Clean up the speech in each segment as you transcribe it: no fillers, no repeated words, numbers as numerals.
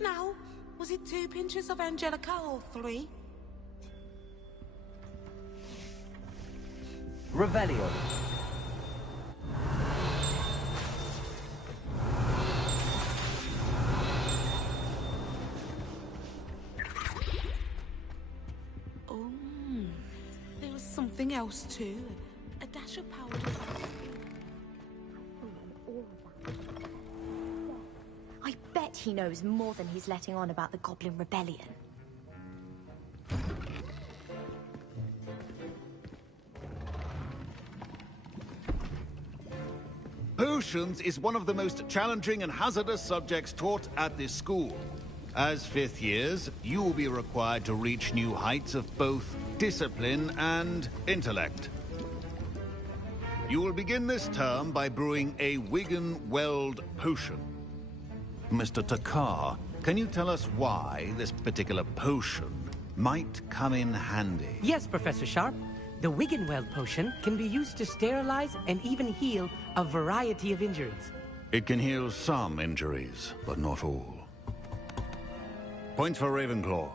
No. Was it 2 pinches of Angelica or 3? Revelio. Oh, there was something else too. A dash of powder. I bet he knows more than he's letting on about the Goblin Rebellion. Potions is one of the most challenging and hazardous subjects taught at this school. As 5th years, you will be required to reach new heights of both discipline and intellect. You will begin this term by brewing a Wiggenweld potion. Mr. Takar, can you tell us why this particular potion might come in handy? Yes, Professor Sharp. The Wiggenweld potion can be used to sterilize and even heal a variety of injuries. It can heal some injuries, but not all. Point for Ravenclaw.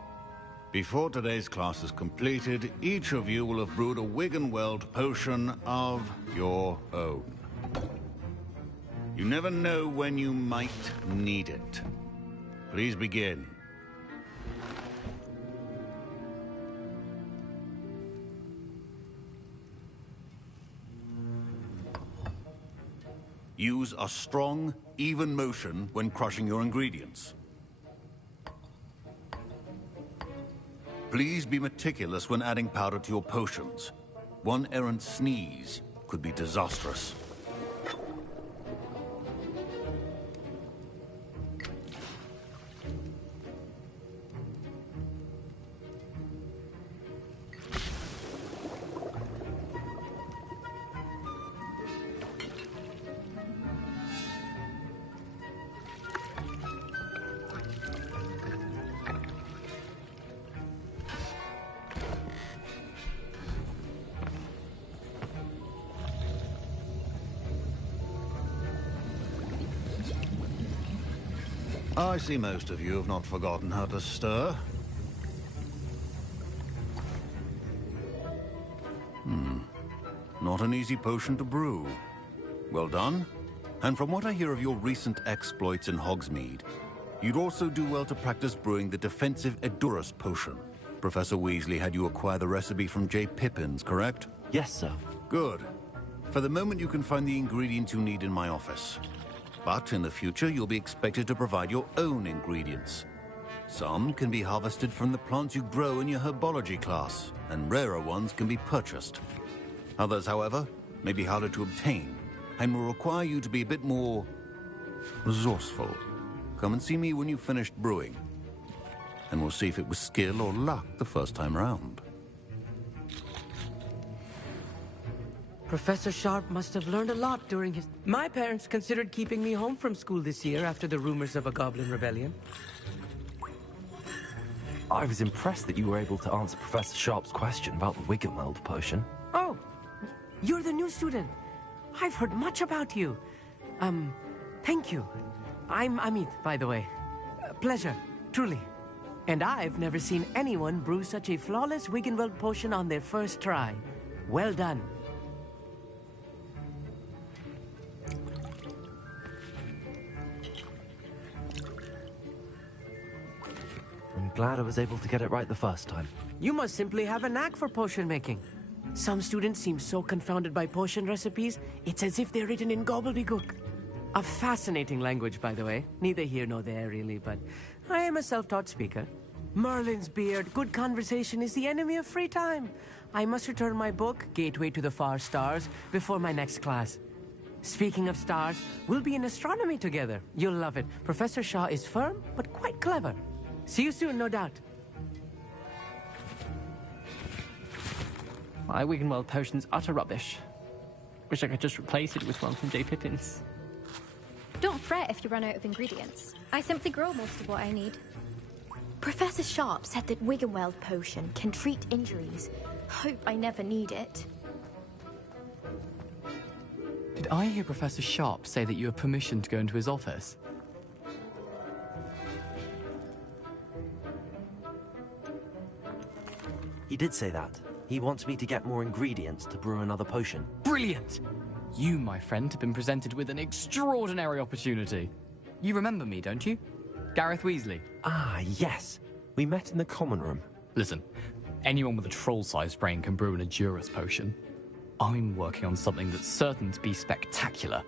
Before today's class is completed, each of you will have brewed a Wiggenweld potion of your own. You never know when you might need it. Please begin. Use a strong, even motion when crushing your ingredients. Please be meticulous when adding powder to your potions. One errant sneeze could be disastrous. I see most of you have not forgotten how to stir. Not an easy potion to brew. Well done. And from what I hear of your recent exploits in Hogsmeade, you'd also do well to practice brewing the defensive Edurus potion. Professor Weasley had you acquire the recipe from J. Pippins, correct? Yes, sir. Good. For the moment, you can find the ingredients you need in my office. But in the future, you'll be expected to provide your own ingredients. Some can be harvested from the plants you grow in your herbology class, and rarer ones can be purchased. Others, however, may be harder to obtain, and will require you to be a bit more resourceful. Come and see me when you've finished brewing, and we'll see if it was skill or luck the first time round. Professor Sharp must have learned a lot during his... My parents considered keeping me home from school this year after the rumors of a Goblin Rebellion. I was impressed that you were able to answer Professor Sharp's question about the Wiggenweld potion. Oh, you're the new student. I've heard much about you. Thank you. I'm Amit, by the way. Pleasure, truly. And I've never seen anyone brew such a flawless Wiggenweld potion on their first try. Well done. I'm glad I was able to get it right the first time. You must simply have a knack for potion making. Some students seem so confounded by potion recipes, it's as if they're written in gobbledygook. A fascinating language, by the way. Neither here nor there, really, but I am a self-taught speaker. Merlin's beard, good conversation is the enemy of free time. I must return my book, Gateway to the Far Stars, before my next class. Speaking of stars, we'll be in astronomy together. You'll love it. Professor Shaw is firm, but quite clever. See you soon, no doubt. My Wiggenweld potion's utter rubbish. Wish I could just replace it with one from J. Pippins. Don't fret if you run out of ingredients. I simply grow most of what I need. Professor Sharp said that Wiggenweld potion can treat injuries. Hope I never need it. Did I hear Professor Sharp say that you have permission to go into his office? He did say that. He wants me to get more ingredients to brew another potion. Brilliant! You, my friend, have been presented with an extraordinary opportunity. You remember me, don't you? Gareth Weasley. Ah, yes. We met in the common room. Listen, anyone with a troll-sized brain can brew an Edurus potion. I'm working on something that's certain to be spectacular.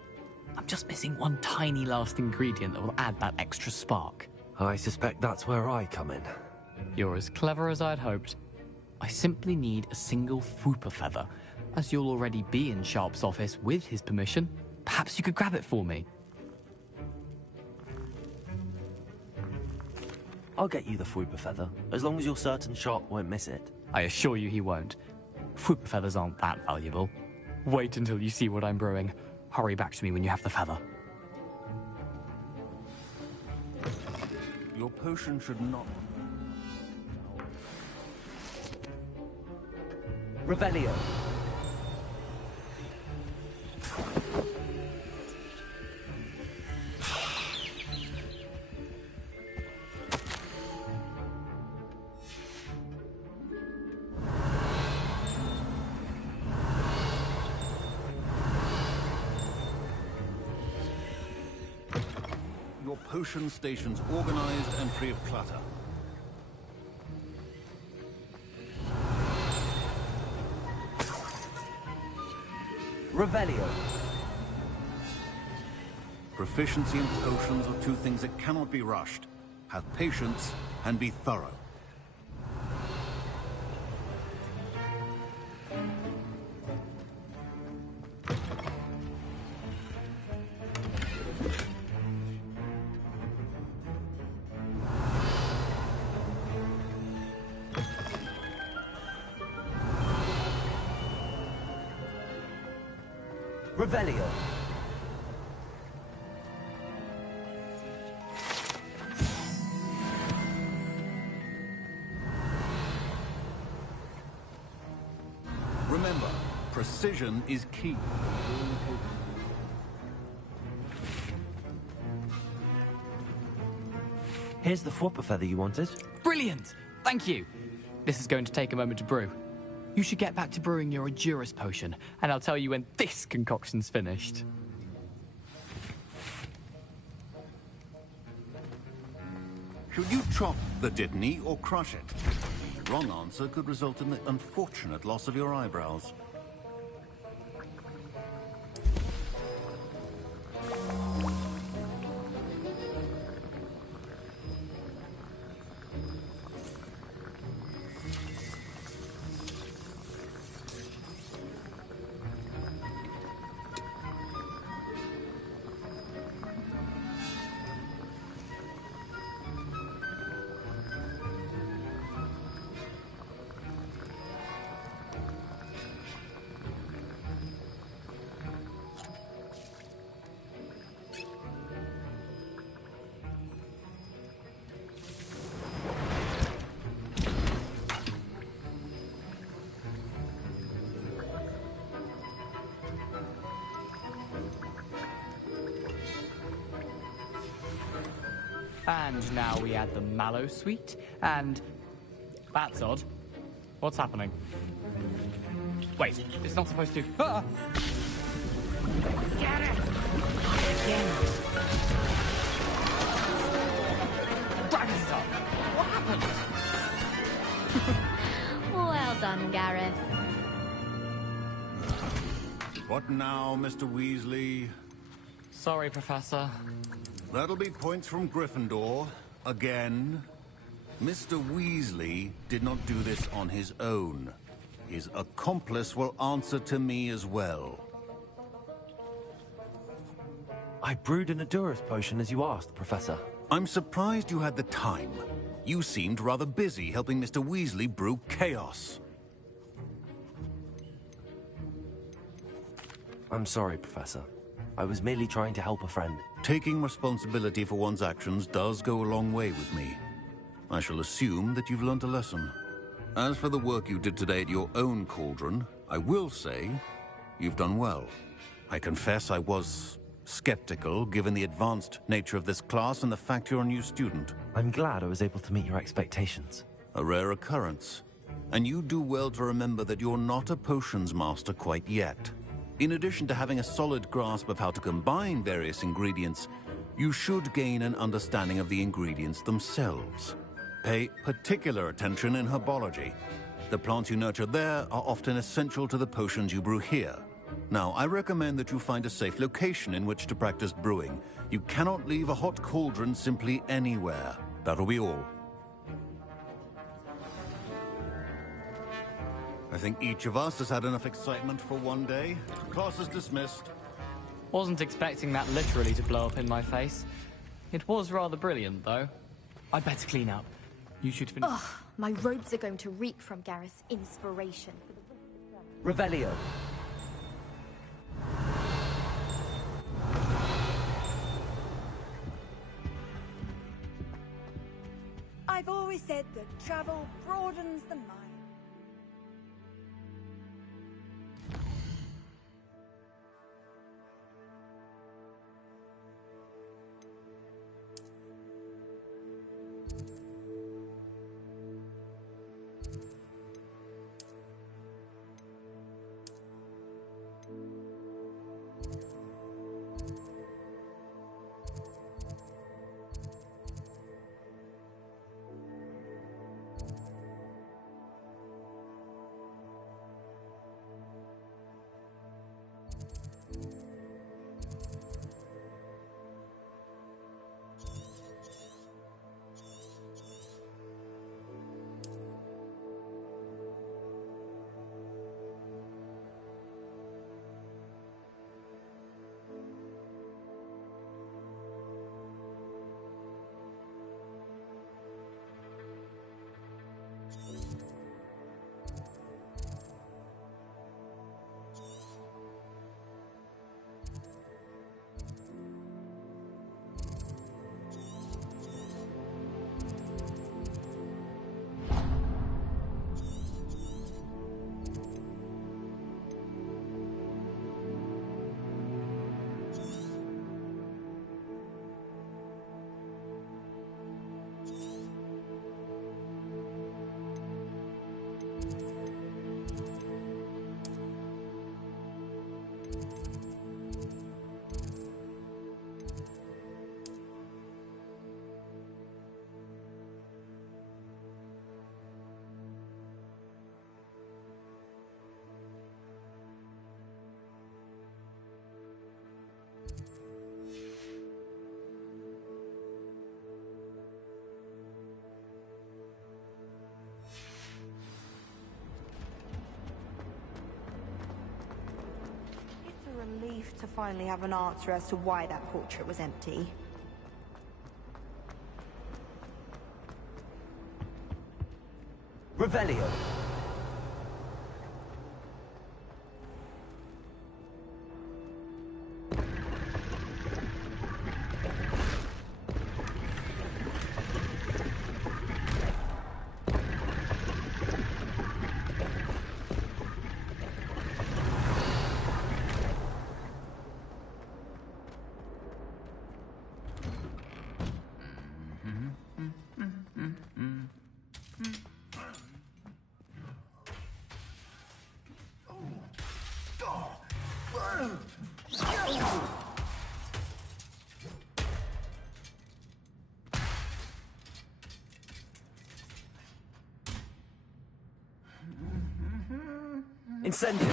I'm just missing one tiny last ingredient that will add that extra spark. I suspect that's where I come in. You're as clever as I'd hoped. I simply need a single Fwooper feather. As you'll already be in Sharp's office with his permission, perhaps you could grab it for me. I'll get you the Fwooper feather, as long as you're certain Sharp won't miss it. I assure you he won't. Fwooper feathers aren't that valuable. Wait until you see what I'm brewing. Hurry back to me when you have the feather. Your potion should not... Revelio. Your potion station's organized and free of clutter. Revelio. Proficiency in potions are two things that cannot be rushed. Have patience and be thorough. Revelio. Remember, precision is key. Here's the Fwooper feather you wanted. Brilliant! Thank you! This is going to take a moment to brew. You should get back to brewing your Edurus potion, and I'll tell you when this concoction's finished. Should you chop the Dittany or crush it? The wrong answer could result in the unfortunate loss of your eyebrows. And now we add the mallow sweet, and... That's odd. What's happening? Wait, it's not supposed to... Ah! Get it! Again! Dragon's up! What happened? Well done, Gareth. What now, Mr. Weasley? Sorry, Professor. That'll be points from Gryffindor. Again. Mr. Weasley did not do this on his own. His accomplice will answer to me as well. I brewed an Edurus potion as you asked, Professor. I'm surprised you had the time. You seemed rather busy helping Mr. Weasley brew chaos. I'm sorry, Professor. I was merely trying to help a friend. Taking responsibility for one's actions does go a long way with me. I shall assume that you've learnt a lesson. As for the work you did today at your own cauldron, I will say you've done well. I confess I was skeptical, given the advanced nature of this class and the fact you're a new student. I'm glad I was able to meet your expectations. A rare occurrence. And you do well to remember that you're not a potions master quite yet. In addition to having a solid grasp of how to combine various ingredients, you should gain an understanding of the ingredients themselves. Pay particular attention in herbology. The plants you nurture there are often essential to the potions you brew here. Now, I recommend that you find a safe location in which to practice brewing. You cannot leave a hot cauldron simply anywhere. That'll be all. I think each of us has had enough excitement for one day. Class is dismissed. Wasn't expecting that literally to blow up in my face. It was rather brilliant, though. I'd better clean up. You should finish. Ugh, my robes are going to reek from Gareth's inspiration. Revelio. I've always said that travel broadens the mind. Relief to finally have an answer as to why that portrait was empty. Revelio. Incendio.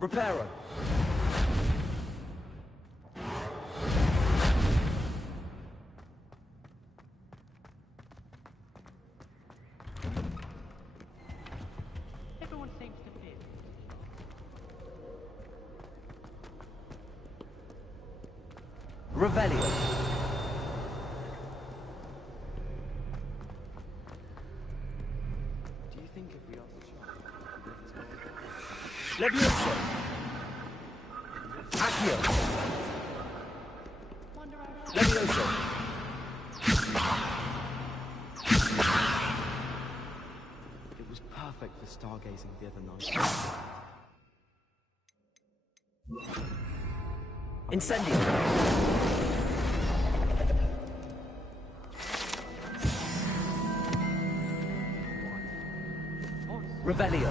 Reparo. Everyone seems to fit. Revelio. Do you think if we ask the shop, Levioso. Accio. Levioso. it was perfect for stargazing the other night? Incendio. Revelio.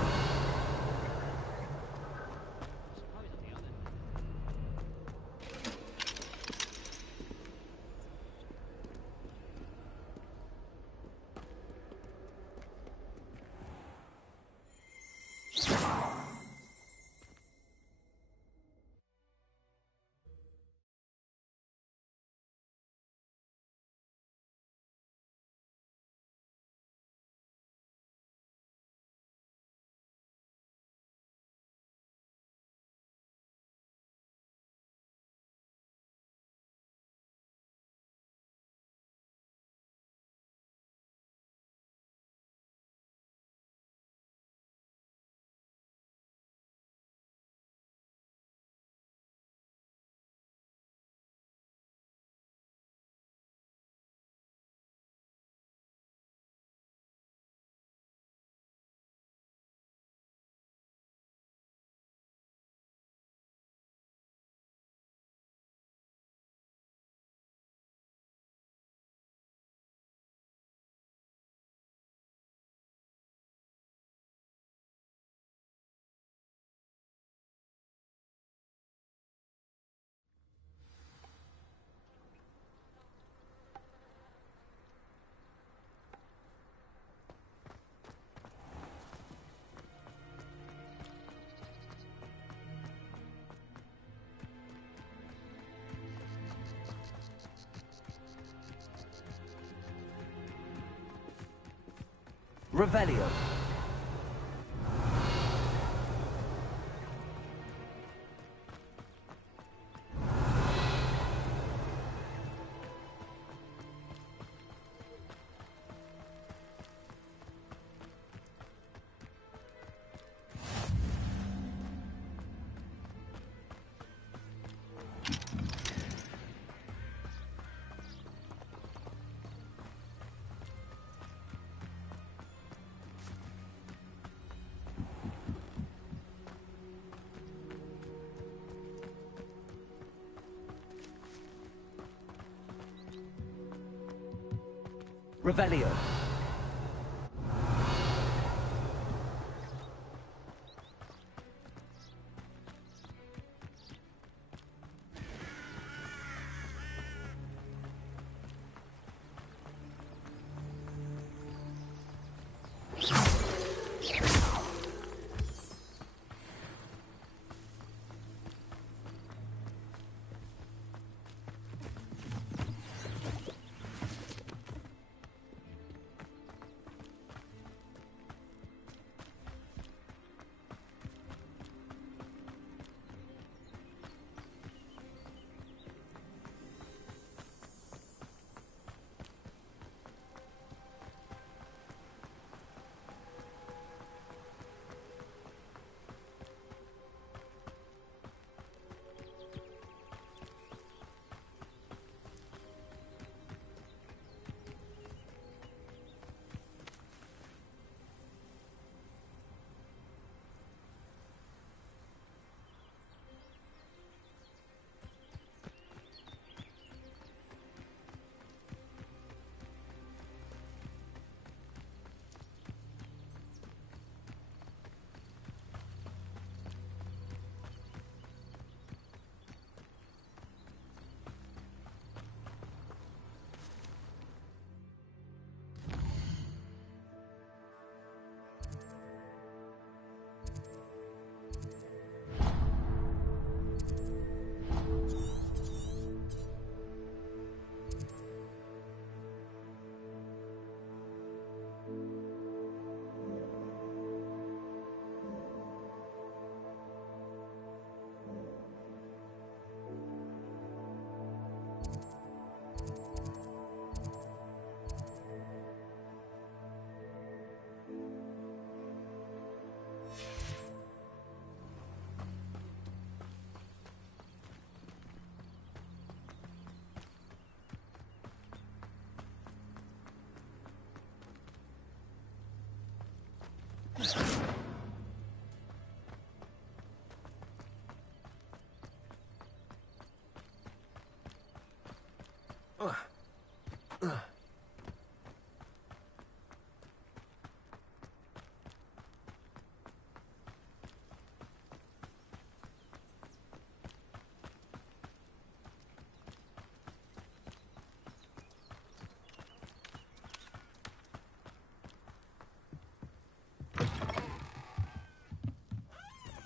Revelio. Revelio.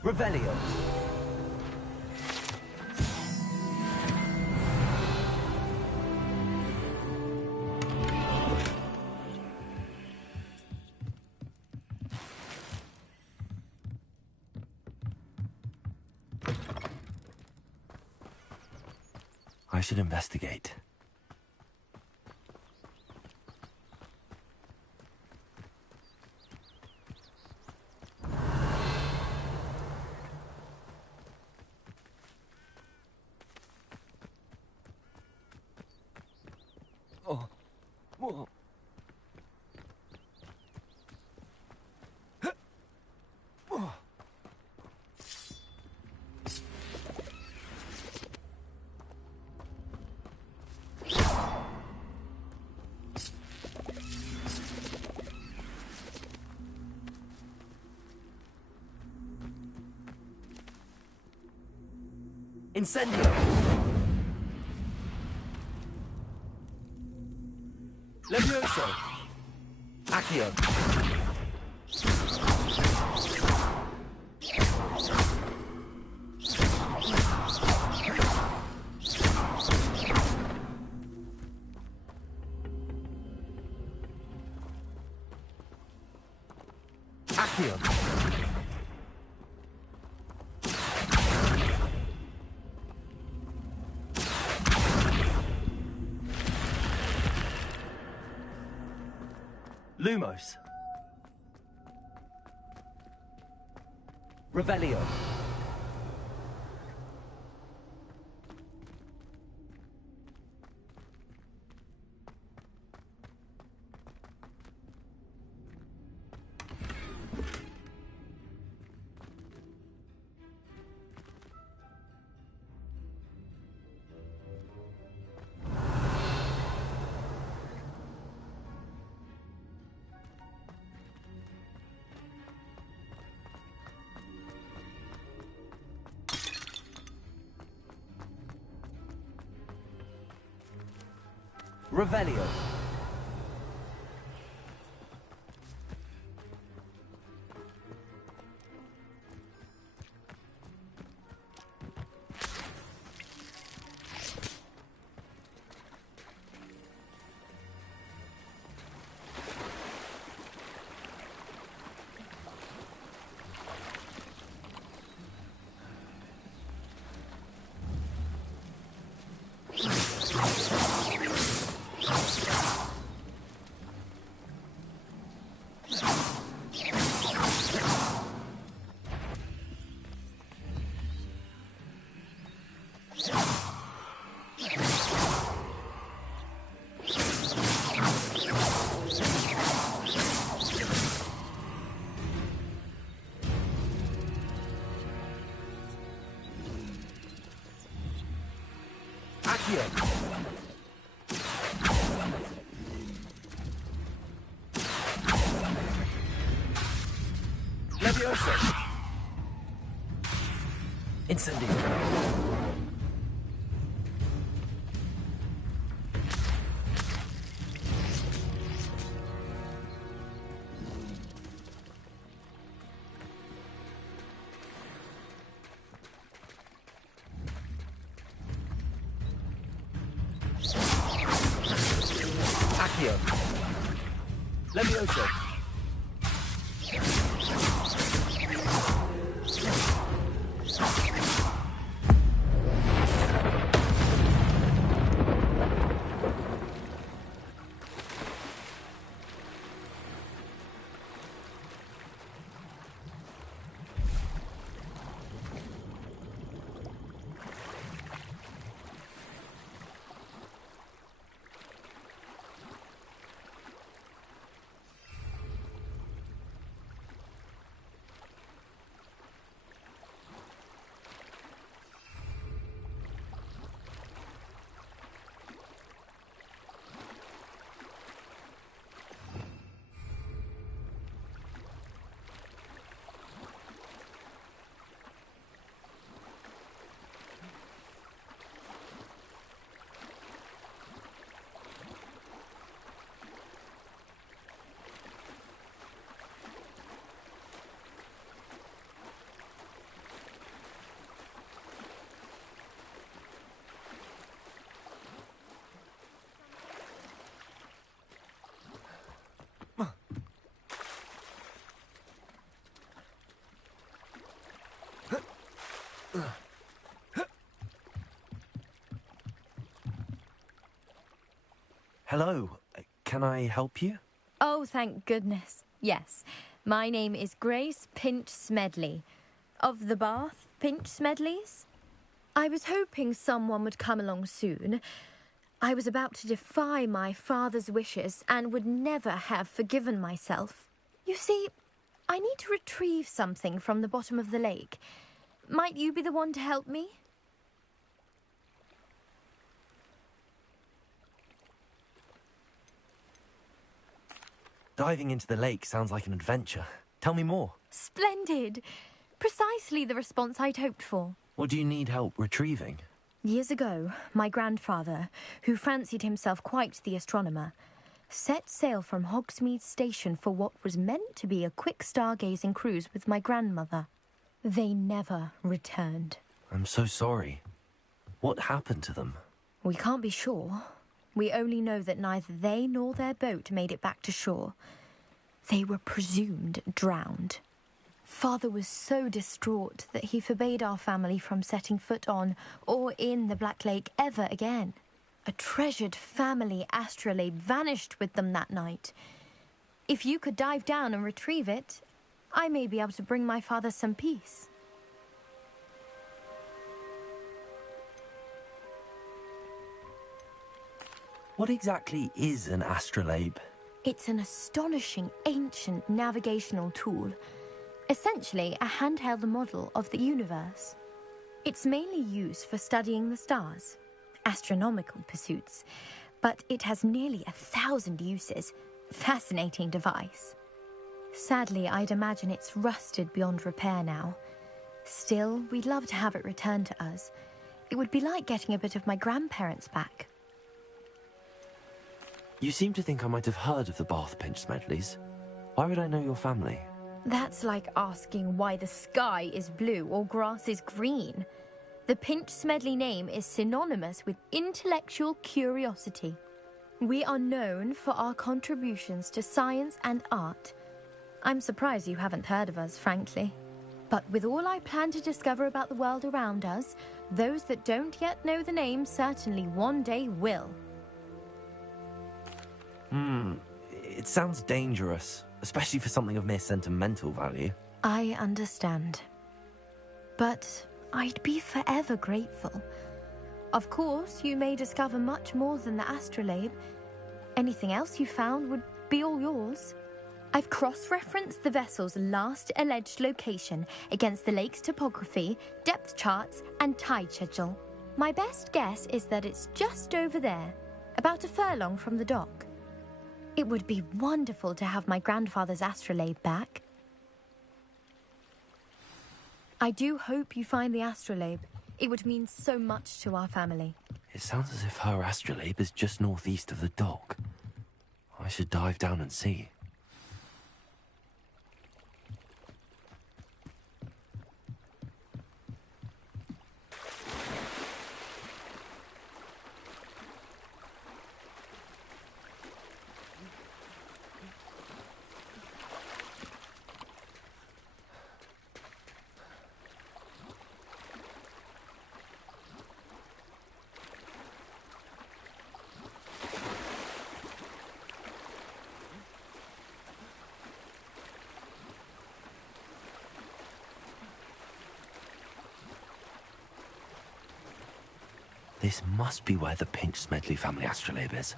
Revelio. I should investigate. Oh. Whoa. Incendio! Levioso! Accio! Accio! Lumos. Revelio. Revelio. Accio. Levioso. Incendio. Accio. Levioso. Hello. Can I help you? Oh, thank goodness. Yes. My name is Grace Pinch Smedley. Of the Bath Pinch Smedleys? I was hoping someone would come along soon. I was about to defy my father's wishes and would never have forgiven myself. You see, I need to retrieve something from the bottom of the lake. Might you be the one to help me? Diving into the lake sounds like an adventure. Tell me more. Splendid! Precisely the response I'd hoped for. What do you need help retrieving? Years ago, my grandfather, who fancied himself quite the astronomer, set sail from Hogsmeade Station for what was meant to be a quick stargazing cruise with my grandmother. They never returned. I'm so sorry. What happened to them? We can't be sure. We only know that neither they nor their boat made it back to shore. They were presumed drowned. Father was so distraught that he forbade our family from setting foot on or in the Black Lake ever again. A treasured family astrolabe vanished with them that night. If you could dive down and retrieve it, I may be able to bring my father some peace. What exactly is an astrolabe? It's an astonishing ancient navigational tool. Essentially, a handheld model of the universe. It's mainly used for studying the stars, astronomical pursuits, but it has nearly 1,000 uses. Fascinating device. Sadly, I'd imagine it's rusted beyond repair now. Still, we'd love to have it returned to us. It would be like getting a bit of my grandparents back. You seem to think I might have heard of the Bath Pinch Smedleys. Why would I know your family? That's like asking why the sky is blue or grass is green. The Pinch Smedley name is synonymous with intellectual curiosity. We are known for our contributions to science and art. I'm surprised you haven't heard of us, frankly. But with all I plan to discover about the world around us, those that don't yet know the name certainly one day will. It sounds dangerous, especially for something of mere sentimental value. I understand. But I'd be forever grateful. Of course, you may discover much more than the astrolabe. Anything else you found would be all yours. I've cross-referenced the vessel's last alleged location against the lake's topography, depth charts, and tide schedule. My best guess is that it's just over there, about a furlong from the dock. It would be wonderful to have my grandfather's astrolabe back. I do hope you find the astrolabe. It would mean so much to our family. It sounds as if her astrolabe is just northeast of the dock. I should dive down and see. This must be where the Pinch Smedley family astrolabe is.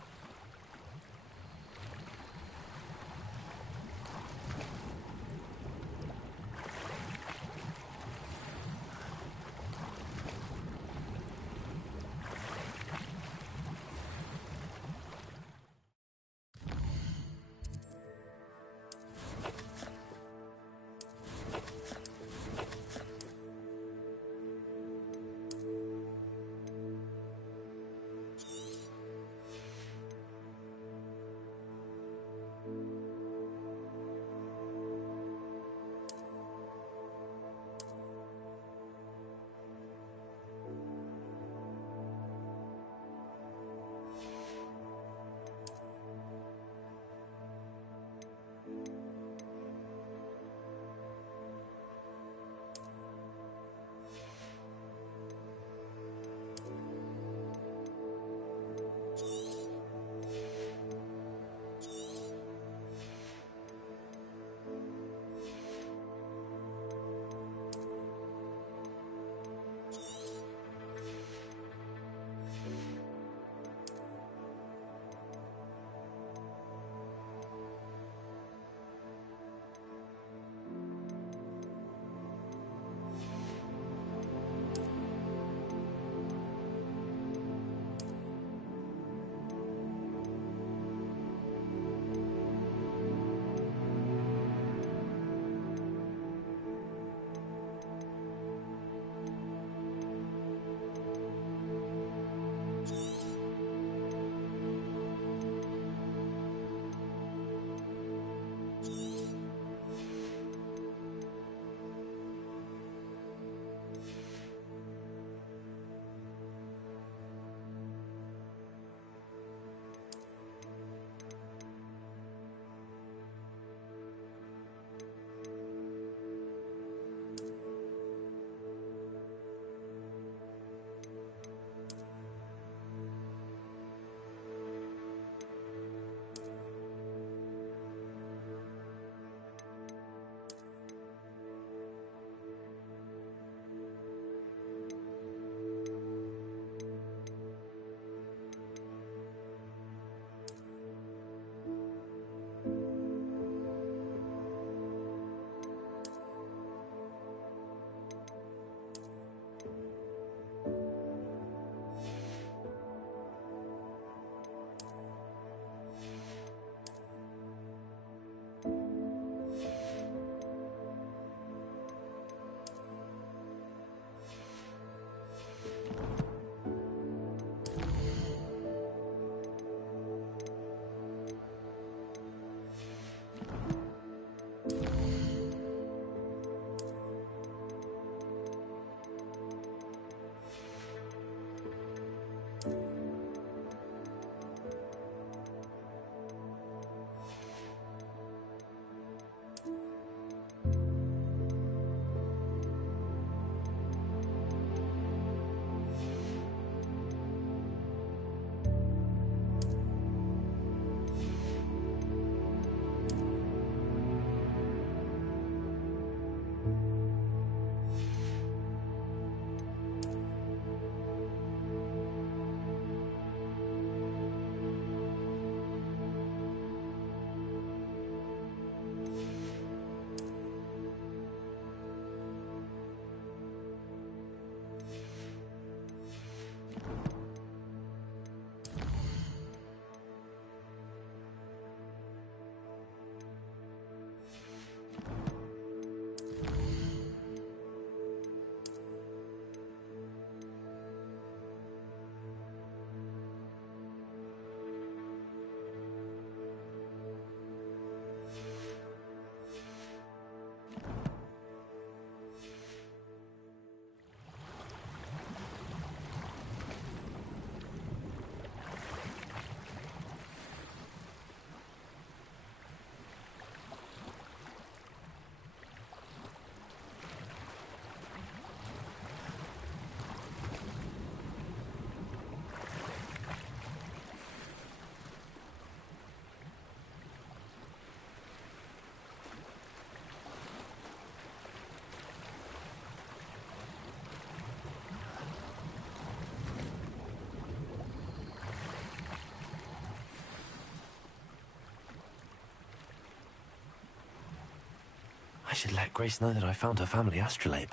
should let Grace know that I found her family astrolabe.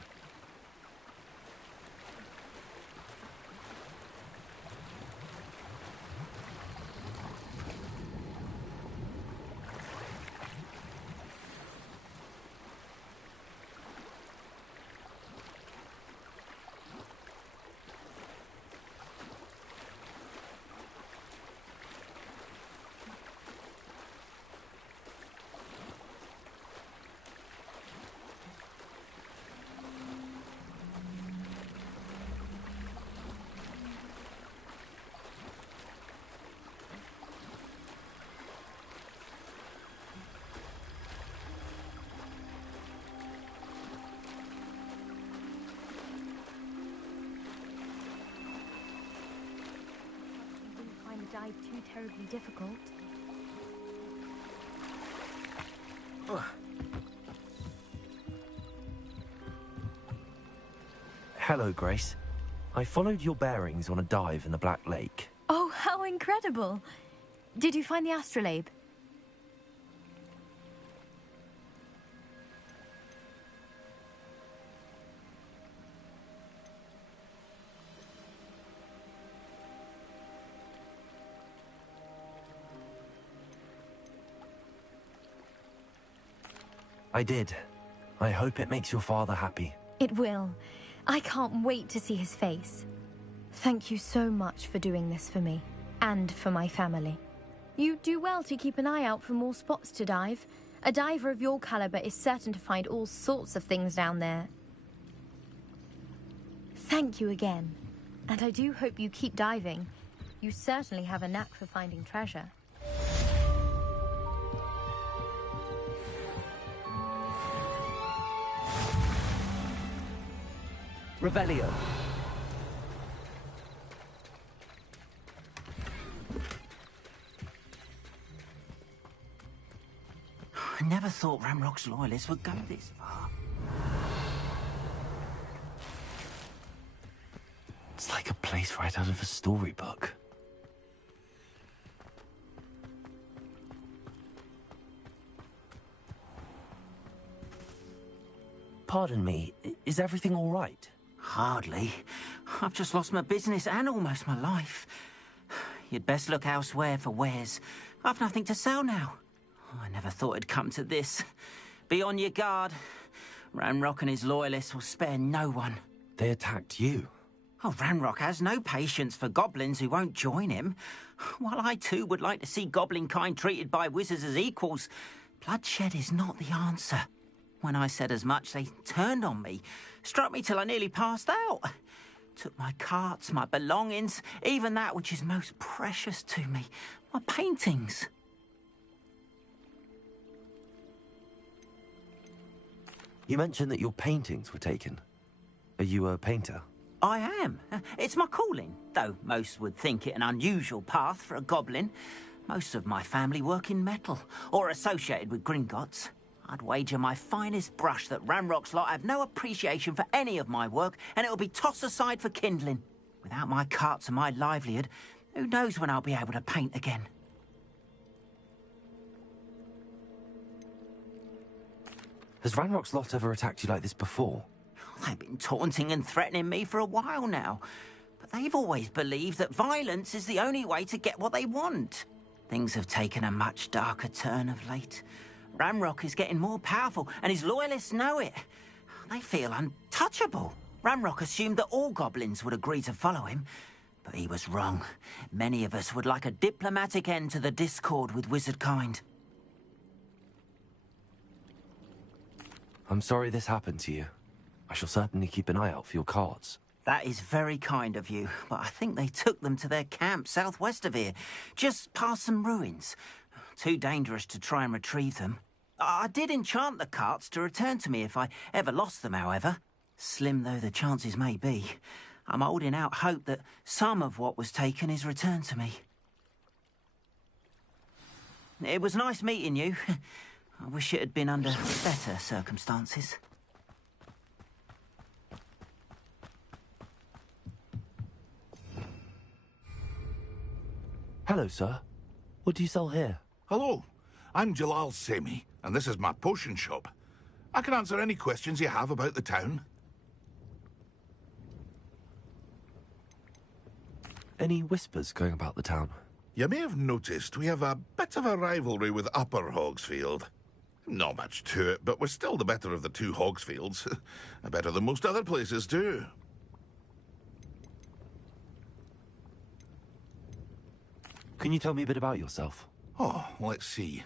Dive too terribly difficult. Hello, Grace. I followed your bearings on a dive in the Black Lake. Oh, how incredible! Did you find the astrolabe? I did. I hope it makes your father happy. It will. I can't wait to see his face. Thank you so much for doing this for me, and for my family. You do well to keep an eye out for more spots to dive. A diver of your caliber is certain to find all sorts of things down there. Thank you again. And I do hope you keep diving. You certainly have a knack for finding treasure. Revelio. I never thought Ranrock's loyalists would go this far. It's like a place right out of a storybook. Pardon me, is everything all right? Hardly. I've just lost my business and almost my life. You'd best look elsewhere for wares. I've nothing to sell now. I never thought it'd come to this. Be on your guard. Ranrock and his loyalists will spare no one. They attacked you? Oh, Ranrock has no patience for goblins who won't join him. While I too would like to see goblin kind treated by wizards as equals, bloodshed is not the answer. When I said as much, they turned on me, struck me till I nearly passed out. Took my carts, my belongings, even that which is most precious to me, my paintings. You mentioned that your paintings were taken. Are you a painter? I am. It's my calling, though most would think it an unusual path for a goblin. Most of my family work in metal, or associated with Gringotts. I'd wager my finest brush that Ranrock's lot have no appreciation for any of my work, and it'll be tossed aside for kindling. Without my carts and my livelihood, who knows when I'll be able to paint again? Has Ranrock's lot ever attacked you like this before? They've been taunting and threatening me for a while now, but they've always believed that violence is the only way to get what they want. Things have taken a much darker turn of late. Ranrock is getting more powerful, and his loyalists know it. They feel untouchable. Ranrock assumed that all goblins would agree to follow him, but he was wrong. Many of us would like a diplomatic end to the discord with wizard kind. I'm sorry this happened to you. I shall certainly keep an eye out for your cards. That is very kind of you, but I think they took them to their camp southwest of here, just past some ruins. Too dangerous to try and retrieve them. I did enchant the carts to return to me if I ever lost them, however. Slim though the chances may be, I'm holding out hope that some of what was taken is returned to me. It was nice meeting you. I wish it had been under better circumstances. Hello, sir. What do you sell here? Hello, I'm Jalal Semi, and this is my potion shop. I can answer any questions you have about the town. Any whispers going about the town? You may have noticed we have a bit of a rivalry with Upper Hogsfield. Not much to it, but we're still the better of the two Hogsfields. Better than most other places, too. Can you tell me a bit about yourself? Oh, let's see.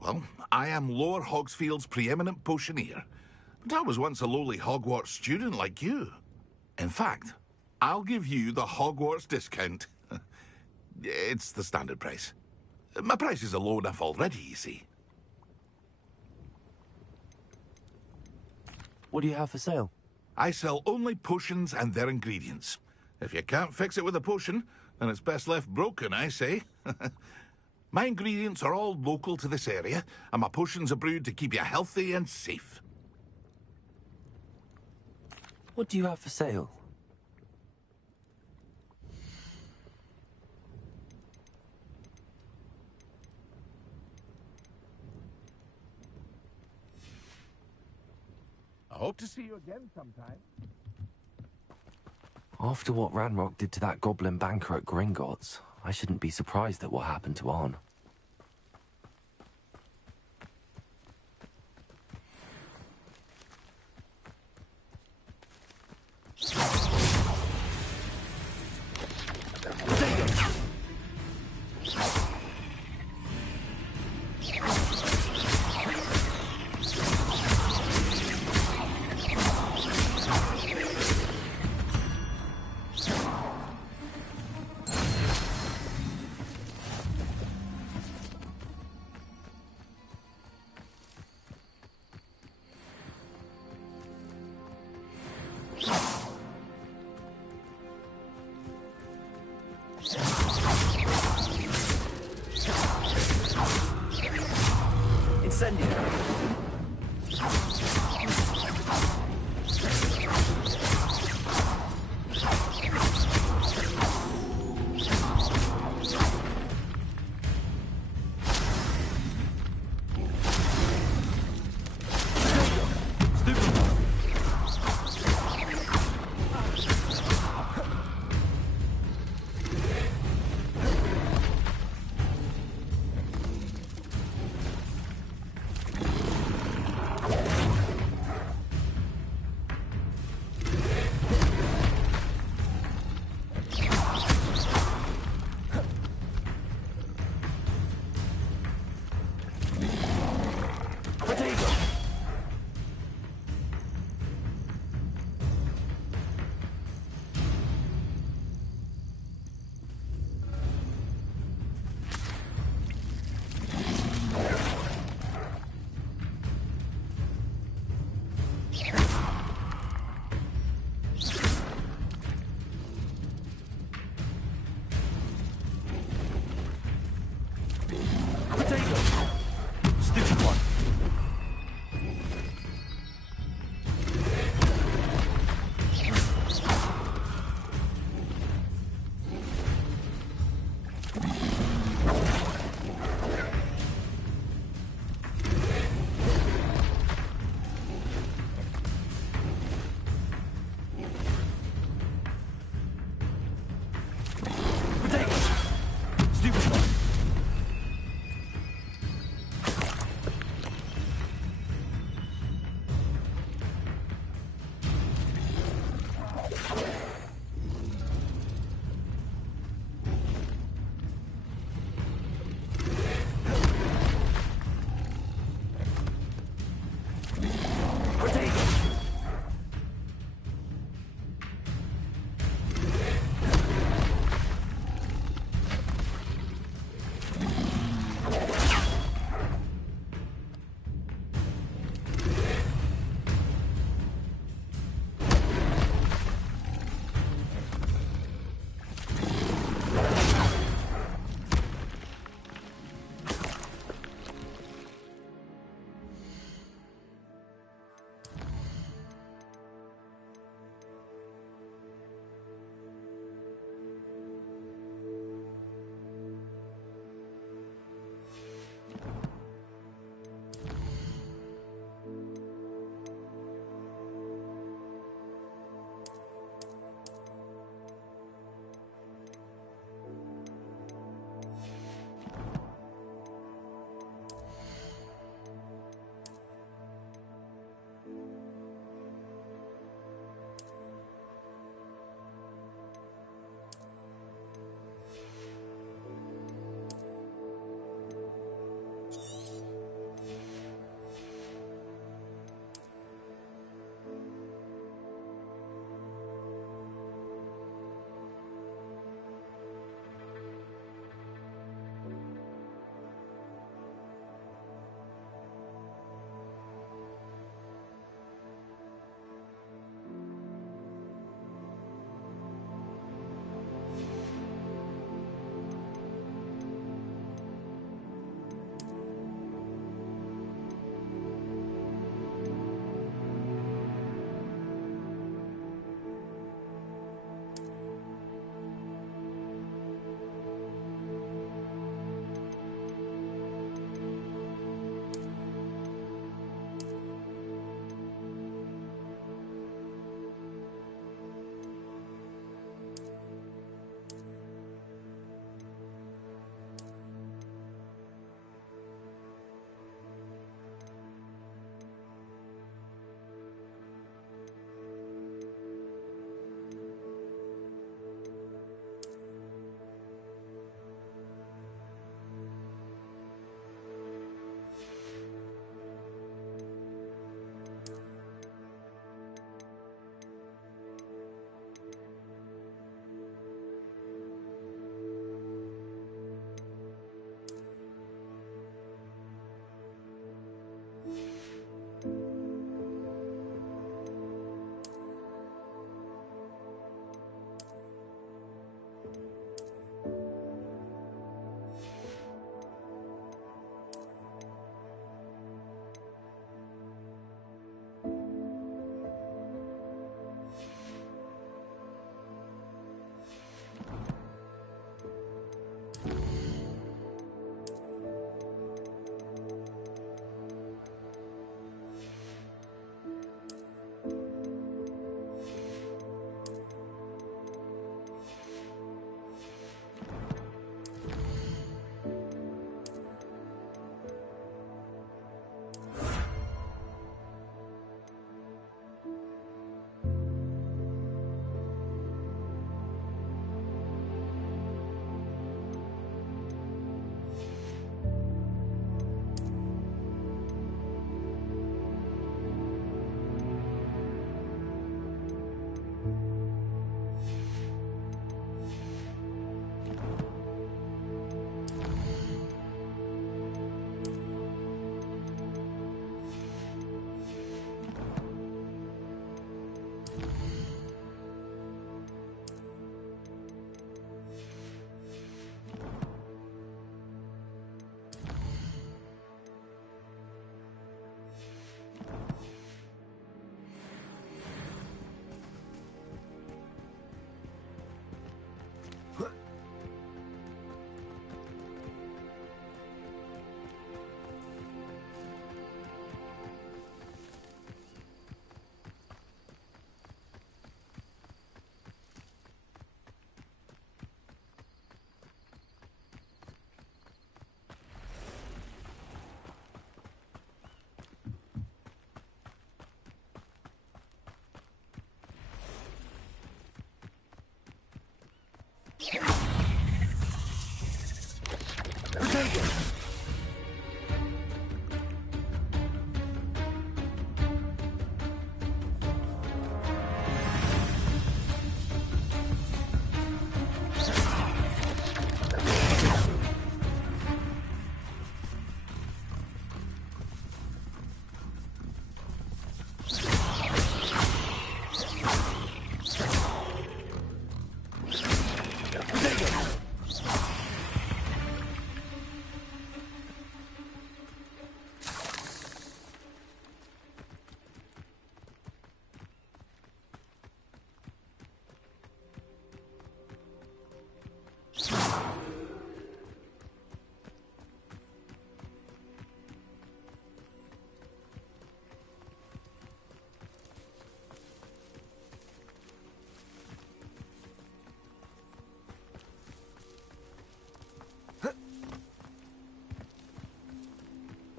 Well, I am Lower Hogsfield's preeminent potioneer. But I was once a lowly Hogwarts student like you. In fact, I'll give you the Hogwarts discount. It's the standard price. My prices are low enough already, you see. What do you have for sale? I sell only potions and their ingredients. If you can't fix it with a potion, then it's best left broken, I say. My ingredients are all local to this area, and my potions are brewed to keep you healthy and safe. What do you have for sale? I hope to see you again sometime. After what Ranrock did to that goblin banker at Gringotts, I shouldn't be surprised at what happened to Arn.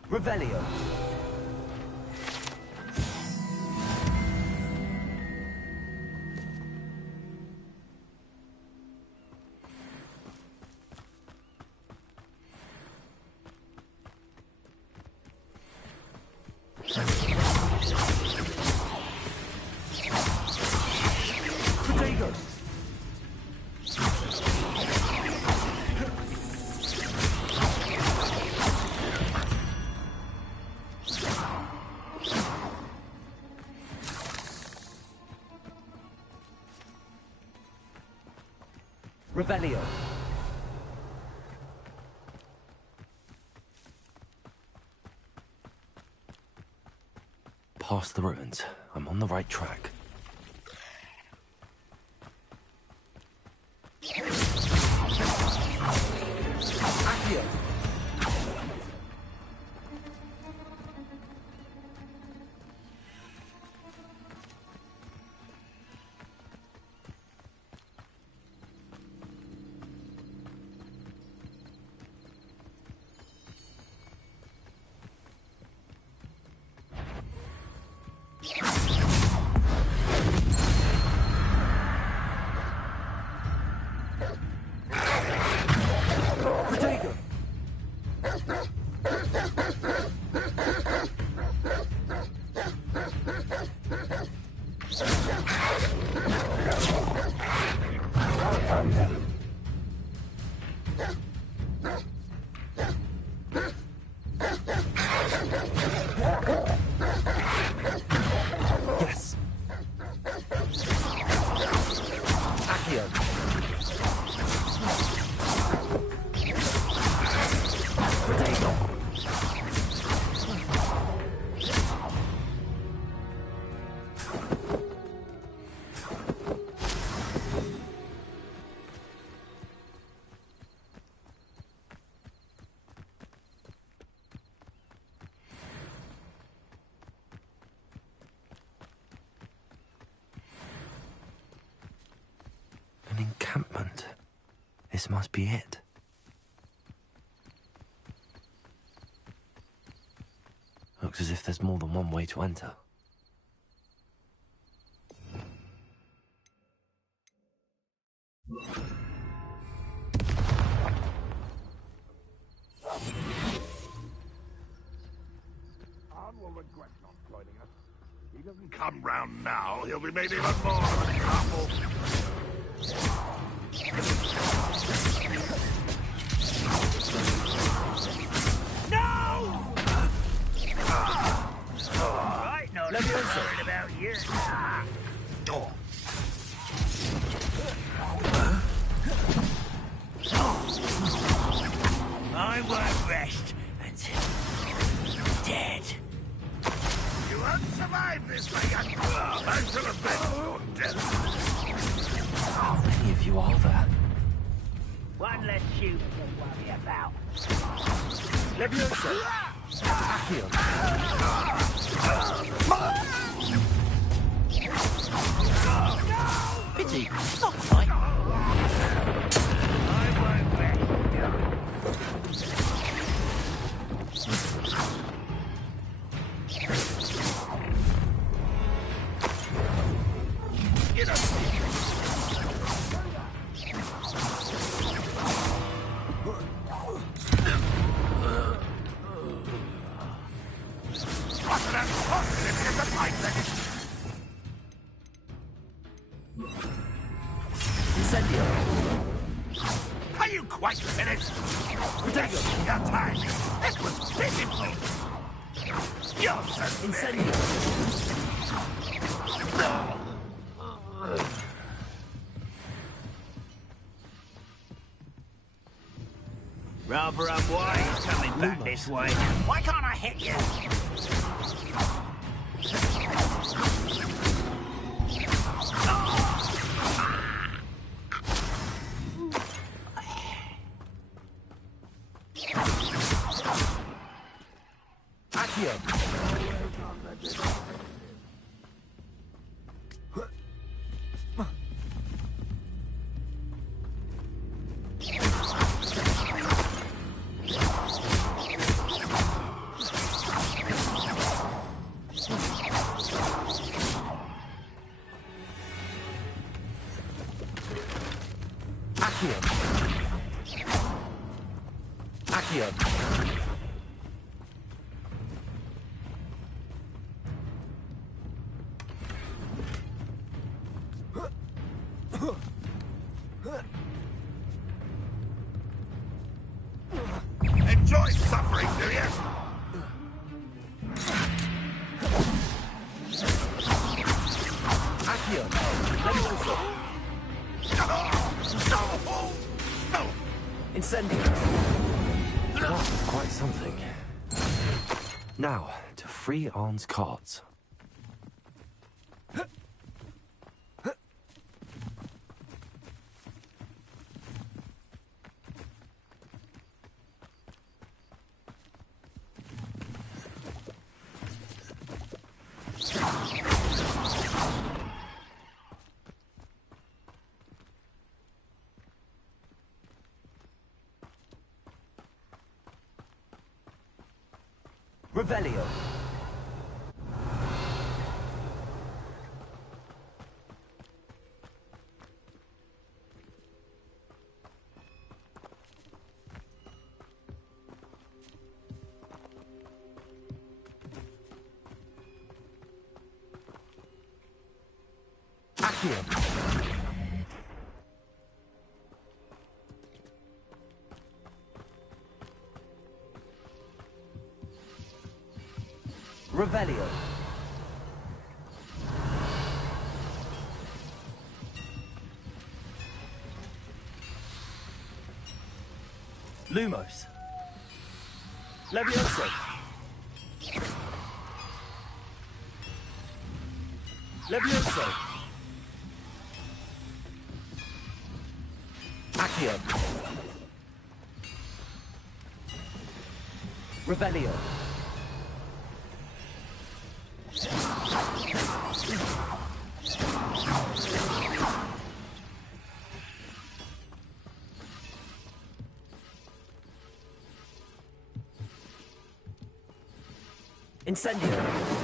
Revelio. Revelio. Past the ruins. I'm on the right track. Accio. Yes. Accio. An encampment. This must be it. Looks as if there's more than one way to enter. Arn will regret not joining us. If he doesn't come round now, he'll be made even more of a couple. No! Right, no, let me worried about you. I won't rest until you're dead. You won't survive this, my young. I shall avenge your death. How many of you are there? One less shoot to worry about. Levioso. Accio. Pity, not quite. I won't rest. Get up! the pipe. Incendio. Are you quite finished? Taking your time. It was pitiful. You're so Incendio. Rather unwise coming back this way. Why can't I hit you? Accio. Accio. Accio. Enjoy suffering, do you? Accio. Levioso. Incendio. That was quite something. Now, to free Arn's cards. Revelio. Accio. Revelio. Lumos. Levioso. Levioso. Accio. Revelio. Incendio.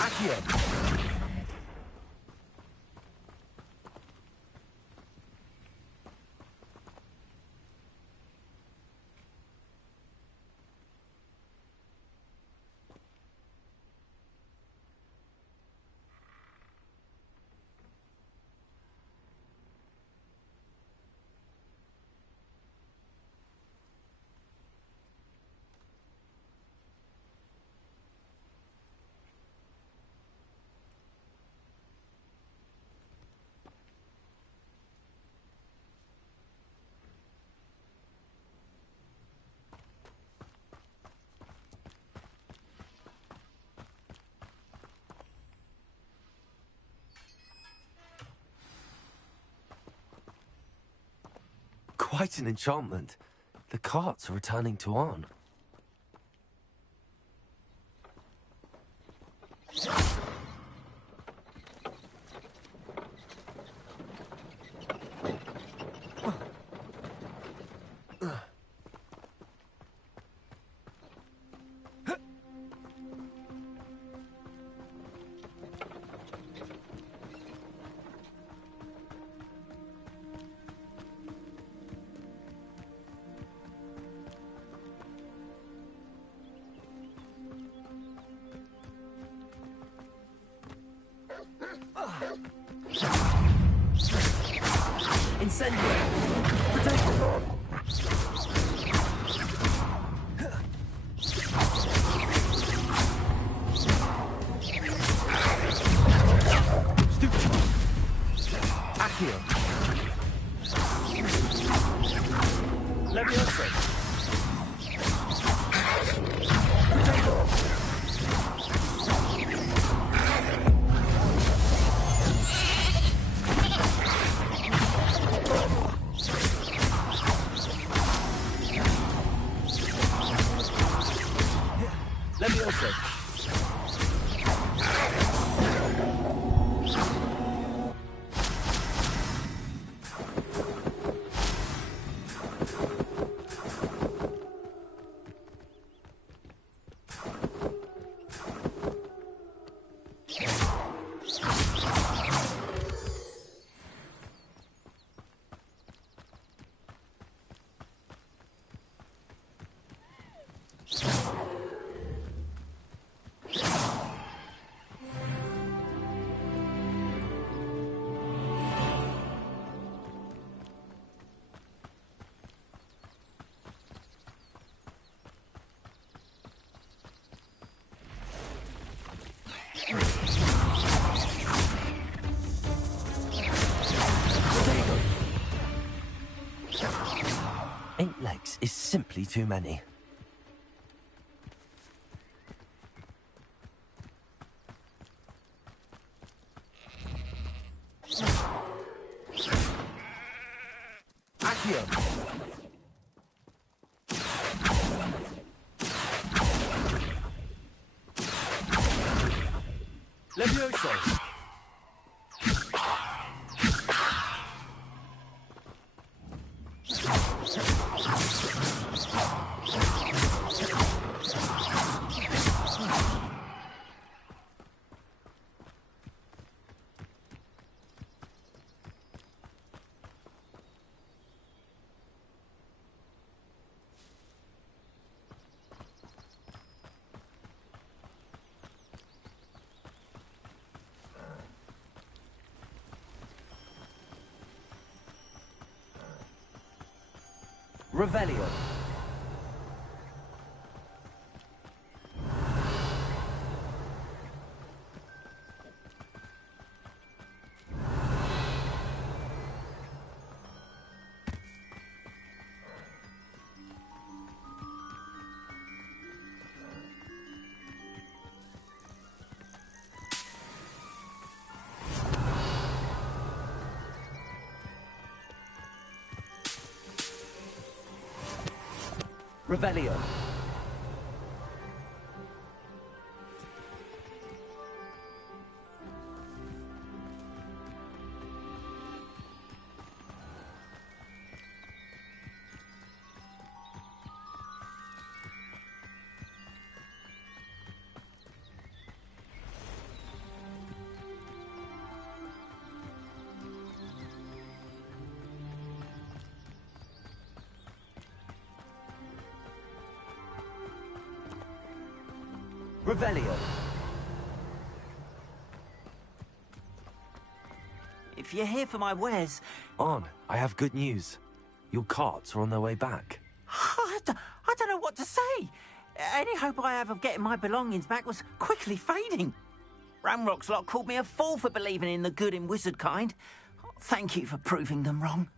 Accio. Quite an enchantment. The carts are returning to Arn. Is simply too many. Accio. Levioso. Revelio. Revelio. Revelio. If you're here for my wares... On, I have good news. Your carts are on their way back. I don't know what to say. Any hope I have of getting my belongings back was quickly fading. Ramrock's lot called me a fool for believing in the good in wizard kind. Thank you for proving them wrong.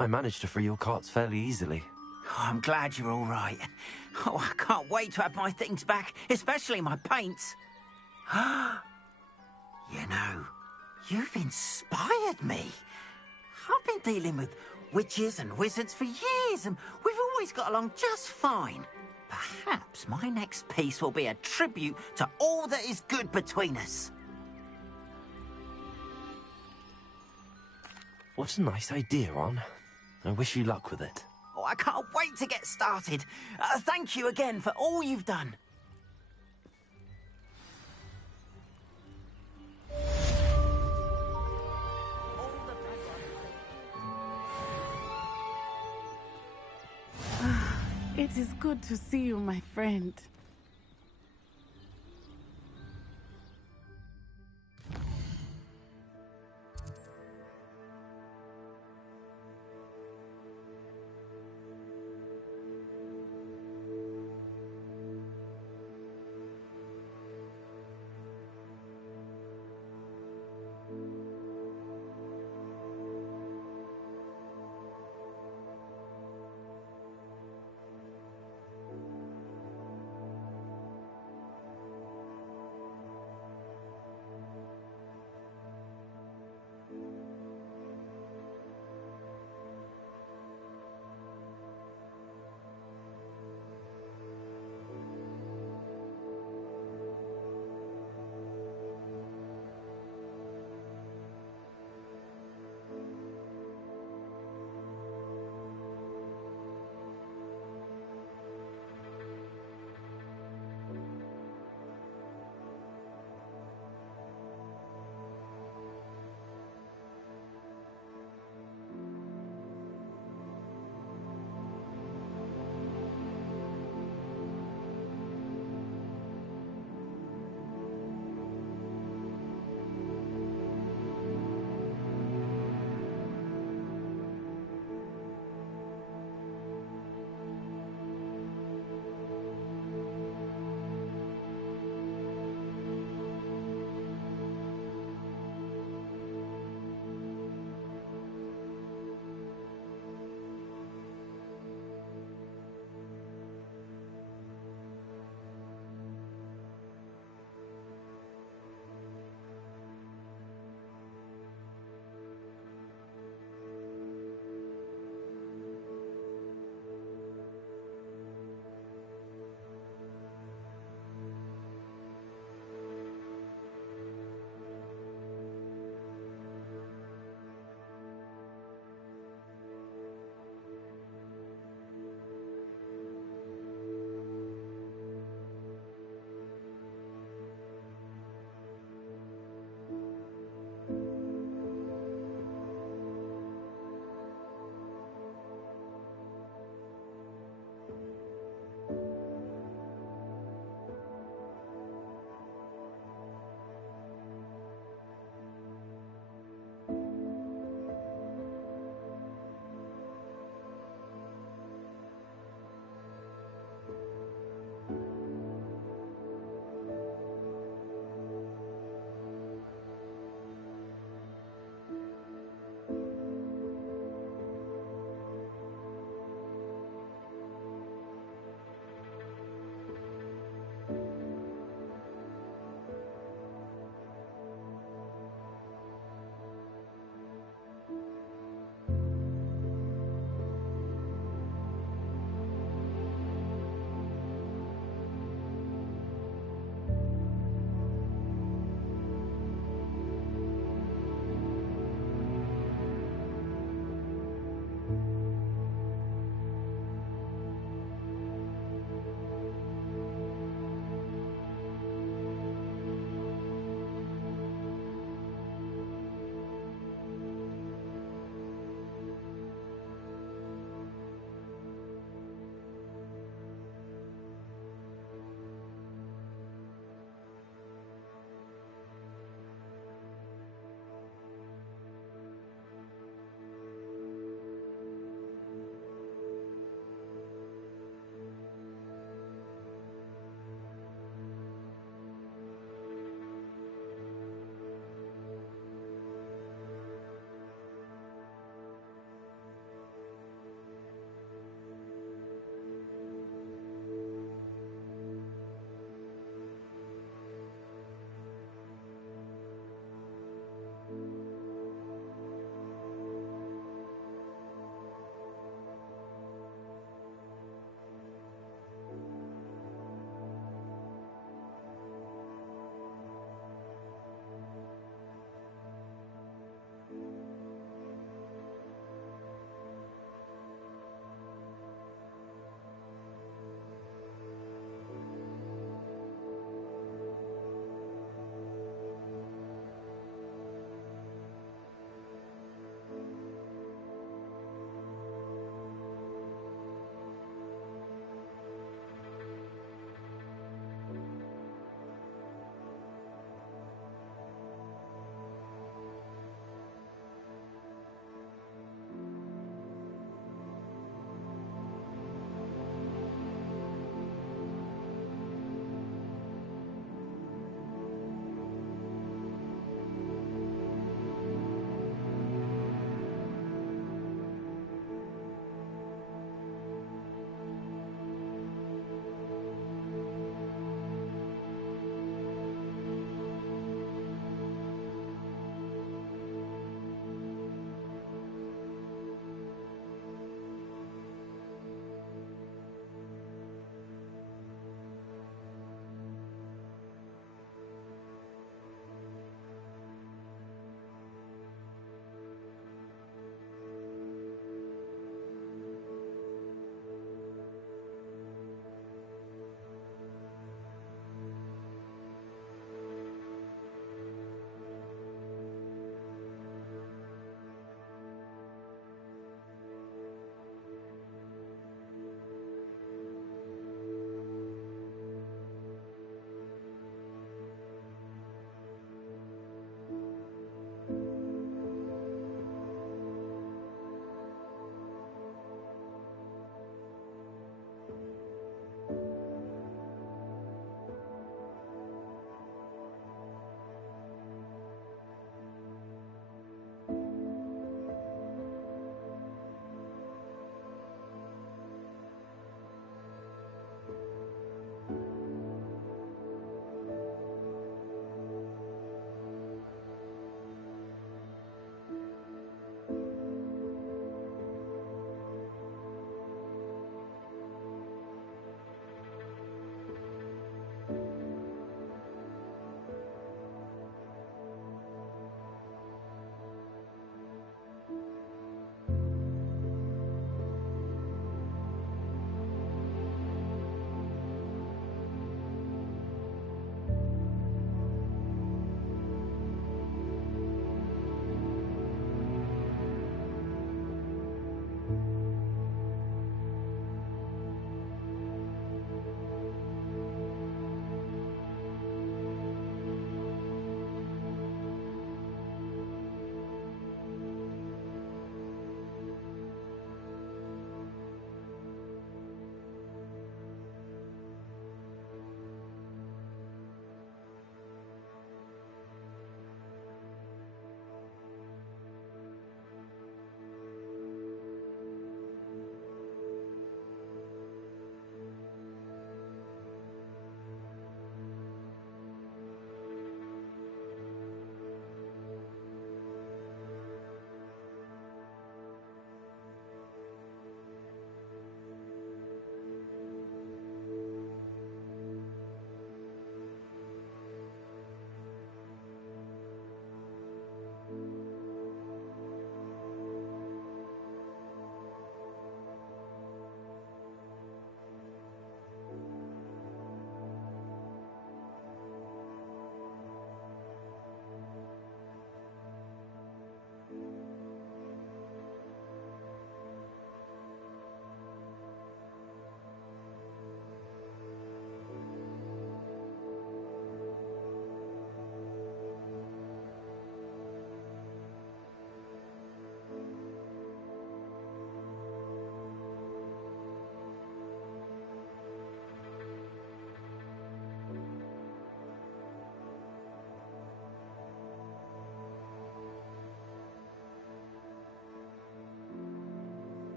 I managed to free your carts fairly easily. Oh, I'm glad you're all right. Oh, I can't wait to have my things back, especially my paints. You know, you've inspired me. I've been dealing with witches and wizards for years, and we've always got along just fine. Perhaps my next piece will be a tribute to all that is good between us. What a nice idea, On. I wish you luck with it. Oh, I can't wait to get started. Thank you again for all you've done. It is good to see you, my friend.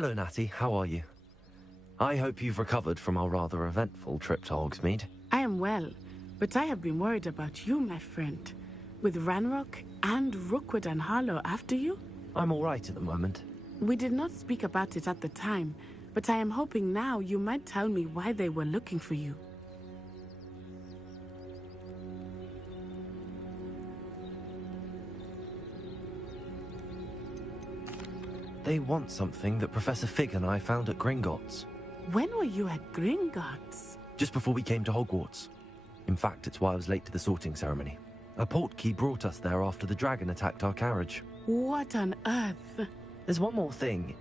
Hello, Natty. How are you? I hope you've recovered from our rather eventful trip to Hogsmeade. I am well, but I have been worried about you, my friend. With Ranrock and Rookwood and Harlow after you? I'm all right at the moment. We did not speak about it at the time, but I am hoping now you might tell me why they were looking for you. They want something that Professor Fig and I found at Gringotts. When were you at Gringotts? Just before we came to Hogwarts. In fact, it's why I was late to the sorting ceremony. A portkey brought us there after the dragon attacked our carriage. What on earth? There's one more thing.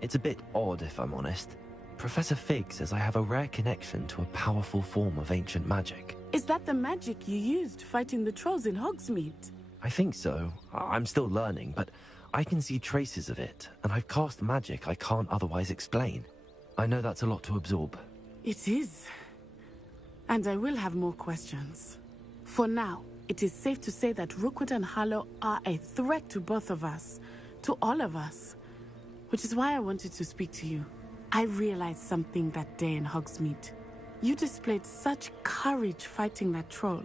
It's a bit odd, if I'm honest. Professor Fig says I have a rare connection to a powerful form of ancient magic. Is that the magic you used fighting the trolls in Hogsmeade? I think so. I'm still learning, but I can see traces of it, and I've cast magic I can't otherwise explain. I know that's a lot to absorb. It is. And I will have more questions. For now, it is safe to say that Rookwood and Harlow are a threat to both of us. To all of us. Which is why I wanted to speak to you. I realized something that day in Hogsmeade. You displayed such courage fighting that troll.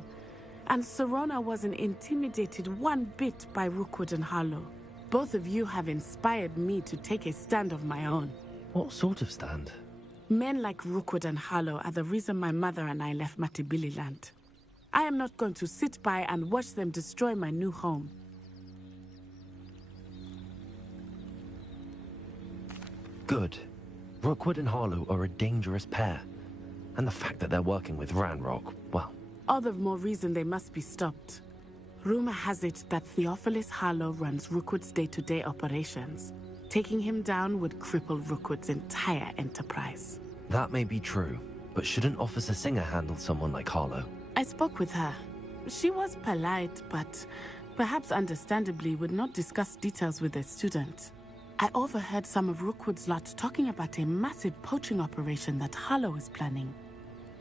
And Serona wasn't intimidated one bit by Rookwood and Harlow. Both of you have inspired me to take a stand of my own. What sort of stand? Men like Rookwood and Harlow are the reason my mother and I left Matibililand. I am not going to sit by and watch them destroy my new home. Good. Rookwood and Harlow are a dangerous pair. And the fact that they're working with Ranrock, well... All the more reason they must be stopped. Rumor has it that Theophilus Harlow runs Rookwood's day-to-day operations. Taking him down would cripple Rookwood's entire enterprise. That may be true, but shouldn't Officer Singer handle someone like Harlow? I spoke with her. She was polite, but perhaps understandably would not discuss details with a student. I overheard some of Rookwood's lot talking about a massive poaching operation that Harlow is planning.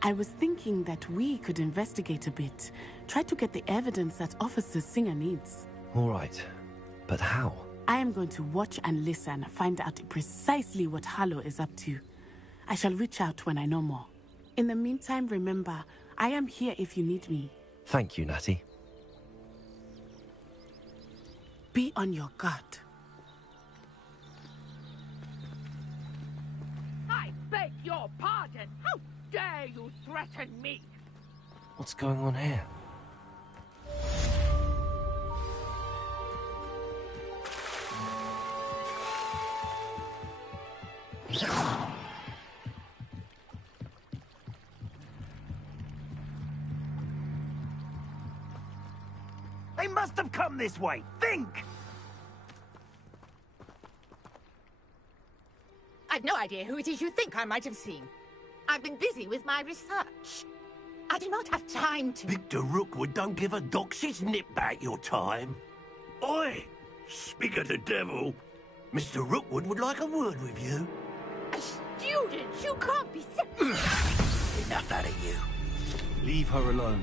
I was thinking that we could investigate a bit, try to get the evidence that Officer Singer needs. All right, but how? I am going to watch and listen, find out precisely what Harlow is up to. I shall reach out when I know more. In the meantime, remember, I am here if you need me. Thank you, Natty. Be on your guard. I beg your pardon. How dare you threaten me? What's going on here? They must have come this way. Think! I've no idea who it is you think I might have seen. I've been busy with my research. I do not have time to... Victor Rookwood don't give a doxy's nip back your time. Oi! Speak of the devil. Mr. Rookwood would like a word with you. A student? You can't be... Enough out of you. Leave her alone.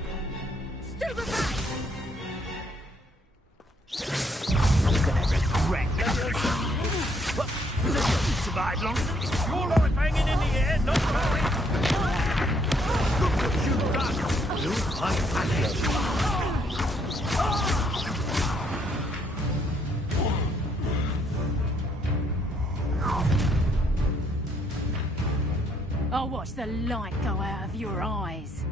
Stupefy! You're gonna regret that. You survived long enough. Your life hanging in the air, not mine. Look what you've done. You unpacked. I'll watch the light go out of your eyes.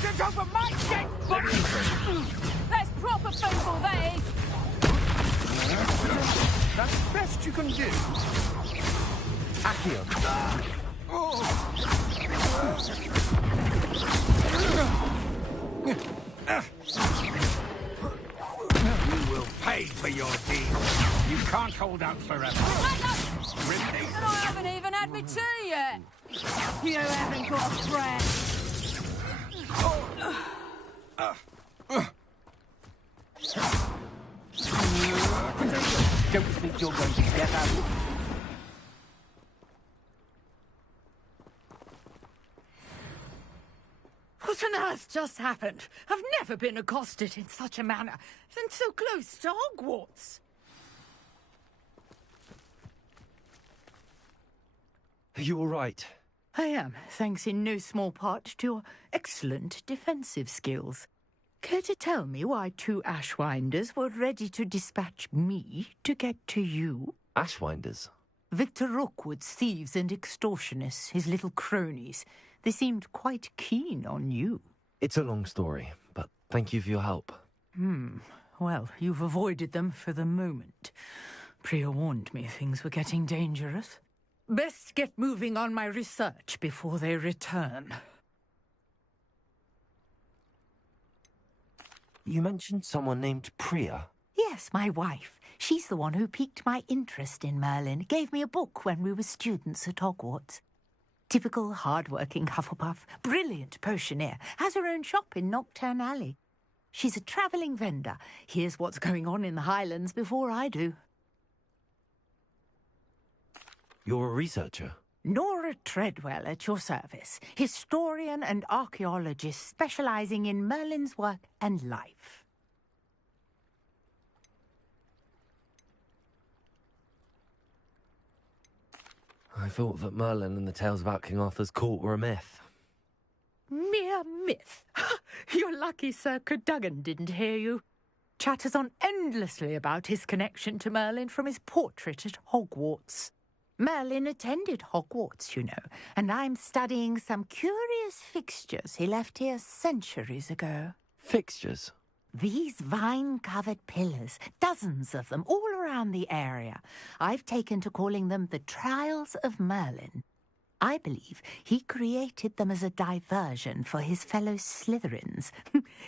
get over my dead body! That's proper football, that is! That's the best you can do. Accio. You will pay for your deeds. You can't hold out forever. Really? And I haven't even had my tea yet! You haven't got a friend! Don't think you're going to get out. What on earth just happened? I've never been accosted in such a manner, and so close to Hogwarts. Are you all right? I am, thanks in no small part to your excellent defensive skills. Care to tell me why 2 Ashwinders were ready to dispatch me to get to you? Ashwinders? Victor Rookwood's thieves and extortionists, his little cronies. They seemed quite keen on you. It's a long story, but thank you for your help. Well, you've avoided them for the moment. Priya warned me things were getting dangerous. Best get moving on my research before they return. You mentioned someone named Priya. Yes, my wife. She's the one who piqued my interest in Merlin. Gave me a book when we were students at Hogwarts. Typical hard-working Hufflepuff, brilliant potioneer, has her own shop in Nocturne Alley. She's a travelling vendor. Hears what's going on in the Highlands before I do. You're a researcher? Nora Treadwell at your service, historian and archaeologist specialising in Merlin's work and life. I thought that Merlin and the tales about King Arthur's court were a myth. Mere myth. You're lucky Sir Cadogan didn't hear you. Chatters on endlessly about his connection to Merlin from his portrait at Hogwarts. Merlin attended Hogwarts, you know, and I'm studying some curious fixtures he left here centuries ago. Fixtures? These vine-covered pillars, dozens of them, all around the area. I've taken to calling them the Trials of Merlin. I believe he created them as a diversion for his fellow Slytherins.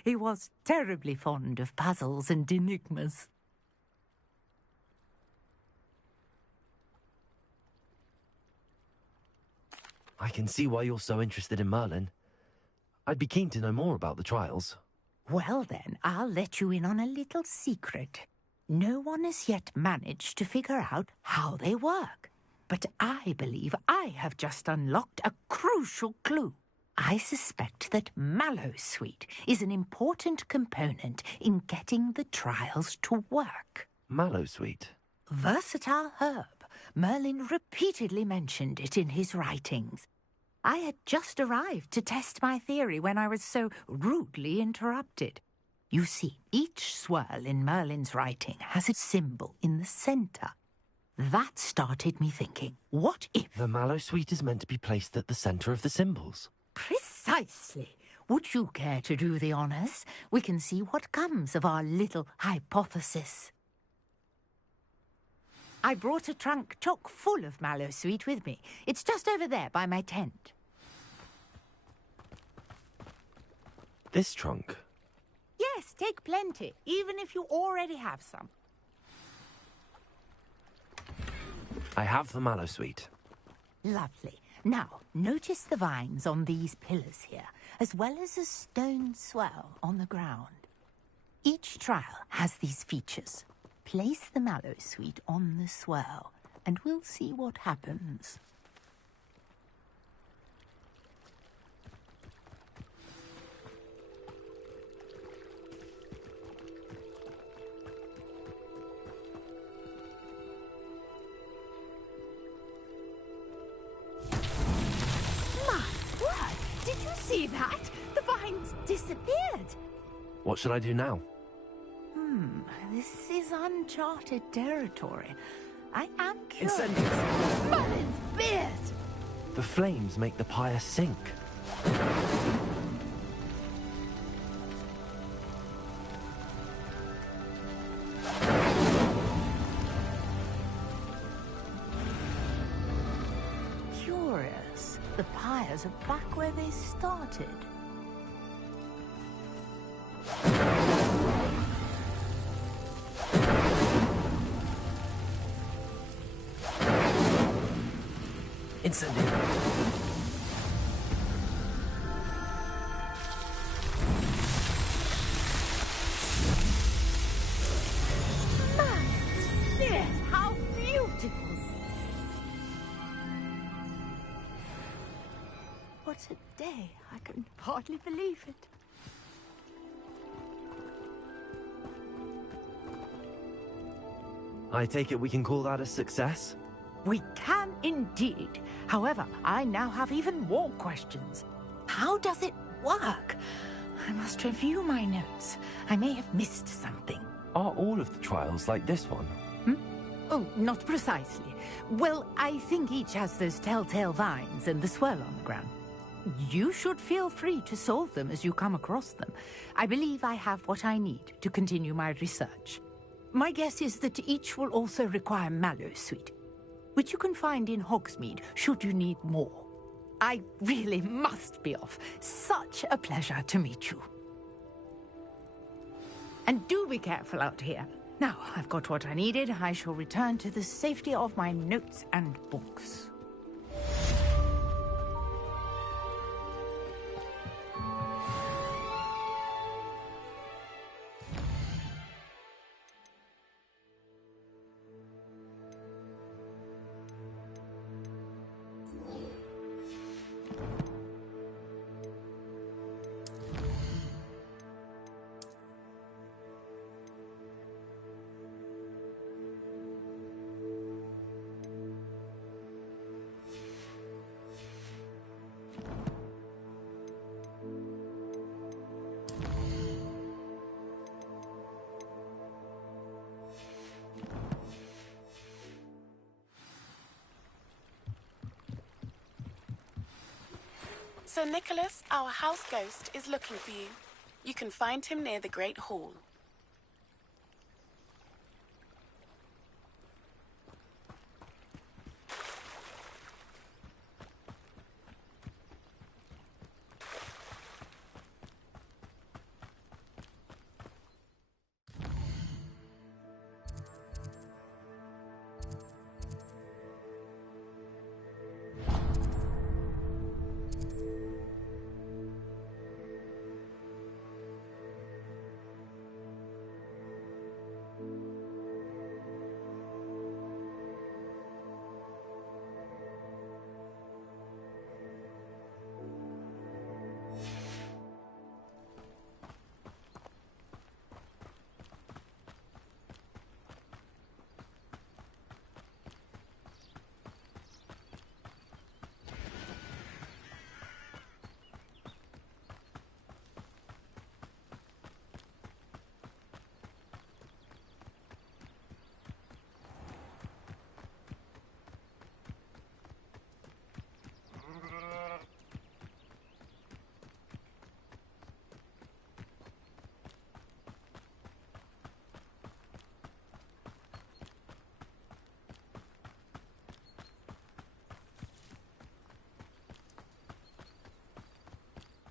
He was terribly fond of puzzles and enigmas. I can see why you're so interested in Merlin. I'd be keen to know more about the trials. Well then, I'll let you in on a little secret. No one has yet managed to figure out how they work. But I believe I have just unlocked a crucial clue. I suspect that Mallowsweet is an important component in getting the trials to work. Mallowsweet? Versatile herb. Merlin repeatedly mentioned it in his writings. I had just arrived to test my theory when I was so rudely interrupted. You see, each swirl in Merlin's writing has a symbol in the centre. That started me thinking, what if... The Mallowsweet is meant to be placed at the centre of the symbols. Precisely. Would you care to do the honours? We can see what comes of our little hypothesis. I brought a trunk chock full of Mallowsweet with me. It's just over there by my tent. This trunk? Yes, take plenty, even if you already have some. I have the Mallowsweet. Lovely. Now, notice the vines on these pillars here, as well as a stone swell on the ground. Each trial has these features. Place the Mallowsweet on the swirl, and we'll see what happens. My word! Did you see that? The vines disappeared. What should I do now? This is uncharted territory. I am curious. Incendies! Merlin's beard! The flames make the pyre sink. glorious. The pyres are back where they started. Incendiary. Yes, how beautiful! What a day. I can hardly believe it. I take it we can call that a success? We can indeed. However, I now have even more questions. How does it work? I must review my notes. I may have missed something. Are all of the trials like this one? Oh, not precisely. Well, I think each has those telltale vines and the swirl on the ground. You should feel free to solve them as you come across them. I believe I have what I need to continue my research. My guess is that each will also require mallowsweet, which you can find in Hogsmeade should you need more. I really must be off. Such a pleasure to meet you. And do be careful out here. Now, I've got what I needed. I shall return to the safety of my notes and books. Sir Nicholas, our house ghost, is looking for you. You can find him near the Great Hall.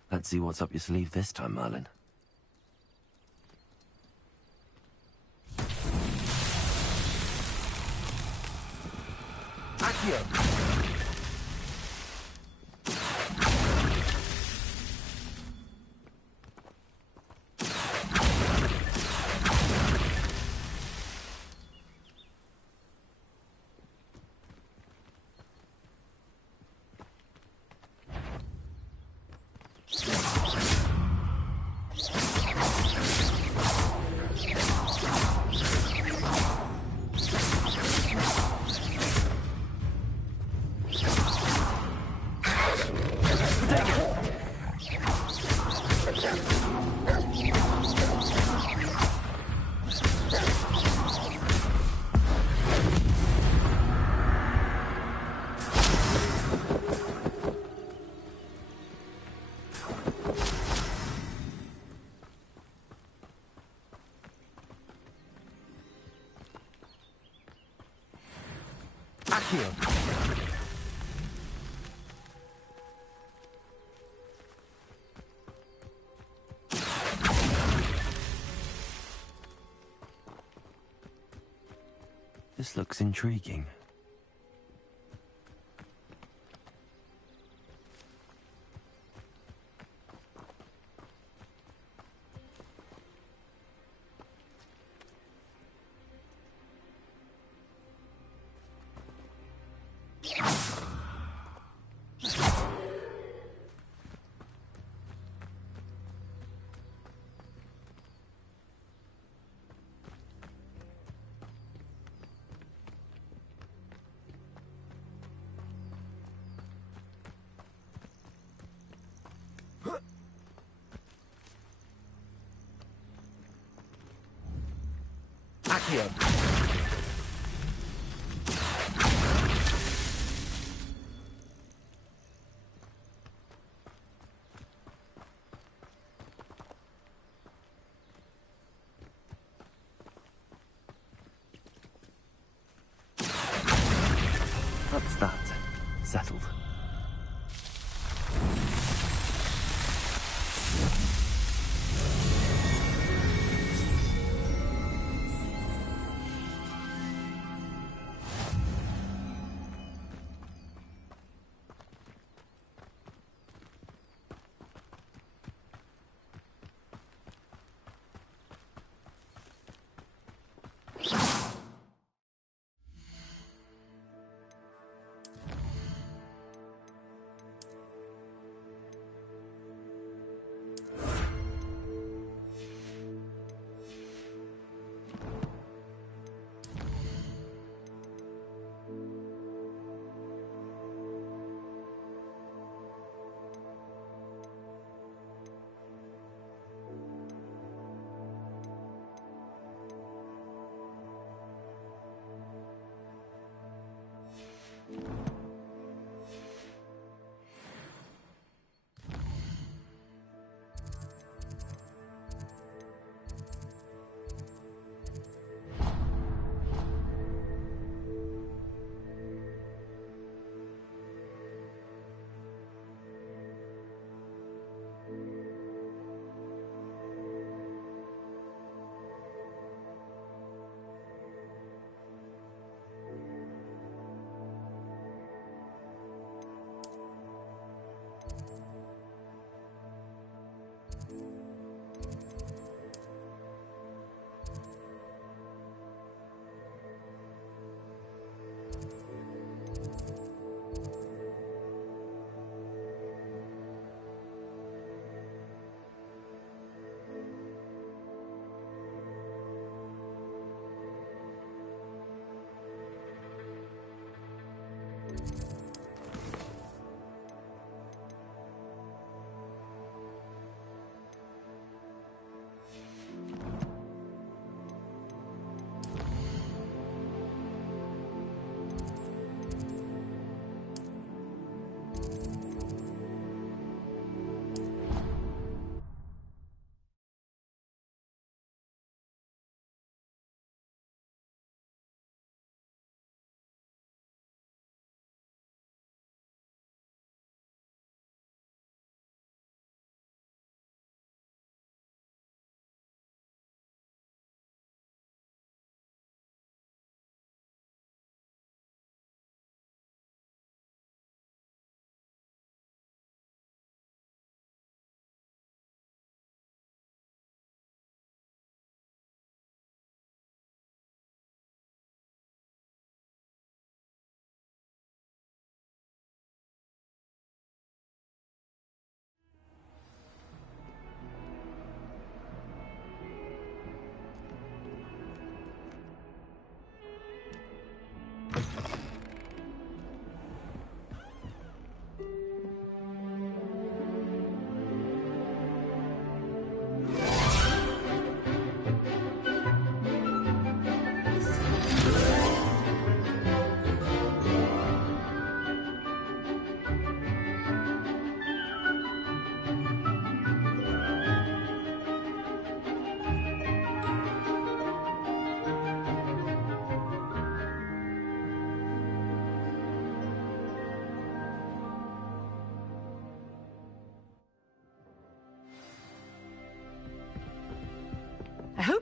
Let's see what's up your sleeve this time, Merlin. Accio! This looks intriguing. Accio. That's that. Settled.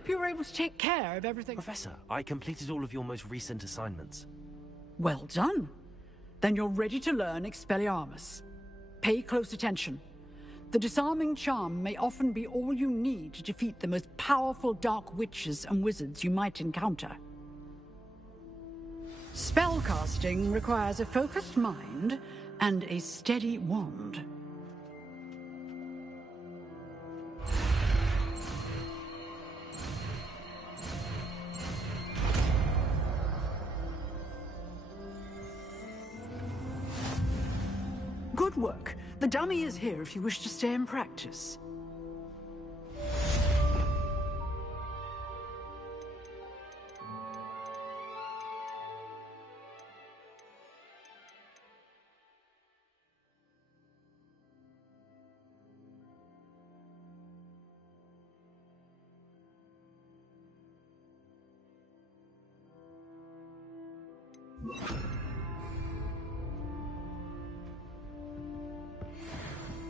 hope you were able to take care of everything. Professor, I completed all of your most recent assignments. Well done. Then you're ready to learn Expelliarmus. Pay close attention. The disarming charm may often be all you need to defeat the most powerful dark witches and wizards you might encounter. Spellcasting requires a focused mind and a steady wand. Good work. The dummy is here if you wish to stay and practice.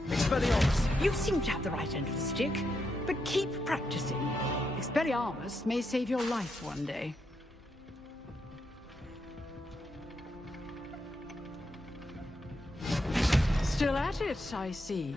Expelliarmus! You seem to have the right end of the stick, but keep practicing. Expelliarmus may save your life one day. Still at it, I see.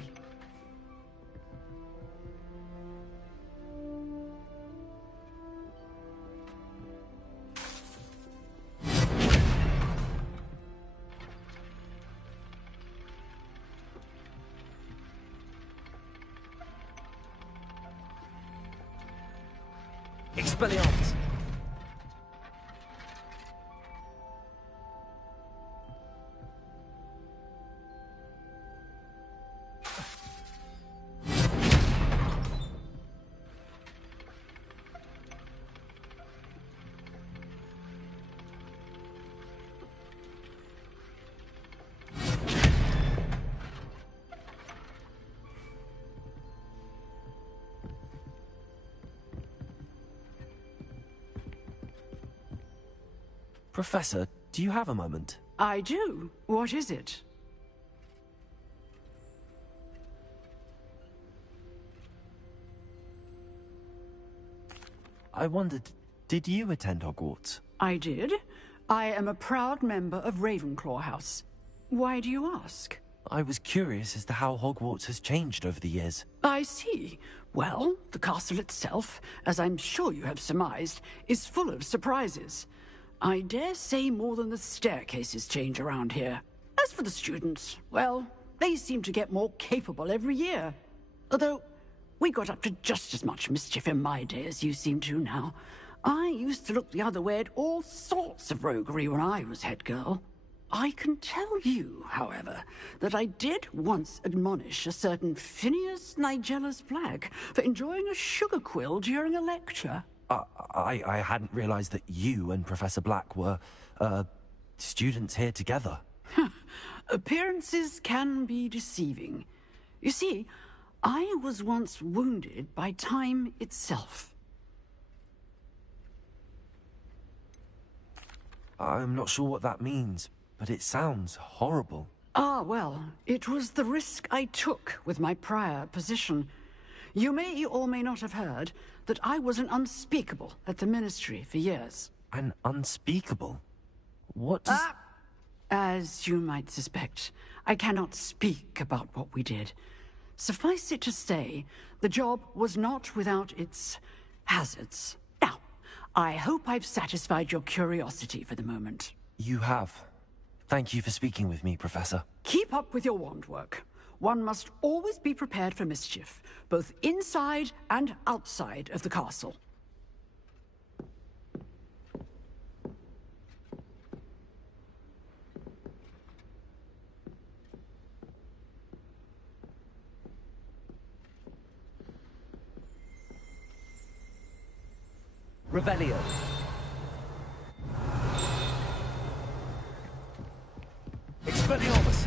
Expelliarmus! Professor, do you have a moment? I do. What is it? I wondered, did you attend Hogwarts? I did. I am a proud member of Ravenclaw House. Why do you ask? I was curious as to how Hogwarts has changed over the years. I see. Well, the castle itself, as I'm sure you have surmised, is full of surprises. I dare say more than the staircases change around here. As for the students, well, they seem to get more capable every year. Although, we got up to just as much mischief in my day as you seem to now. I used to look the other way at all sorts of roguery when I was head girl. I can tell you, however, that I did once admonish a certain Phineas Nigellus Black for enjoying a sugar quill during a lecture. I hadn't realized that you and Professor Black were, students here together. Appearances can be deceiving. You see, I was once wounded by time itself. I'm not sure what that means, but it sounds horrible. Ah, well, it was the risk I took with my prior position. You may or may not have heard that I was an unspeakable at the Ministry for years. An unspeakable? What does... As you might suspect, I cannot speak about what we did. Suffice it to say, the job was not without its hazards. Now, I hope I've satisfied your curiosity for the moment. You have. Thank you for speaking with me, Professor. Keep up with your wand work. One must always be prepared for mischief, both inside and outside of the castle. Revelio. Expelliarmus!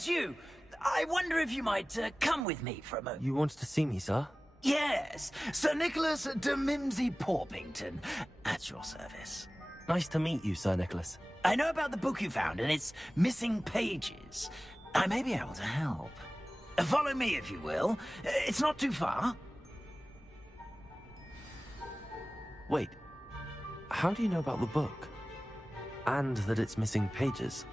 Yes, you! I wonder if you might come with me for a moment. You wanted to see me, sir? Yes, Sir Nicholas de Mimsy Porpington, at your service. Nice to meet you, Sir Nicholas. I know about the book you found and its missing pages. I may be able to help. Follow me, if you will. It's not too far. Wait, how do you know about the book? And that it's missing pages?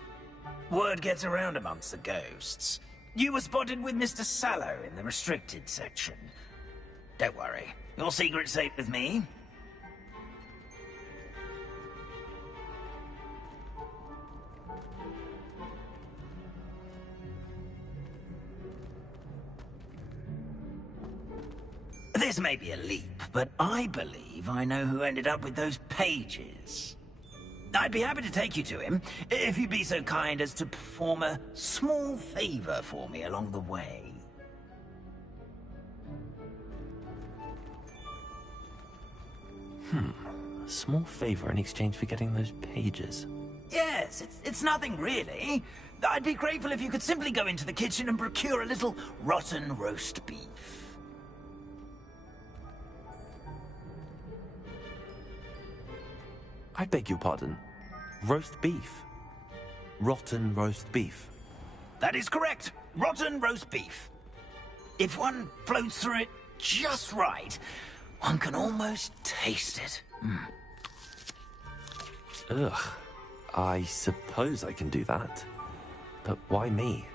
Word gets around amongst the ghosts. You were spotted with Mr. Sallow in the restricted section. Don't worry, your secret's safe with me. This may be a leap, but I believe I know who ended up with those pages. I'd be happy to take you to him, if you'd be so kind as to perform a small favor for me along the way. A small favor in exchange for getting those pages. Yes, it's nothing really. I'd be grateful if you could simply go into the kitchen and procure a little rotten roast beef. I beg your pardon. Roast beef? Rotten roast beef? That is correct. Rotten roast beef. If one floats through it just right, one can almost taste it. Ugh. I suppose I can do that. But why me?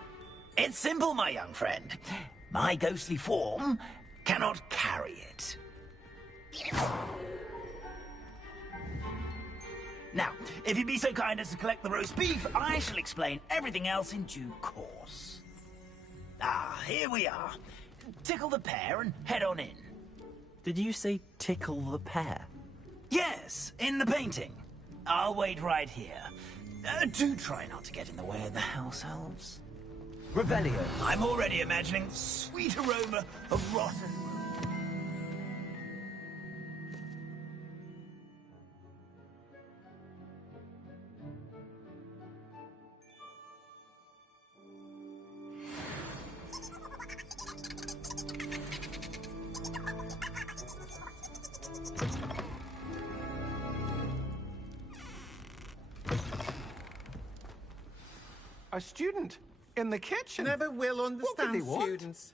It's simple, my young friend. My ghostly form cannot carry it. Now, if you'd be so kind as to collect the roast beef, I shall explain everything else in due course. Ah, here we are. Tickle the pear and head on in. Did you say tickle the pear? Yes, in the painting. I'll wait right here. Do try not to get in the way of the house elves. Revelio. I'm already imagining the sweet aroma of rotten. A student in the kitchen. Never will understand students.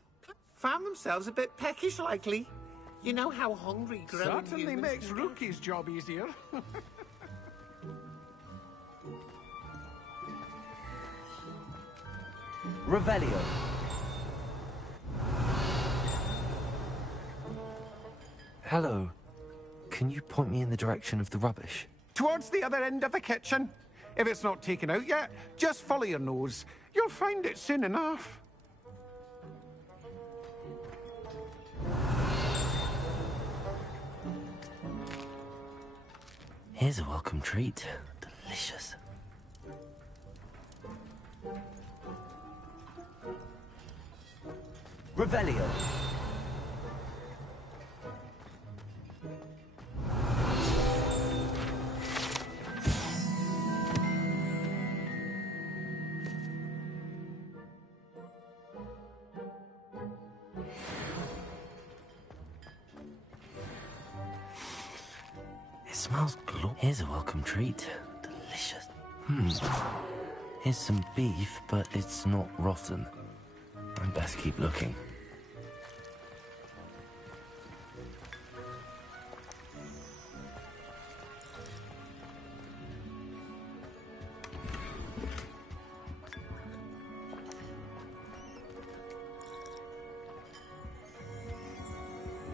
Found themselves a bit peckish, likely. You know how hungry growing Certainly humans makes can Rookie's job easier. Revelio. Hello. Can you point me in the direction of the rubbish? Towards the other end of the kitchen. If it's not taken out yet, just follow your nose. You'll find it soon enough. Here's a welcome treat. Delicious. Revelio. It smells glorious. Here's a welcome treat. Delicious. Here's some beef, but it's not rotten. I'd best keep looking.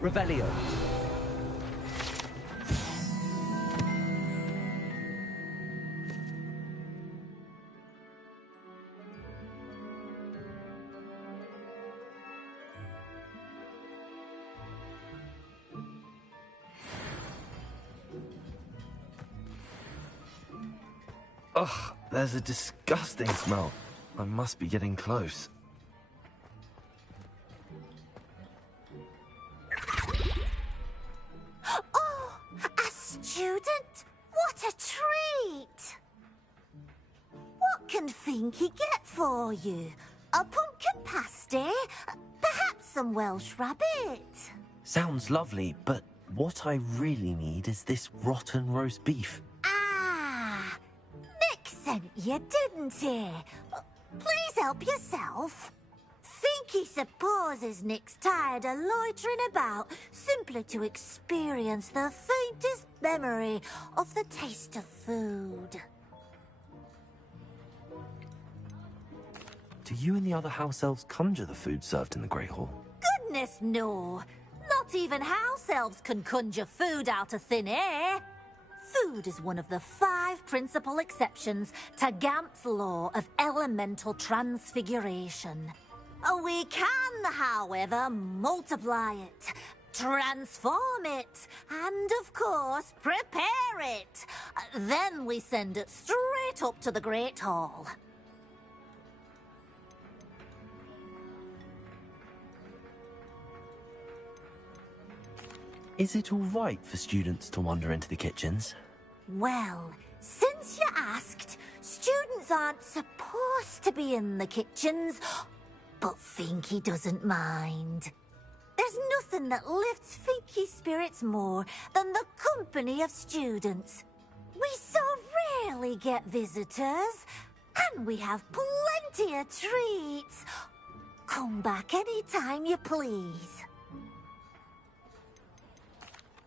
Revelio. Ugh, there's a disgusting smell. I must be getting close. Oh, a student? What a treat! What can Finky get for you? A pumpkin pasty? Perhaps some Welsh rabbit? Sounds lovely, but what I really need is this rotten roast beef. Ah, Nick sent you, didn't he? Please help yourself. Think he supposes Nick's tired of loitering about simply to experience the faintest memory of the taste of food. Do you and the other house elves conjure the food served in the Great Hall? Goodness, no. Not even house elves can conjure food out of thin air. Food is one of the 5 principal exceptions to Gamp's law of elemental transfiguration. We can, however, multiply it, transform it, and, of course, prepare it. Then we send it straight up to the Great Hall. Is it all right for students to wander into the kitchens? Well, since you asked, students aren't supposed to be in the kitchens, but Finky doesn't mind. There's nothing that lifts Finky's spirits more than the company of students. We so rarely get visitors, and we have plenty of treats. Come back any time you please.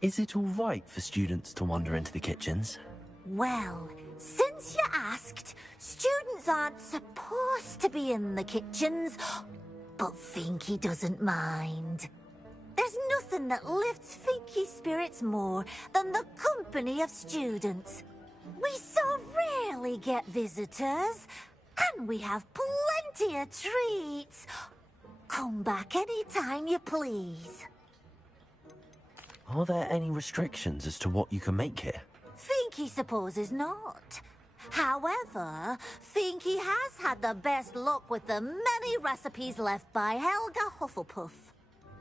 Is it all right for students to wander into the kitchens? Well, since you asked, students aren't supposed to be in the kitchens, but Finky doesn't mind. There's nothing that lifts Finky's spirits more than the company of students. We so rarely get visitors, and we have plenty of treats. Come back any time you please. Are there any restrictions as to what you can make here? Finky supposes not. However, Finky has had the best luck with the many recipes left by Helga Hufflepuff.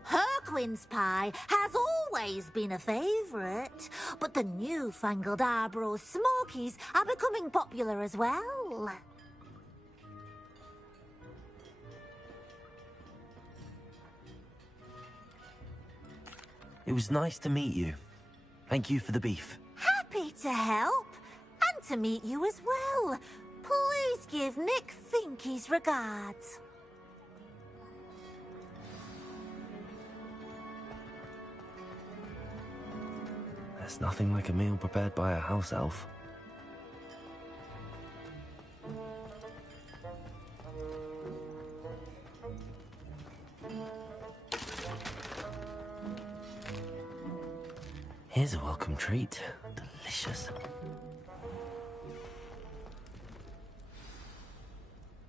Her quince pie has always been a favourite, but the newfangled Arbroath Smokies are becoming popular as well. It was nice to meet you. Thank you for the beef. Happy to help, and to meet you as well. Please give Nick Finky's regards. There's nothing like a meal prepared by a house elf. Here's a welcome treat. Delicious.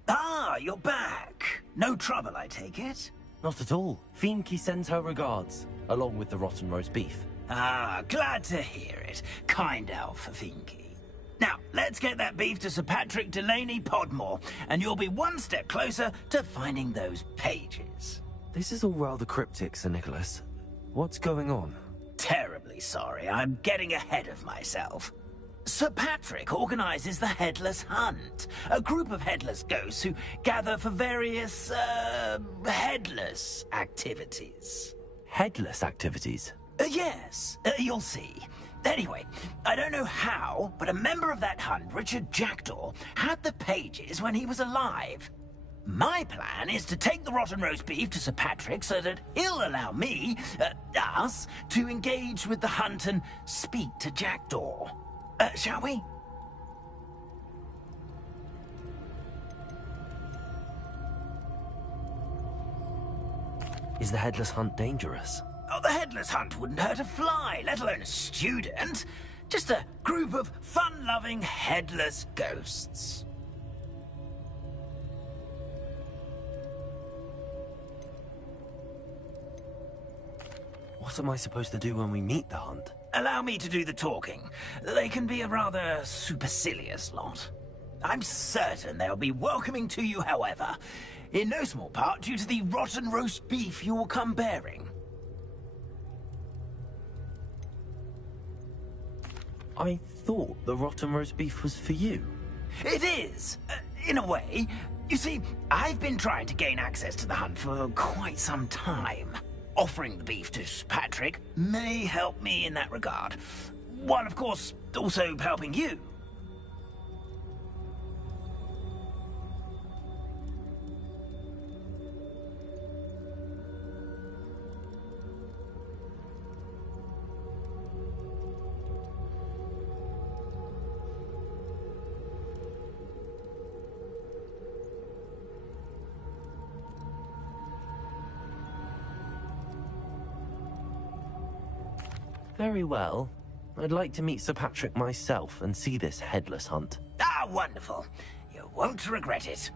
Ah, you're back. No trouble, I take it? Not at all. Finky sends her regards, along with the rotten roast beef. Ah, glad to hear it. Kind elf for Finky. Now, let's get that beef to Sir Patrick Delaney Podmore, and you'll be one step closer to finding those pages. This is all rather cryptic, Sir Nicholas. What's going on? Terribly sorry, I'm getting ahead of myself. Sir Patrick organises the Headless Hunt, a group of headless ghosts who gather for various, headless activities. Headless activities? Yes, you'll see. Anyway, I don't know how, but a member of that hunt, Richard Jackdaw, had the pages when he was alive. My plan is to take the rotten roast beef to Sir Patrick so that he'll allow me, us, to engage with the hunt and speak to Jackdaw. Shall we? Is the Headless Hunt dangerous? Oh, the Headless Hunt wouldn't hurt a fly, let alone a student. Just a group of fun-loving headless ghosts. What am I supposed to do when we meet the hunt? Allow me to do the talking. They can be a rather supercilious lot. I'm certain they'll be welcoming to you, however, in no small part due to the rotten roast beef you will come bearing. I thought the rotten roast beef was for you. It is, in a way. You see, I've been trying to gain access to the hunt for quite some time. Offering the beef to Sir Patrick may help me in that regard. While, of course, also helping you. Very well. I'd like to meet Sir Patrick myself and see this headless hunt. Ah, wonderful. You won't regret it.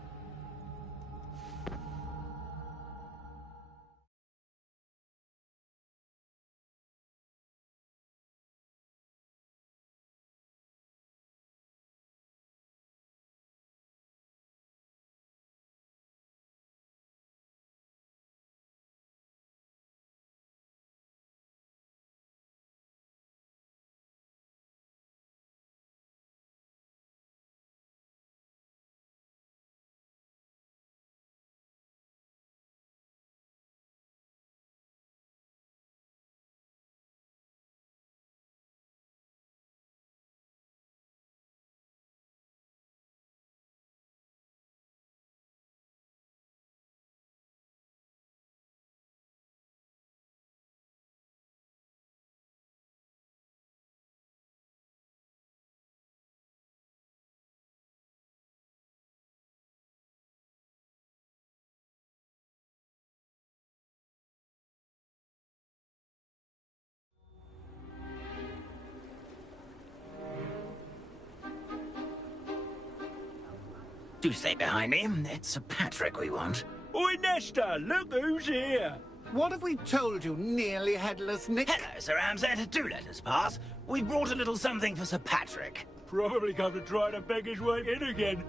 Do stay behind me. It's Sir Patrick we want. Oi, Nesta, look who's here. What have we told you, nearly headless Nick? Hello, Sir Ramsed. Do let us pass. We brought a little something for Sir Patrick. Probably come to try to beg his way in again.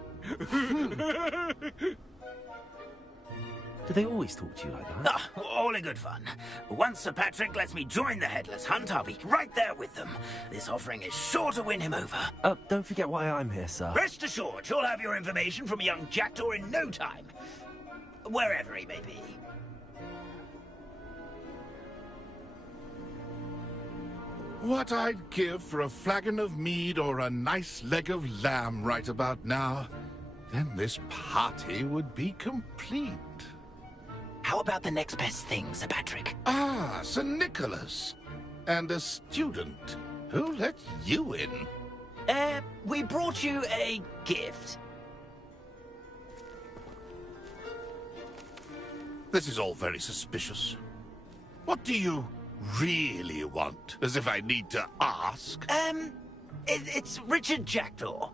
Do they always talk to you like that? Ah, all in good fun. Once Sir Patrick lets me join the Headless Hunt, I'll be right there with them. This offering is sure to win him over. Don't forget why I'm here, sir. Rest assured, you'll have your information from a young jackdaw in no time. Wherever he may be. What I'd give for a flagon of mead or a nice leg of lamb right about now. Then this party would be complete. How about the next best thing, Sir Patrick? Ah, Sir Nicholas. And a student. Who let you in? We brought you a gift. This is all very suspicious. What do you really want? As if I need to ask. It's Richard Jackdaw.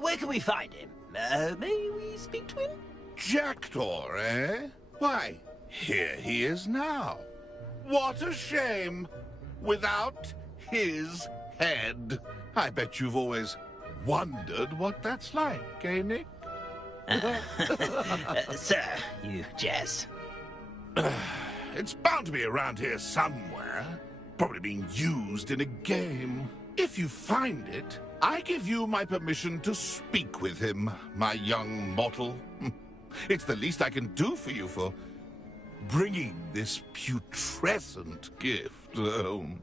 Where can we find him? May we speak to him? Jackdaw, eh? Why, here he is now. What a shame. Without his head. I bet you've always wondered what that's like, eh, Nick? Sir, you jest. It's bound to be around here somewhere. Probably being used in a game. If you find it, I give you my permission to speak with him, my young mortal. It's the least I can do for you for bringing this putrescent gift home.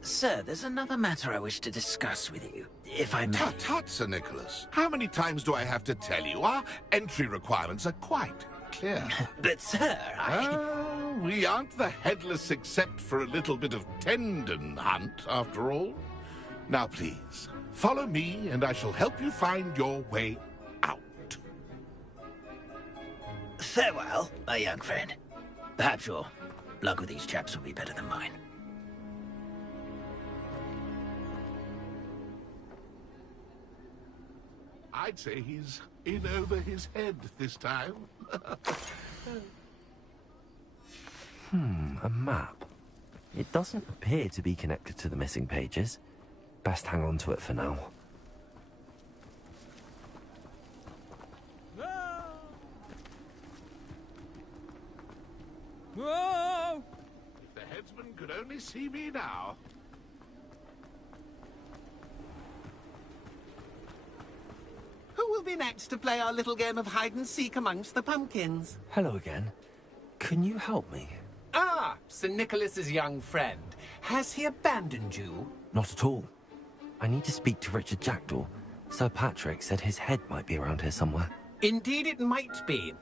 Sir, there's another matter I wish to discuss with you, if I may. Tut, tut, Sir Nicholas. How many times do I have to tell you? Our entry requirements are quite clear. But, sir, we aren't the headless except for a little bit of tendon hunt, after all. Now, please, follow me, and I shall help you find your way out. Farewell, my young friend. Perhaps your luck with these chaps will be better than mine. I'd say he's in over his head this time. A map. It doesn't appear to be connected to the missing pages. Best hang on to it for now. Whoa! If the headsman could only see me now. Who will been asked to play our little game of hide-and-seek amongst the pumpkins. Hello again. Can you help me? Ah, Sir Nicholas's young friend. Has he abandoned you? Not at all. I need to speak to Richard Jackdaw. Sir Patrick said his head might be around here somewhere. Indeed it might be.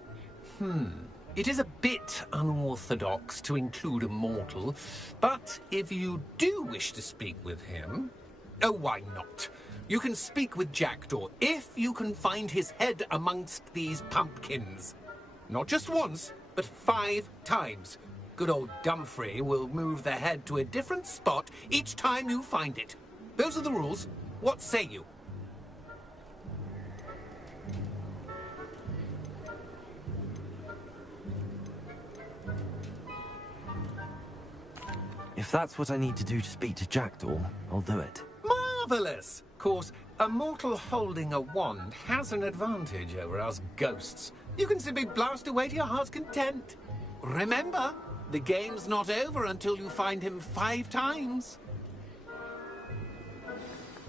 It is a bit unorthodox to include a mortal, but if you do wish to speak with him... Oh, why not? You can speak with Jackdaw if you can find his head amongst these pumpkins. Not just once, but 5 times. Good old Dumfrey will move the head to a different spot each time you find it. Those are the rules. What say you? If that's what I need to do to speak to Jackdaw, I'll do it. Marvellous! Of course, a mortal holding a wand has an advantage over us ghosts. You can simply blast away to your heart's content. Remember, the game's not over until you find him 5 times.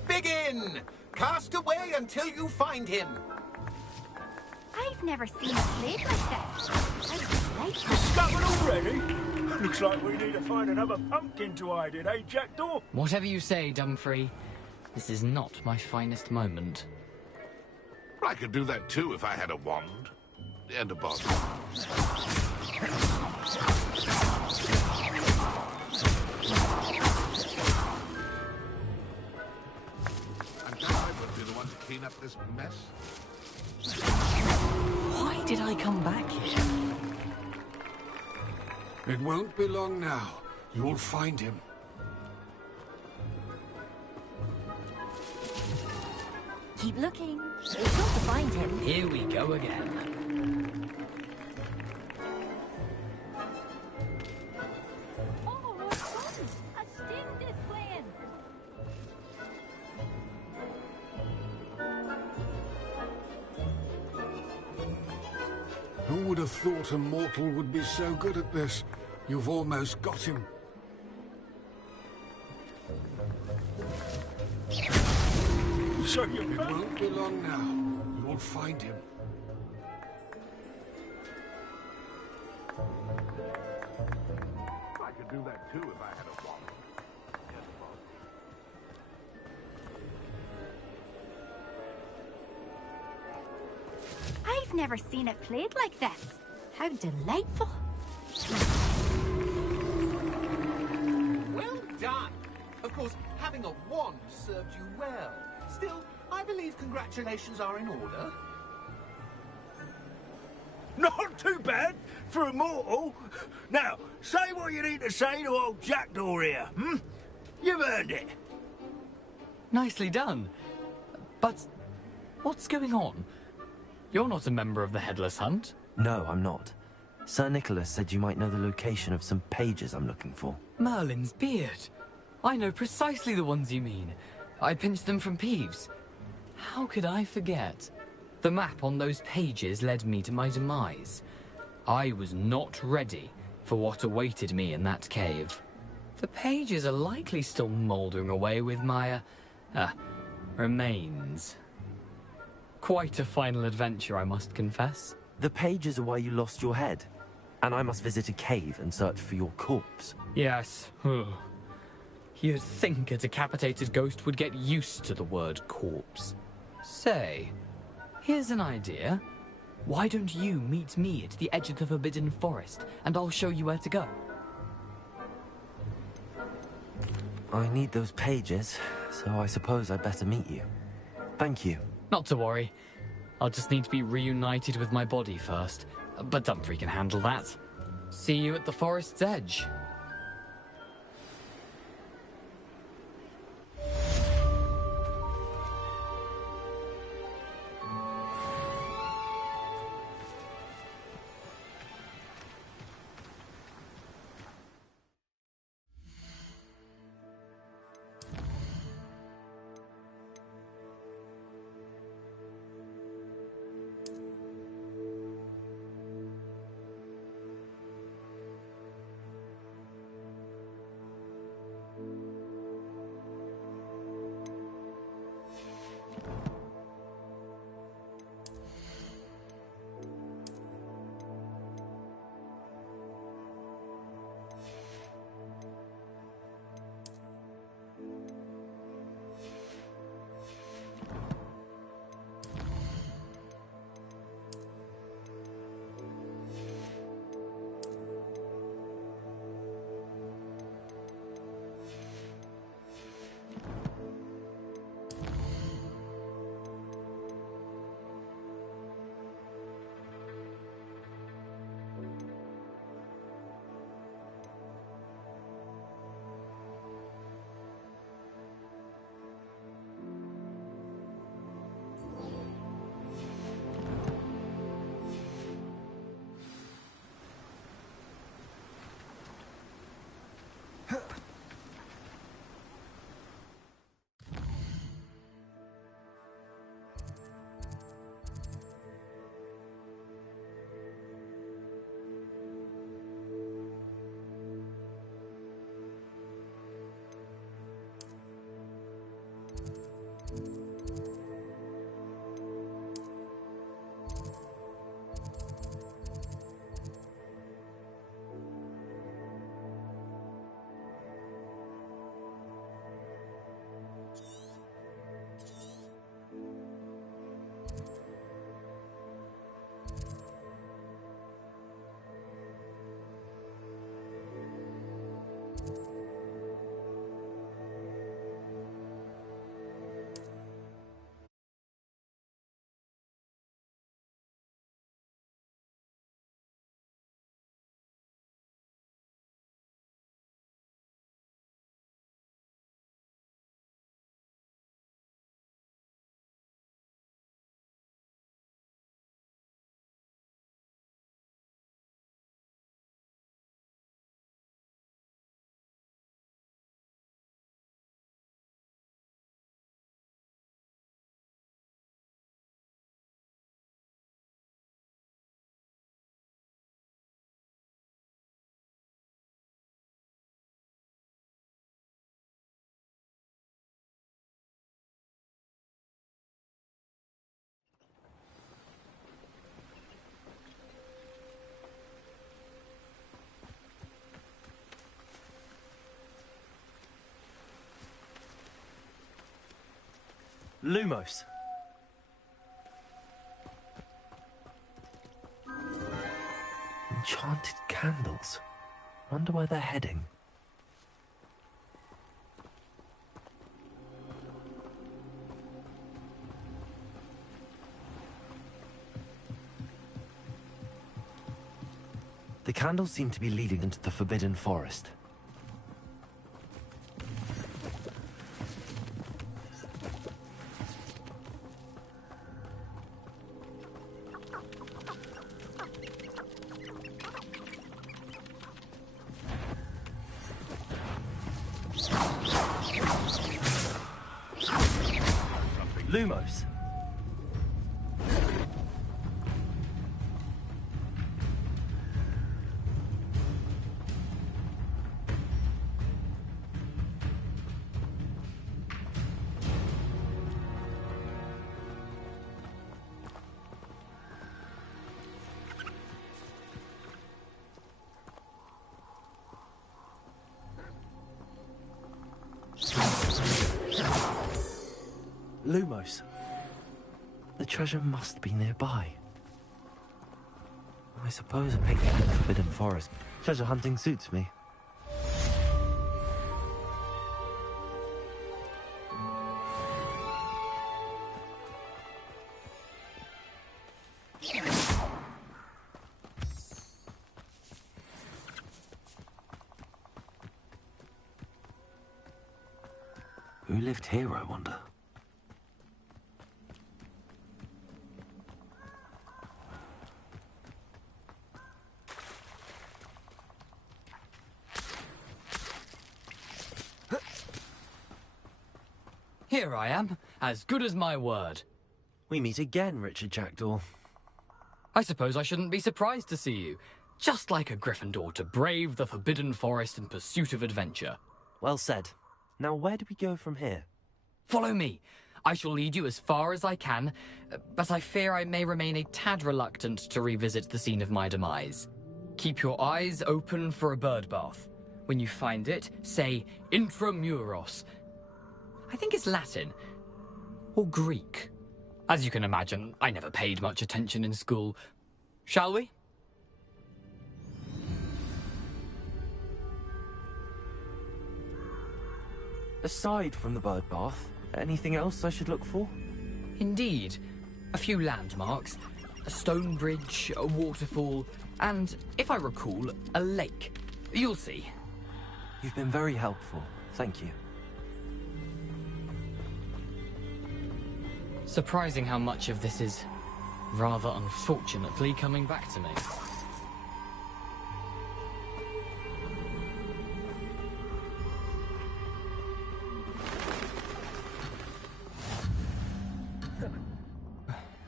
Begin! Cast away until you find him. I've never seen a blade like this. Discovered already? Looks like we need to find another pumpkin to hide in, eh, Jackdaw? Whatever you say, Dumfrey. This is not my finest moment. I could do that too if I had a wand. And a bottle. I'm glad I would be the one to clean up this mess. Why did I come back here? It won't be long now. You'll find him. Keep looking. We've got to find him. Here we go again. Oh, a sting this plan. Who would have thought a mortal would be so good at this? You've almost got him. So It won't be long now. You'll find him. I could do that too if I had a wand. Yes, boss. I've never seen it played like this. How delightful. Well done. Of course, having a wand served you well. Still, I believe congratulations are in order. Not too bad for a mortal. Now, say what you need to say to old Jackdaw here, You've earned it. Nicely done. But what's going on? You're not a member of the Headless Hunt. No, I'm not. Sir Nicholas said you might know the location of some pages I'm looking for. Merlin's beard. I know precisely the ones you mean. I pinched them from Peeves. How could I forget? The map on those pages led me to my demise. I was not ready for what awaited me in that cave. The pages are likely still mouldering away with my, remains. Quite a final adventure, I must confess. The pages are why you lost your head. And I must visit a cave and search for your corpse. Yes. You'd think a decapitated ghost would get used to the word corpse. Say, here's an idea. Why don't you meet me at the edge of the Forbidden Forest, and I'll show you where to go? I need those pages, so I suppose I'd better meet you. Thank you. Not to worry. I'll just need to be reunited with my body first. But Dumfrey can handle that. See you at the forest's edge. Lumos. Enchanted candles. Wonder where they're heading. The candles seem to be leading into the Forbidden Forest. Lumos. Lumos. The treasure must be nearby. I suppose a picnic in the Forbidden Forest. Treasure hunting suits me. Who lived here, I wonder? Here I am, as good as my word. We meet again, Richard Jackdaw. I suppose I shouldn't be surprised to see you. Just like a Gryffindor to brave the Forbidden Forest in pursuit of adventure. Well said. Now where do we go from here? Follow me. I shall lead you as far as I can, but I fear I may remain a tad reluctant to revisit the scene of my demise. Keep your eyes open for a bird bath. When you find it, say Intramuros. I think it's Latin. Or Greek. As you can imagine, I never paid much attention in school. Shall we? Aside from the bird bath, anything else I should look for? Indeed. A few landmarks. A stone bridge, a waterfall, and, if I recall, a lake. You'll see. You've been very helpful. Thank you. Surprising how much of this is, rather unfortunately, coming back to me.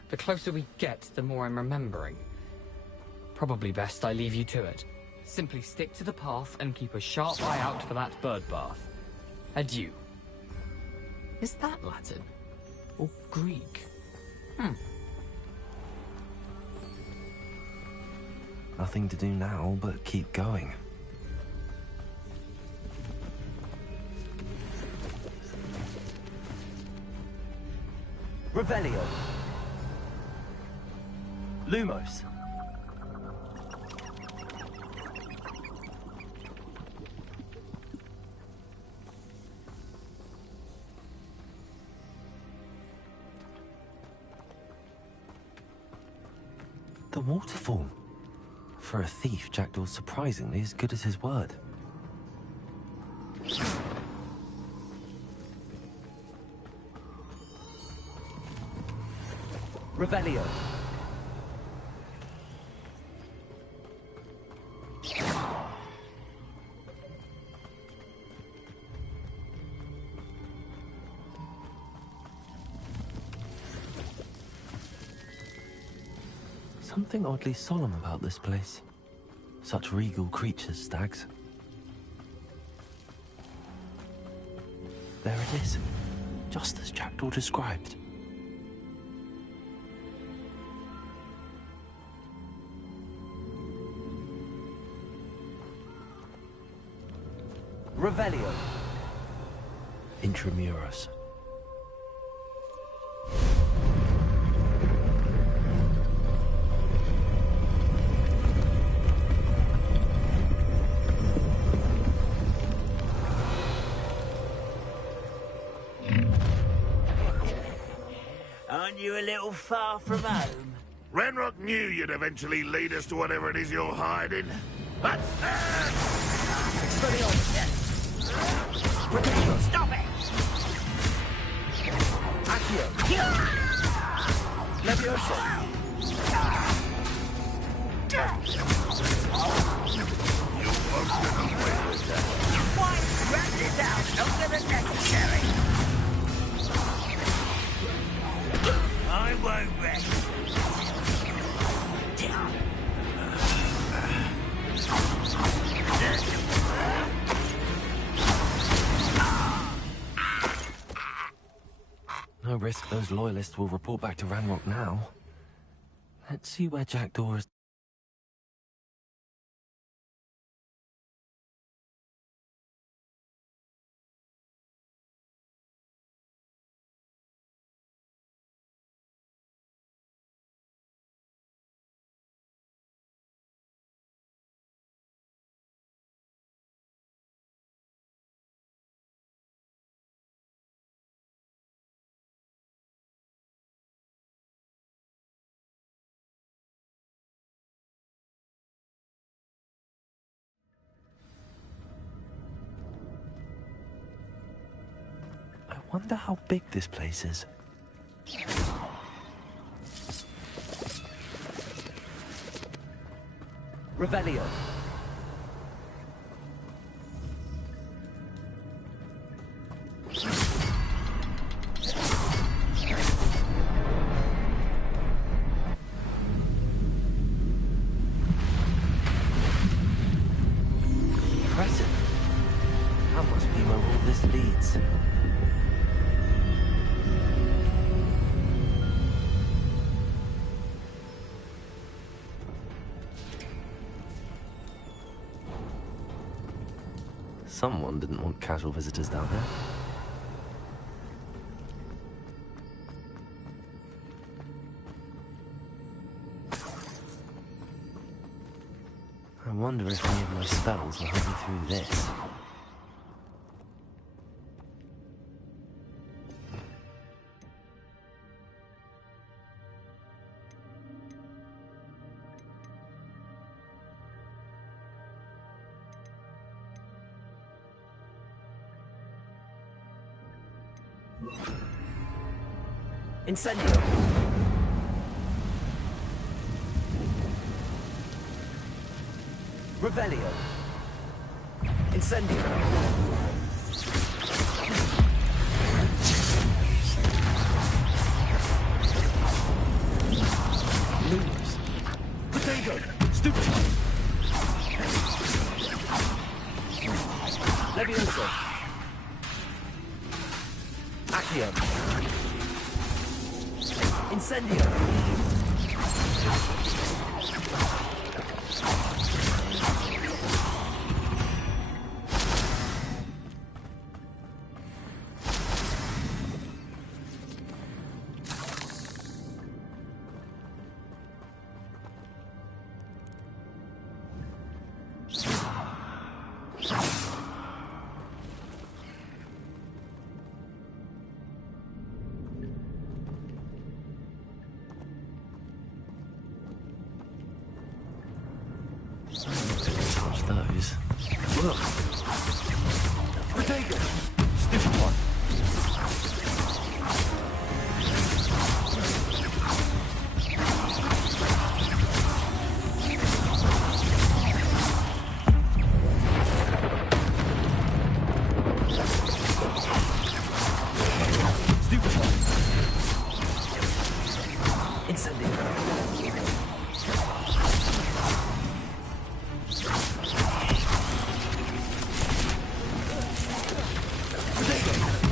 The closer we get, the more I'm remembering. Probably best I leave you to it. Simply stick to the path and keep a sharp eye out for that bird bath. Adieu. Is that Latin? Or Greek? Nothing to do now but keep going. Revelio. Lumos. The waterfall. For a thief, Jackdaw's surprisingly as good as his word. Revelio. Something oddly solemn about this place. Such regal creatures, stags. There it is, just as Jackdaw described. Revelio. Intramuros. Aren't you a little far from home? Renrock knew you'd eventually lead us to whatever it is you're hiding. But... Stop it! Accio! Leviosa! Why? Wrap this out! Longer than necessary! I won't rest. No risk those loyalists will report back to Ranrock now. Let's see where Jackdaw is. I wonder how big this place is. Revelio. Impressive. That must be where all this leads. Someone didn't want casual visitors down there. I wonder if any of my spells will help me through this. Incendio. Revelio. Incendio. Lose. Potato. Stupid. Leviosa. Accio. Incendio. Touch those. Look. Potato. Stupid one. Stupid one. Incendio. Potato.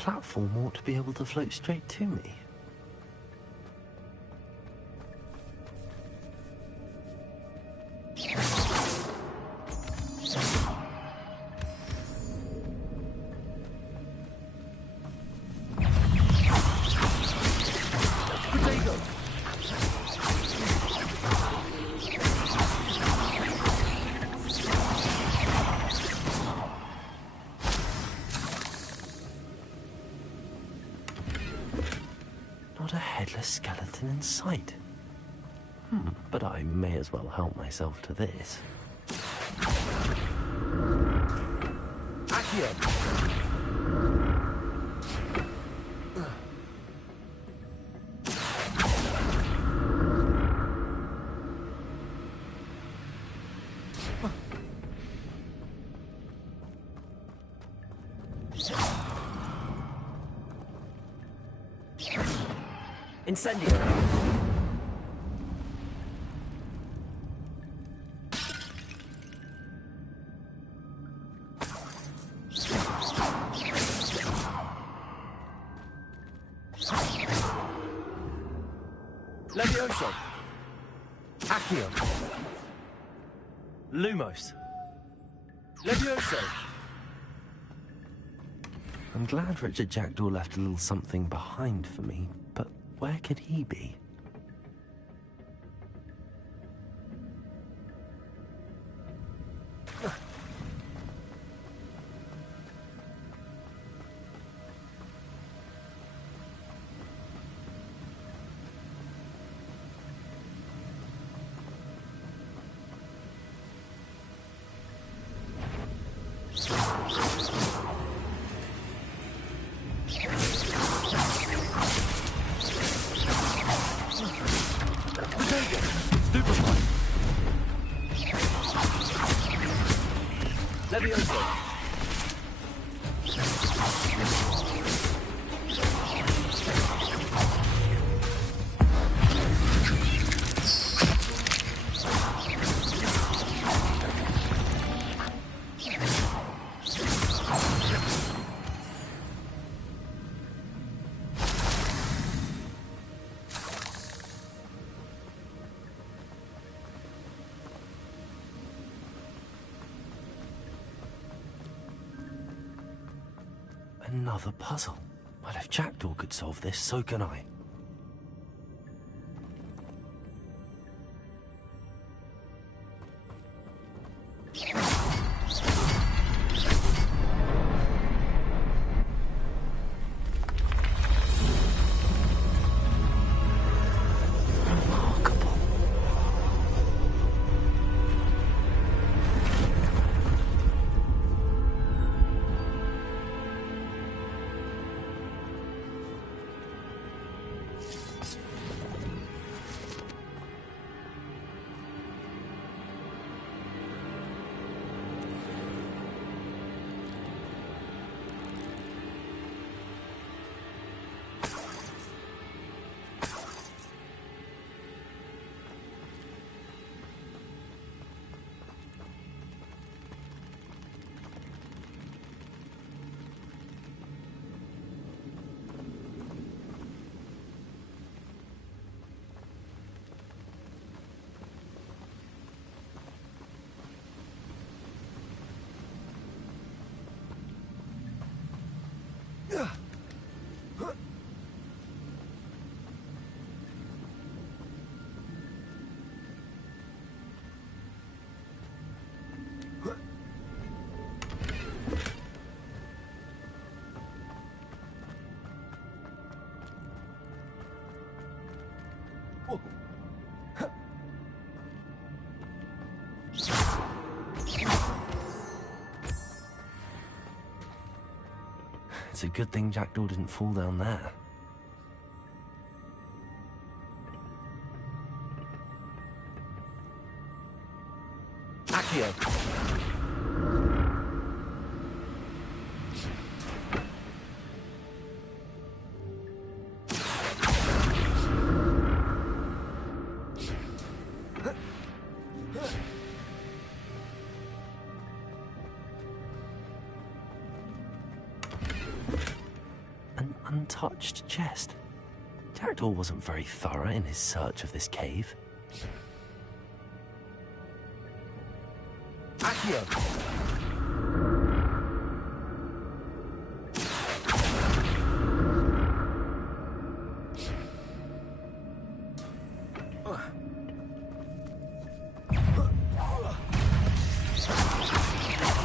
platform ought to be able to float straight to me. Not a headless skeleton in sight. But I may as well help myself to this. Accio! Incendio. Levioso. Accio. Lumos. Levioso. I'm glad Richard Jackdaw left a little something behind for me, but where could he be? Another puzzle. Well, if Jackdaw could solve this, so can I. It's a good thing Jackdaw didn't fall down there. Accio. untouched chest. Jackdaw wasn't very thorough in his search of this cave. Accio!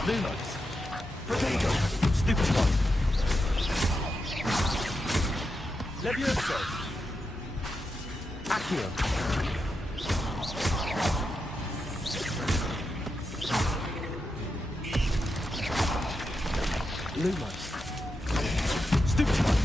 Lumos! Protego! Stupid one! Levioso! Accio! Lumos! Stupid one!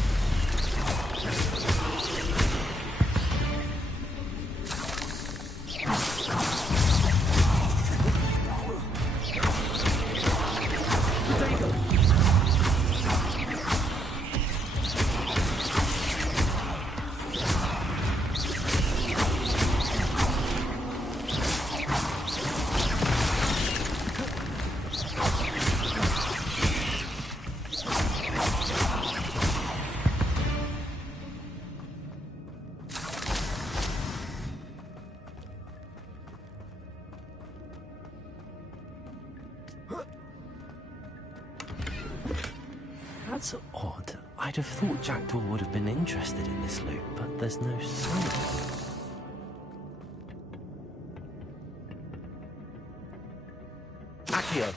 That's odd. I'd have thought Jackdaw would have been interested in this loot, but there's no sign. Accio!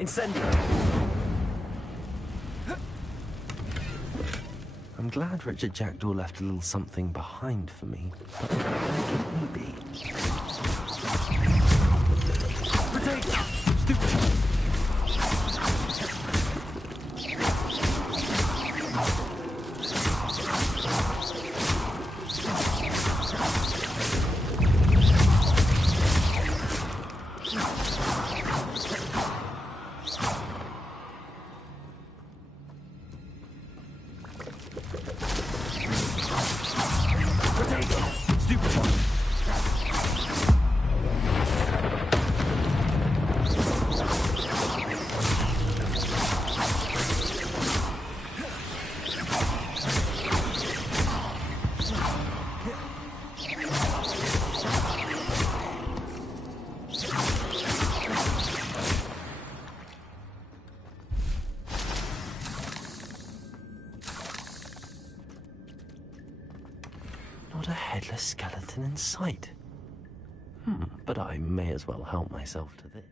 Incendio! I'm glad Richard Jackdaw left a little something behind for me, but where could he be? Potato! Stupid! Not a headless skeleton in sight. But I may as well help myself to this.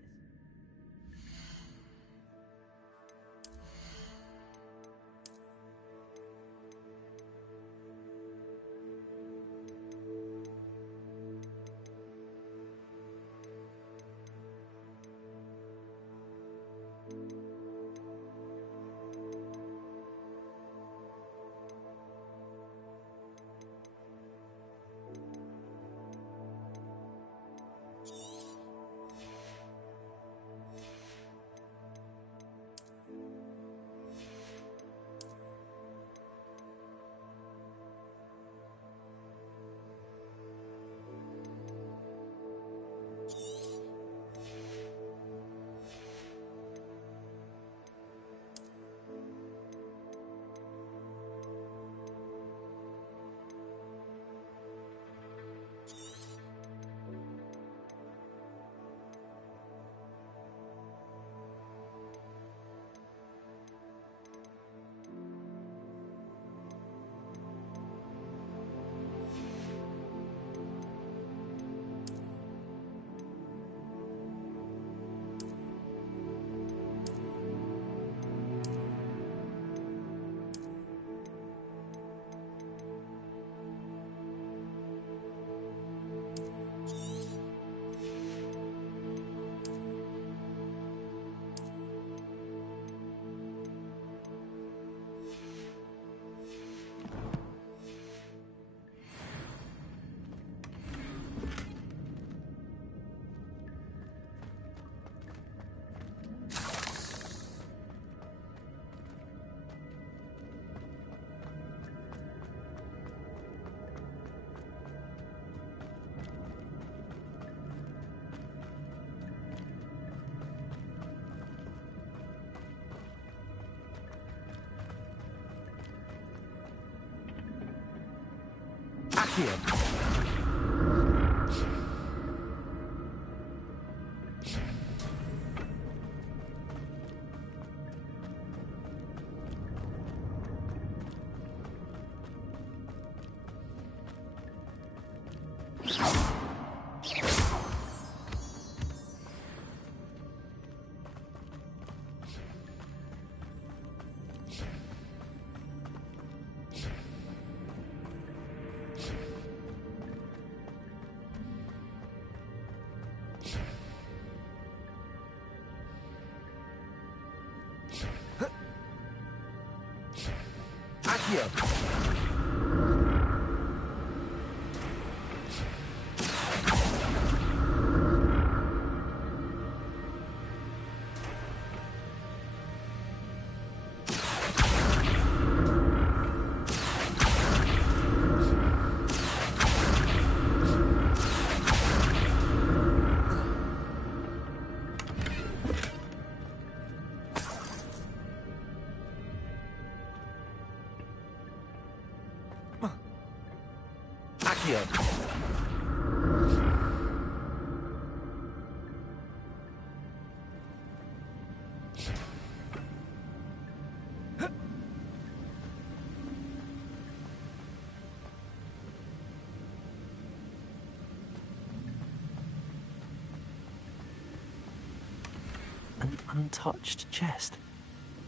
An untouched chest.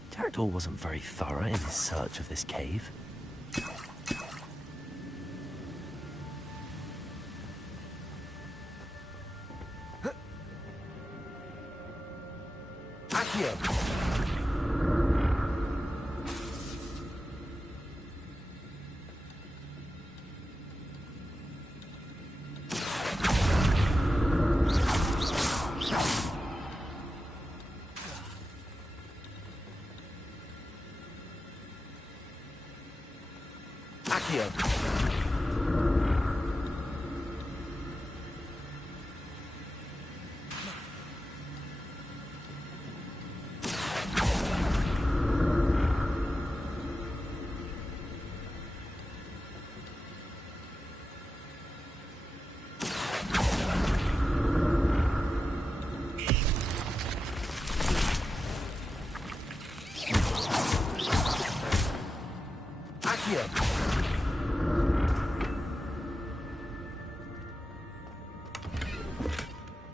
Jackdaw wasn't very thorough in his search of this cave.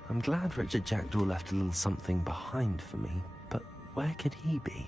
I'm glad Richard Jackdaw left a little something behind for me, but where could he be?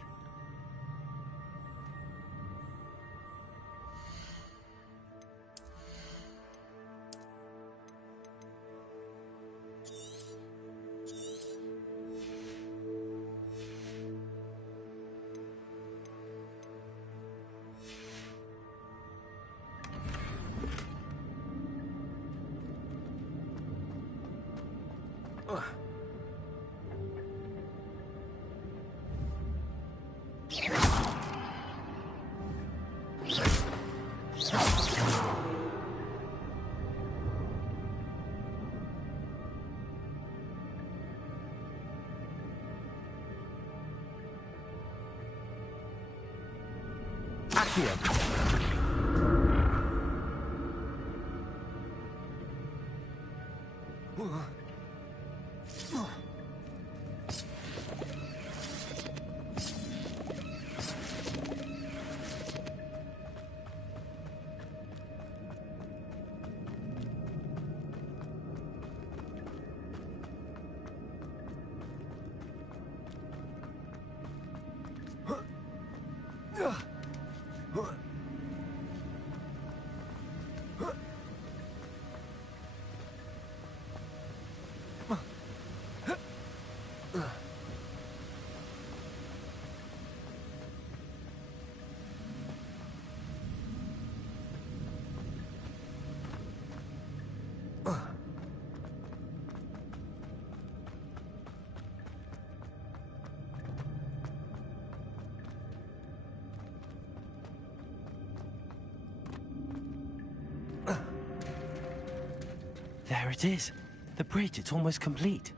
There it is. The bridge, it's almost complete.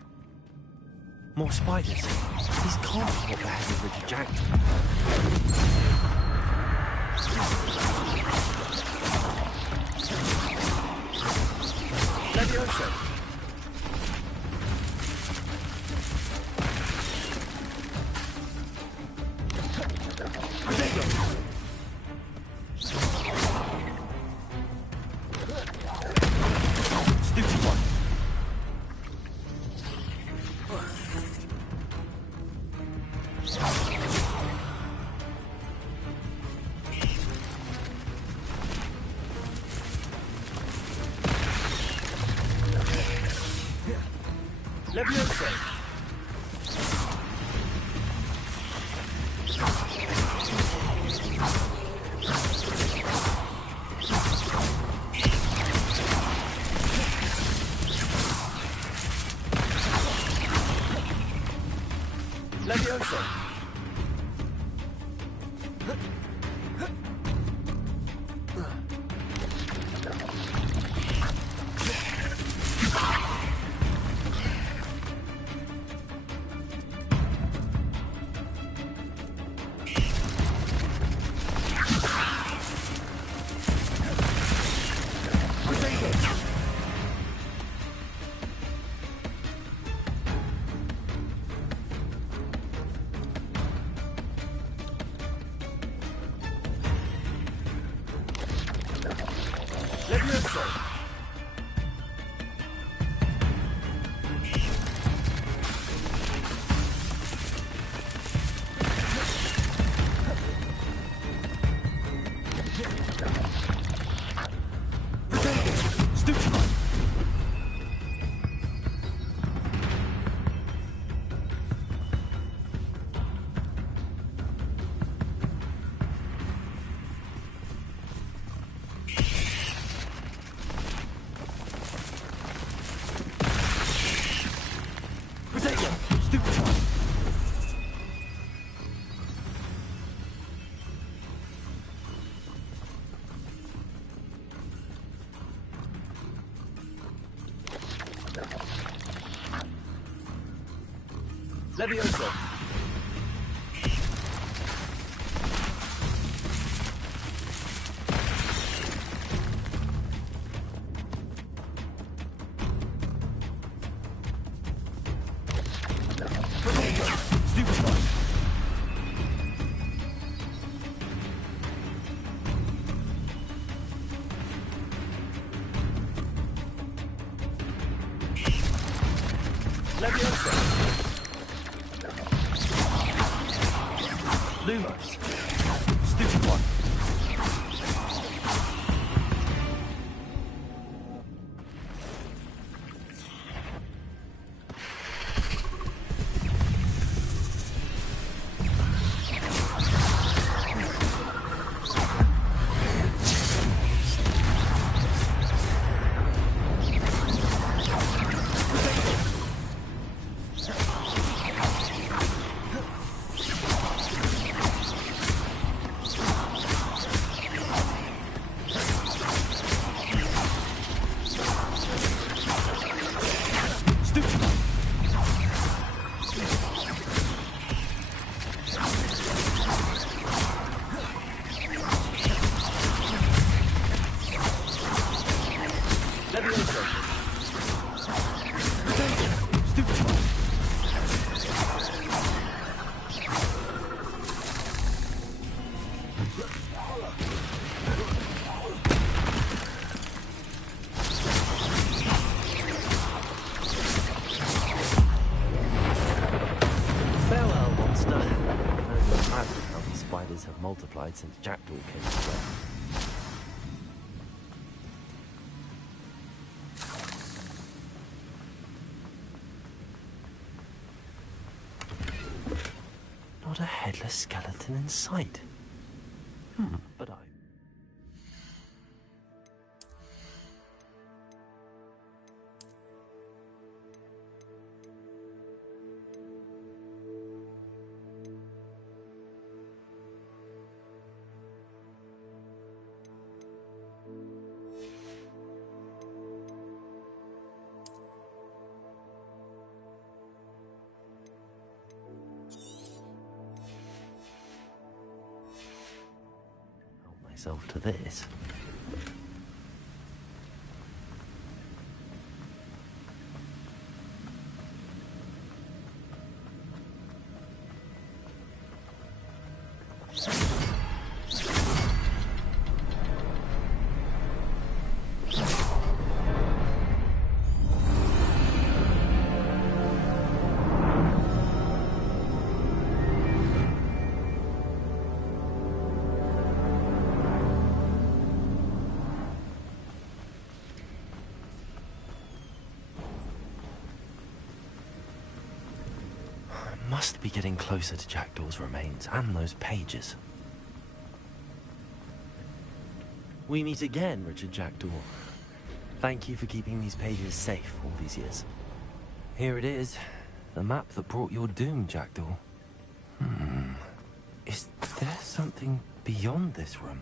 More spiders. These can't be what the head of Richard Jackdaw. Leviosa. Stupid one. Leviosa. Leviosa. Leviosa. Stupid one. Potato. Stupid one. Leviosa. Stupid one. Leviosa. Lumos. Stupid one. Farewell, monster. I've been mad with how these spiders have multiplied since Jackdaw came to play. Not a headless skeleton in sight. But I... myself to this. Must be getting closer to Jackdaw's remains and those pages. We meet again, Richard Jackdaw. Thank you for keeping these pages safe all these years. Here it is, the map that brought your doom, Jackdaw. Is there something beyond this room?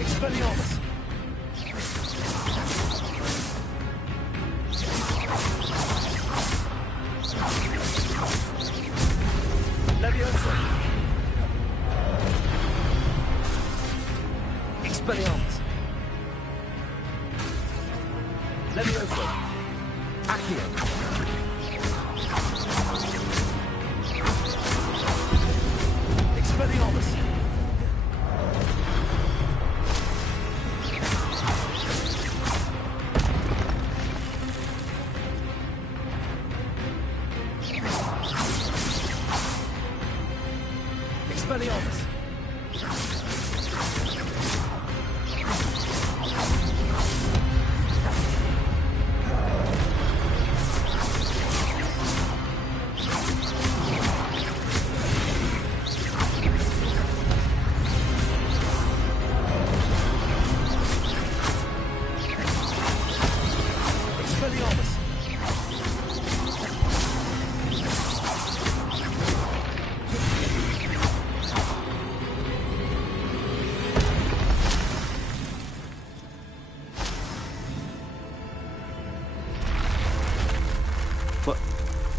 Expelliarmus! Leviosa! Expelliarmus! Leviosa! Accio! Expelliarmus! Expelliarmus!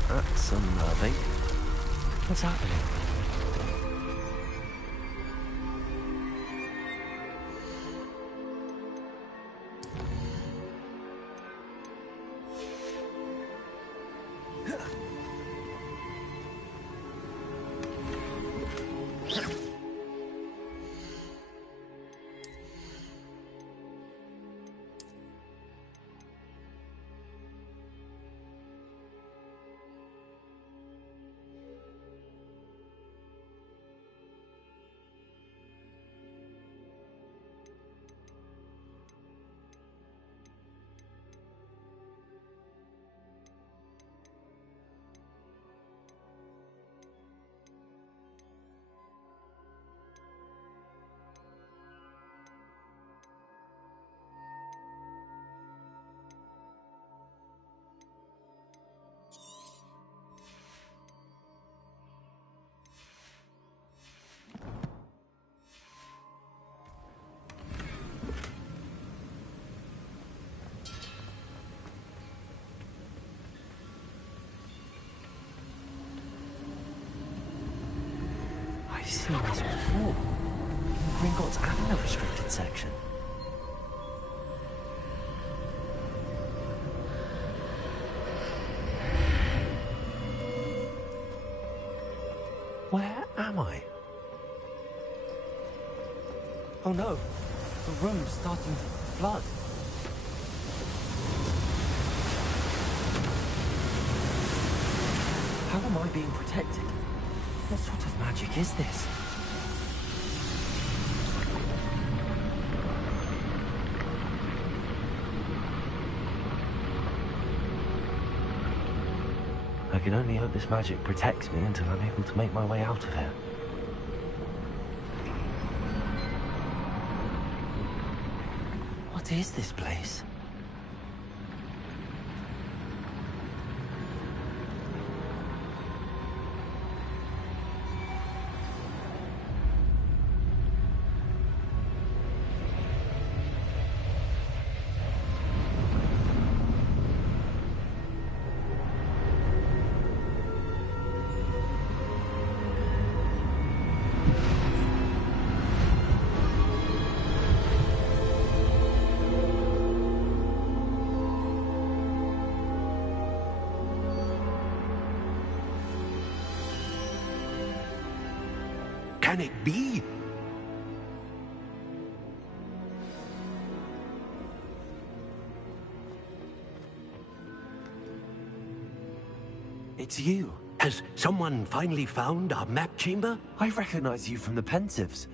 That's unnerving. What's happening? I've seen this before. In Gringotts and the restricted section. am I? Oh no, the room's starting to flood. How am I being protected? What sort of magic is this? I can only hope this magic protects me until I'm able to make my way out of here. What is this place? Can it be? It's you. Has someone finally found our map chamber? I recognize you from the Pensieves.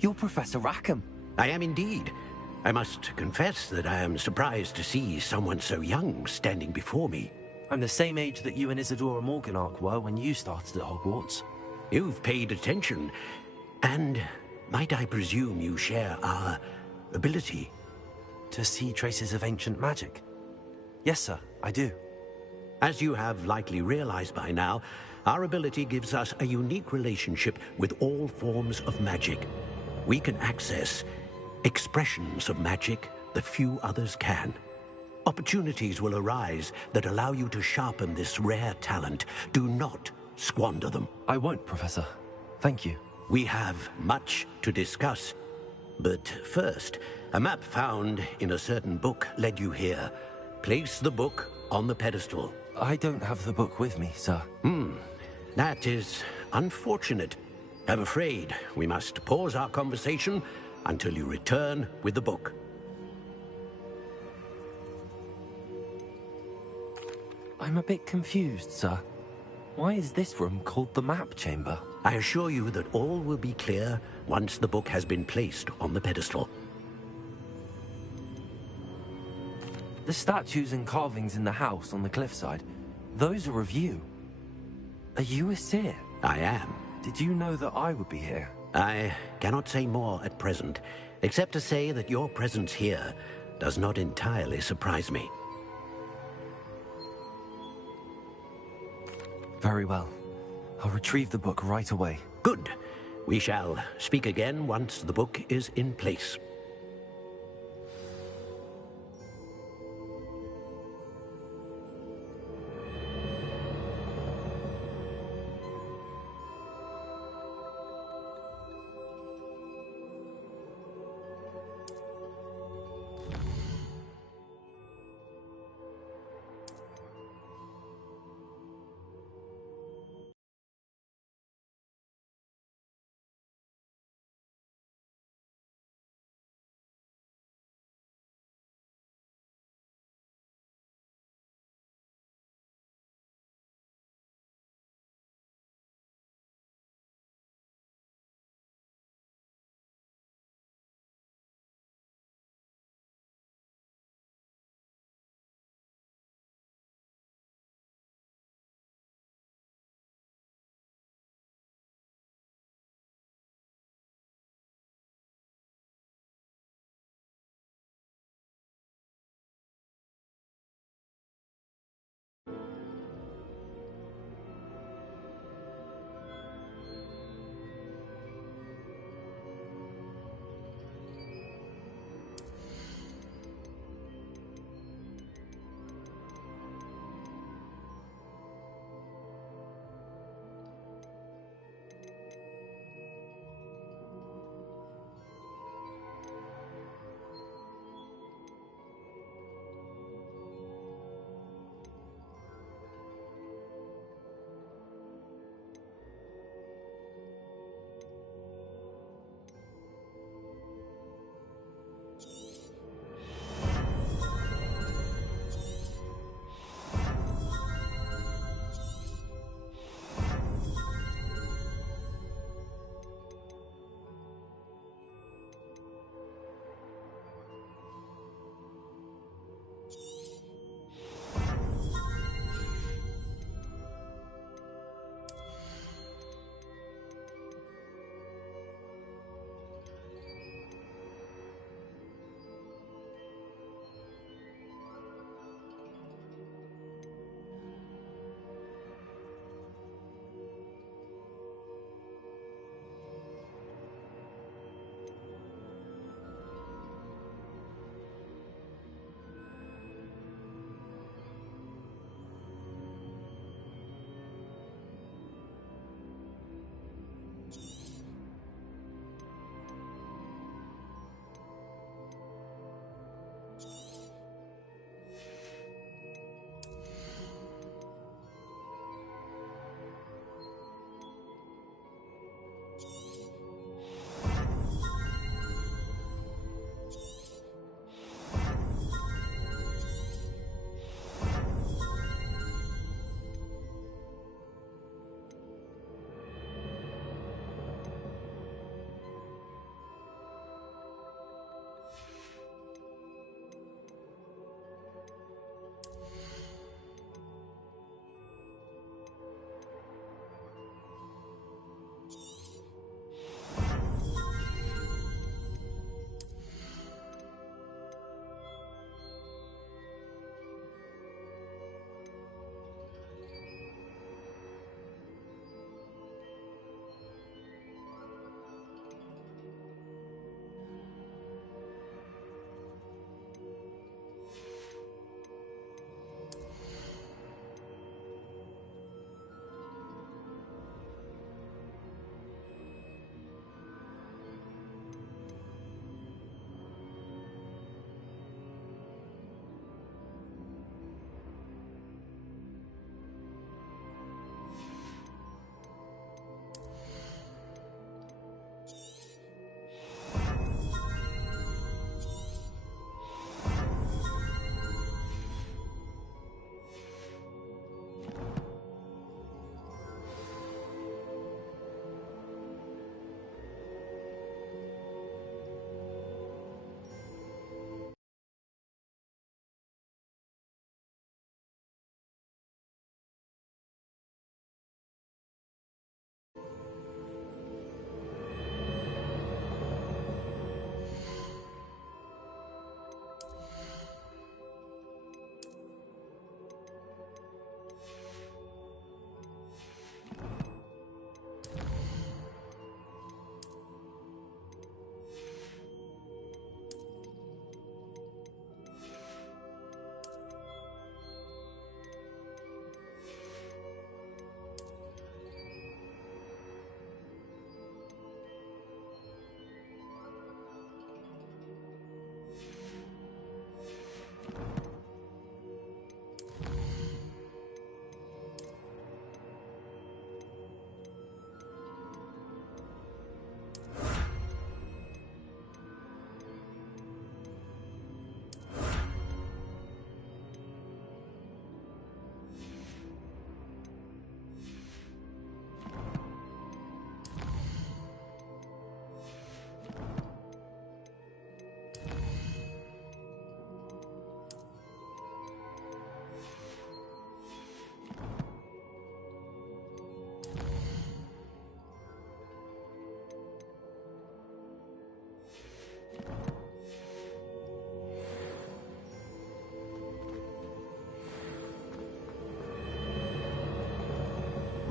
You're Professor Rackham. I am indeed. I must confess that I am surprised to see someone so young standing before me. I'm the same age that you and Isadora Morganach were when you started at Hogwarts. You've paid attention, and might I presume you share our ability? To see traces of ancient magic? Yes, sir, I do. As you have likely realized by now, our ability gives us a unique relationship with all forms of magic. We can access expressions of magic that few others can. Opportunities will arise that allow you to sharpen this rare talent. Do not squander them. I won't, Professor. Thank you. We have much to discuss. But first, a map found in a certain book led you here. Place the book on the pedestal. I don't have the book with me, sir. That is unfortunate. I'm afraid we must pause our conversation until you return with the book. I'm a bit confused, sir. Why is this room called the map chamber? I assure you that all will be clear once the book has been placed on the pedestal. The statues and carvings in the house on the cliffside, those are of you. Are you a seer? I am. Did you know that I would be here? I cannot say more at present, except to say that your presence here does not entirely surprise me. Very well. I'll retrieve the book right away. Good. We shall speak again once the book is in place.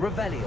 Revelio.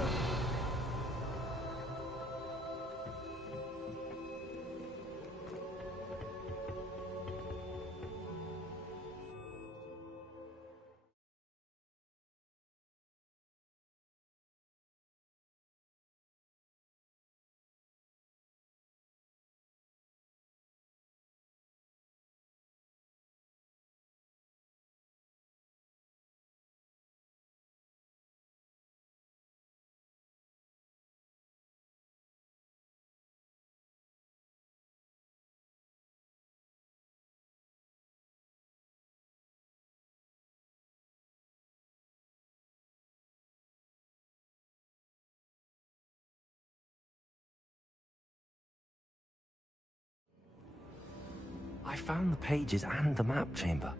I found the pages and the map chamber.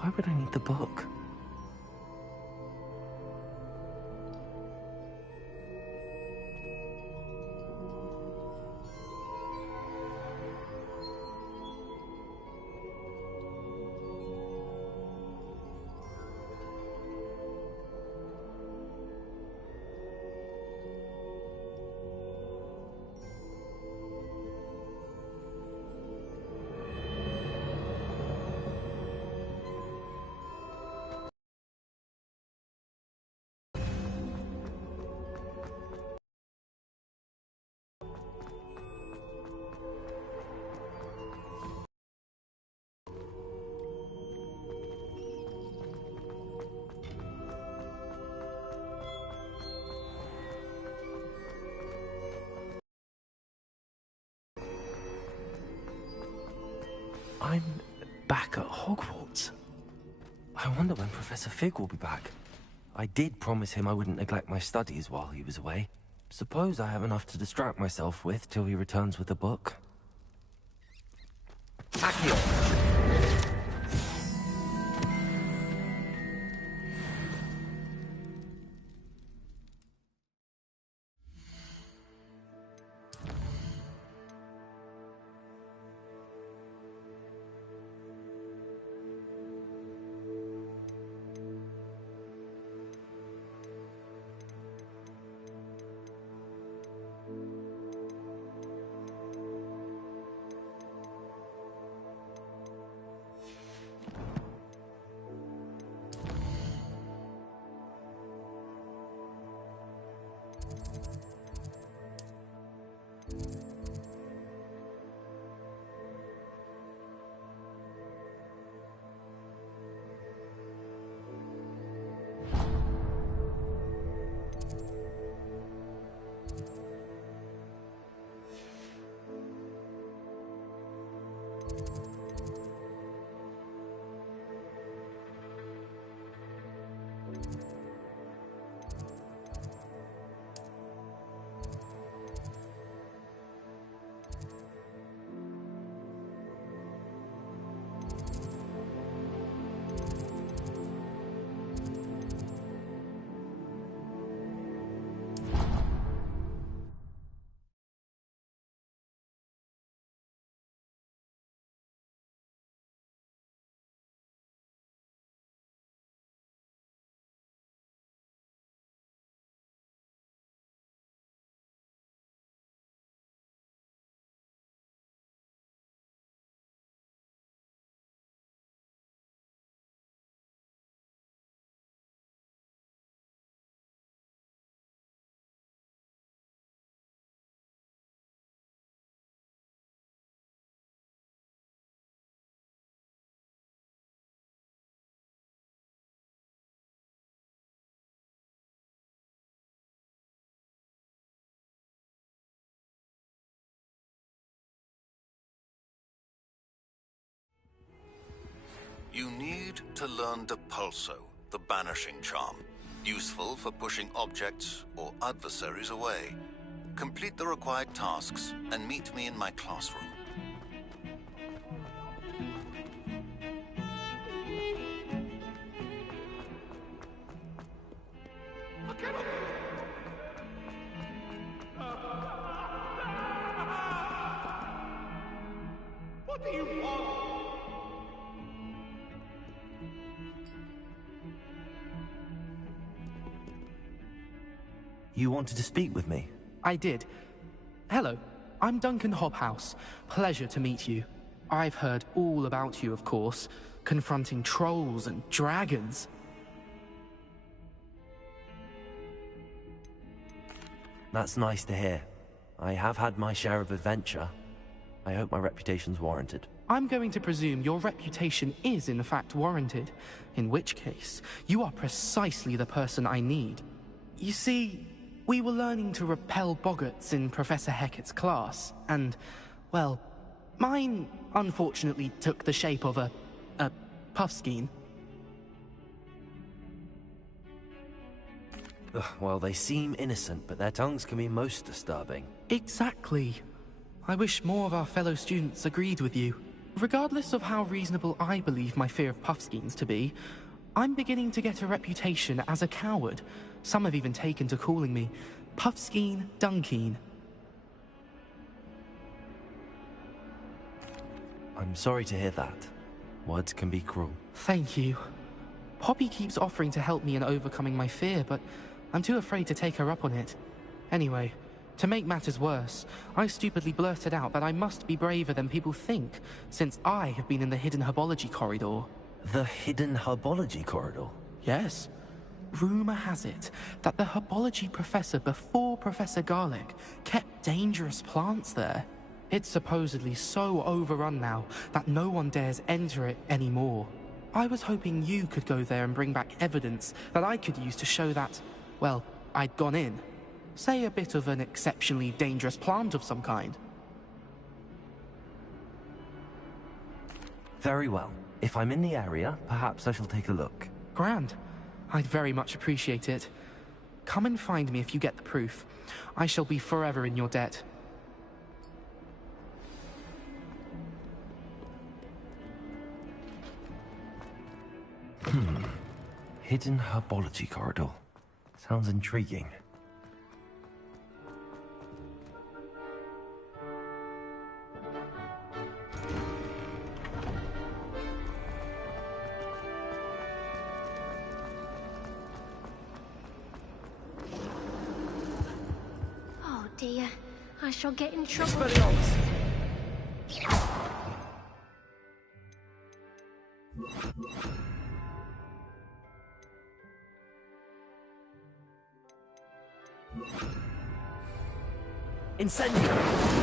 Why would I need the book? I'm back at Hogwarts. I wonder when Professor Fig will be back. I did promise him I wouldn't neglect my studies while he was away. Suppose I have enough to distract myself with till he returns with the book. Accio! You need to learn Depulso, the banishing charm, useful for pushing objects or adversaries away. Complete the required tasks and meet me in my classroom. What do you want? You wanted to speak with me? I did. Hello, I'm Duncan Hobhouse. Pleasure to meet you. I've heard all about you, of course, confronting trolls and dragons. That's nice to hear. I have had my share of adventure. I hope my reputation's warranted. I'm going to presume your reputation is in fact warranted, in which case, you are precisely the person I need. You see, we were learning to repel boggarts in Professor Hecat's class, and, well, mine unfortunately took the shape of a puffskein. Well, they seem innocent, but their tongues can be most disturbing. Exactly. I wish more of our fellow students agreed with you. Regardless of how reasonable I believe my fear of puffskeins to be, I'm beginning to get a reputation as a coward. Some have even taken to calling me Puffskeen Dunkeen. I'm sorry to hear that. Words can be cruel. Thank you. Poppy keeps offering to help me in overcoming my fear, but I'm too afraid to take her up on it. Anyway, to make matters worse, I stupidly blurted out that I must be braver than people think, since I have been in the hidden herbology corridor. The hidden herbology corridor? Yes. Rumor has it that the herbology professor before Professor Garlic kept dangerous plants there. It's supposedly so overrun now that no one dares enter it anymore. I was hoping you could go there and bring back evidence that I could use to show that, well, I'd gone in. Say a bit of an exceptionally dangerous plant of some kind. Very well. If I'm in the area, perhaps I shall take a look. Grand. I'd very much appreciate it. Come and find me if you get the proof. I shall be forever in your debt. Hidden herbology corridor. Sounds intriguing. Oh dear, I shall get in trouble. Incendio!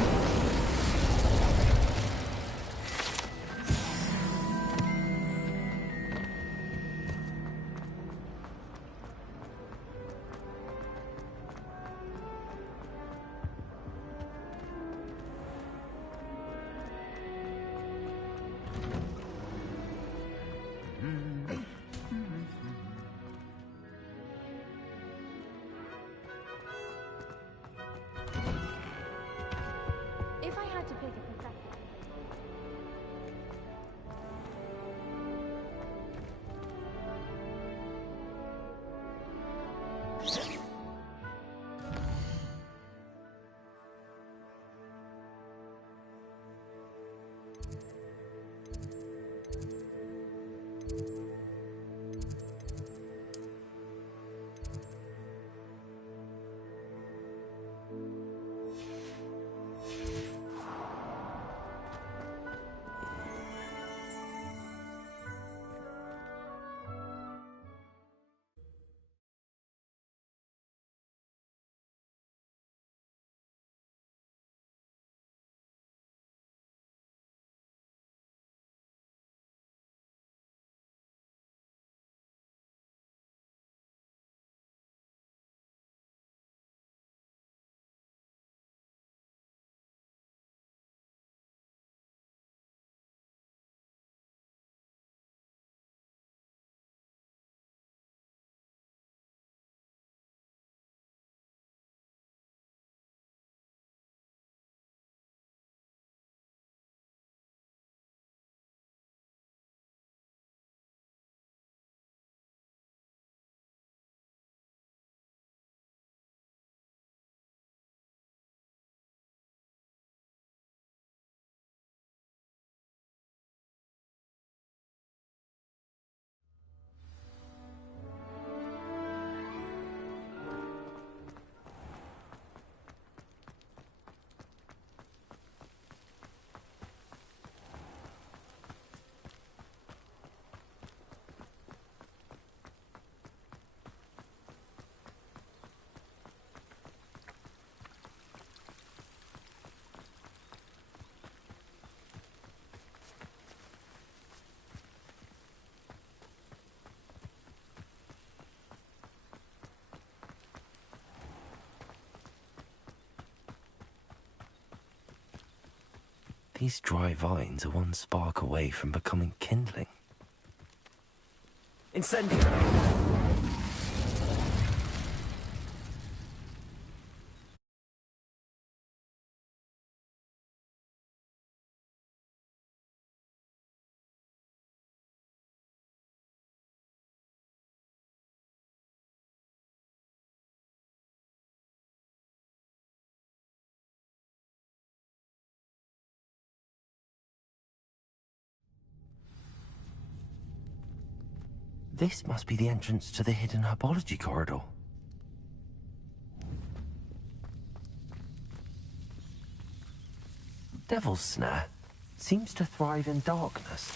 These dry vines are one spark away from becoming kindling. Incendio! This must be the entrance to the hidden herbology corridor. Devil's Snare seems to thrive in darkness.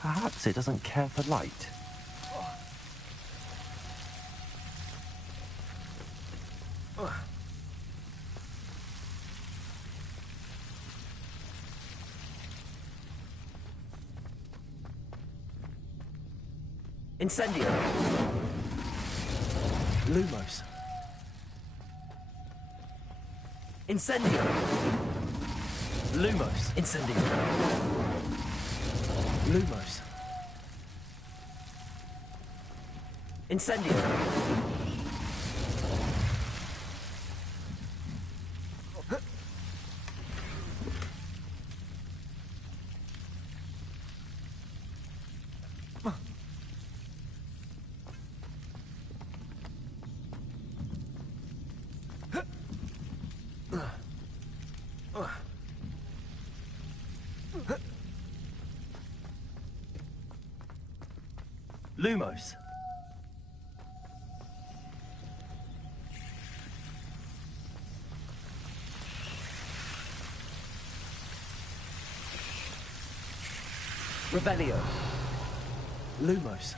Perhaps it doesn't care for light. Incendio! Lumos. Incendio! Lumos. Incendio! Lumos. Incendio! Lumos. Revelio! Lumos.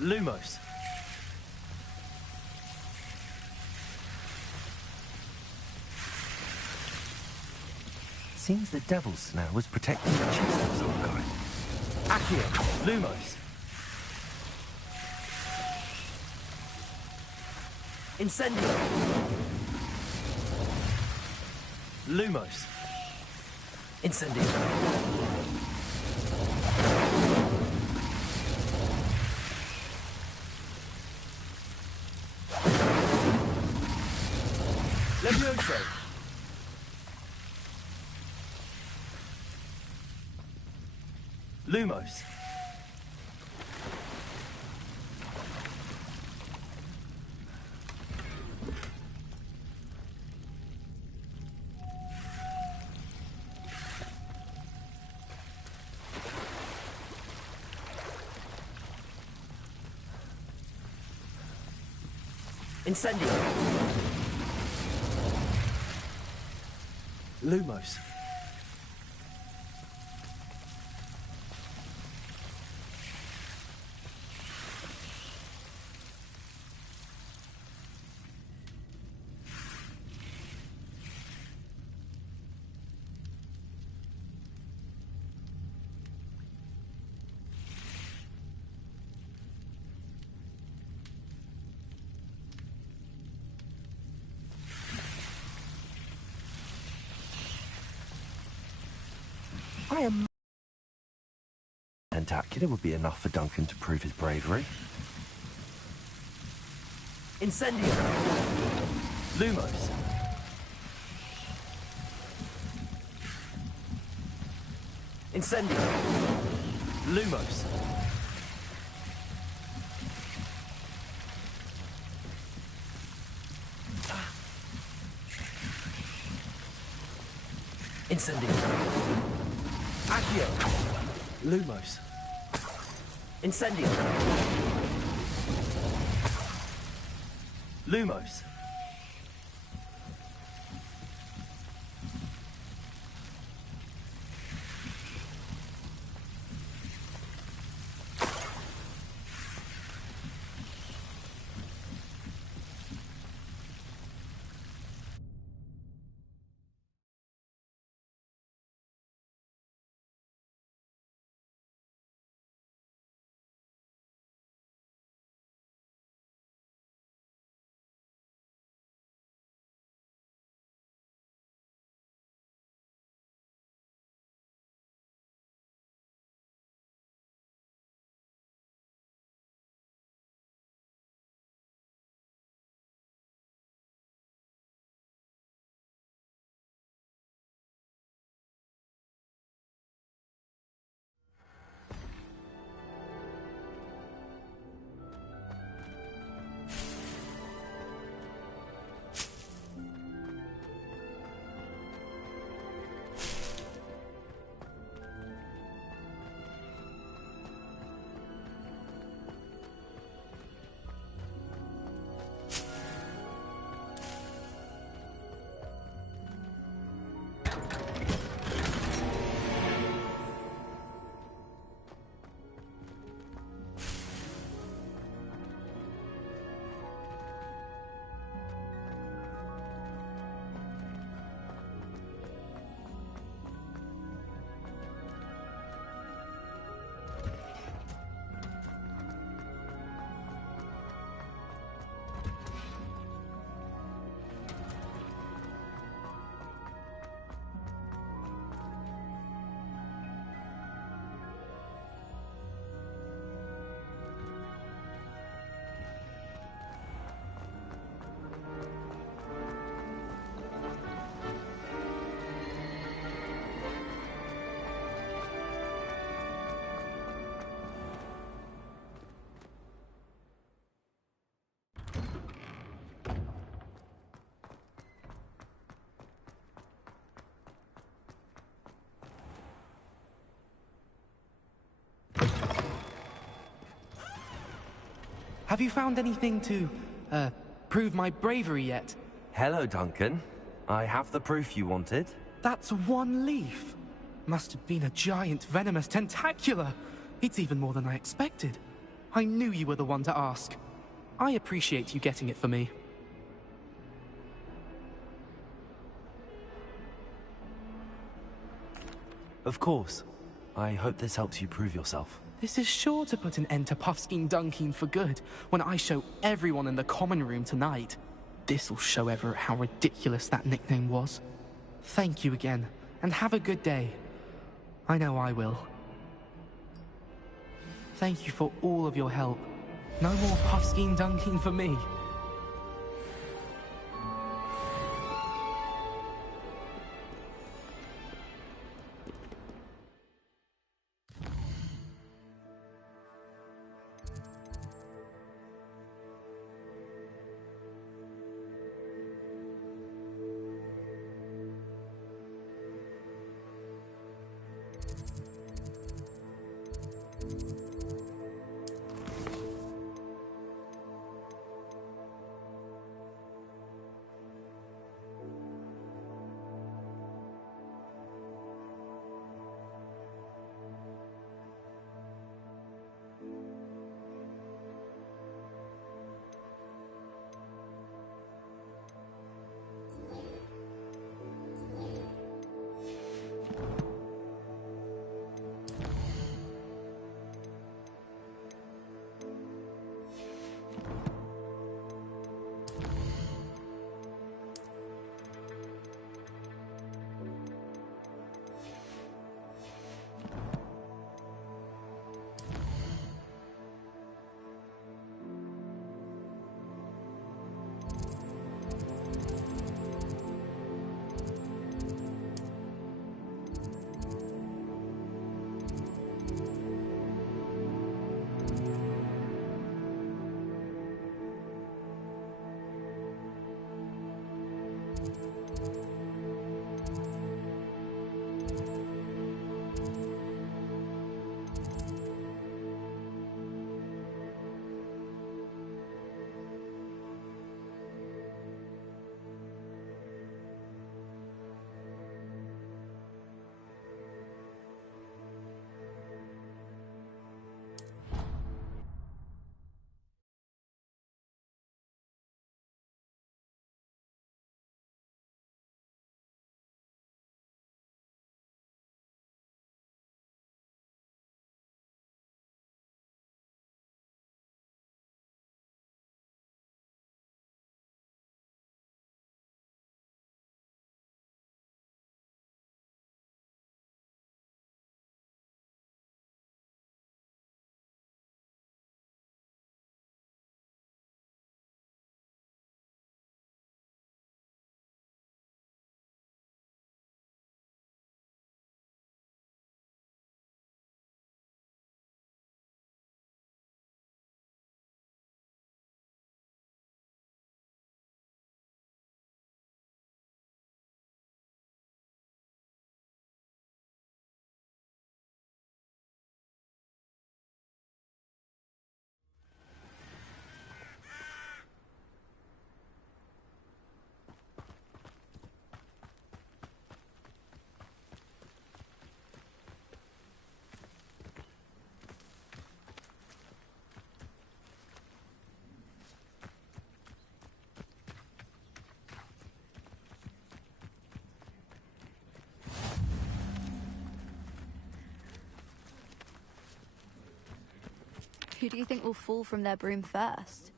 Lumos. Seems the Devil's Snare was protecting the chest of some kind. Accio. Lumos. Incendio! Lumos. Incendio! Levioso! Lumos. Incendio! Lumos. I am... Tentacular would be enough for Duncan to prove his bravery. Incendio! Lumos. Incendio! Lumos. Incendio! Accio. Lumos. Incendio! Lumos. Have you found anything to, prove my bravery yet? Hello, Duncan. I have the proof you wanted. That's one leaf. Must have been a giant venomous tentacula. It's even more than I expected. I knew you were the one to ask. I appreciate you getting it for me. Of course. I hope this helps you prove yourself. This is sure to put an end to Puffskein Dunkin for good when I show everyone in the common room tonight. This'll show Everett how ridiculous that nickname was. Thank you again, and have a good day. I know I will. Thank you for all of your help. No more Puffskein Dunkin for me. Who do you think will fall from their broom first?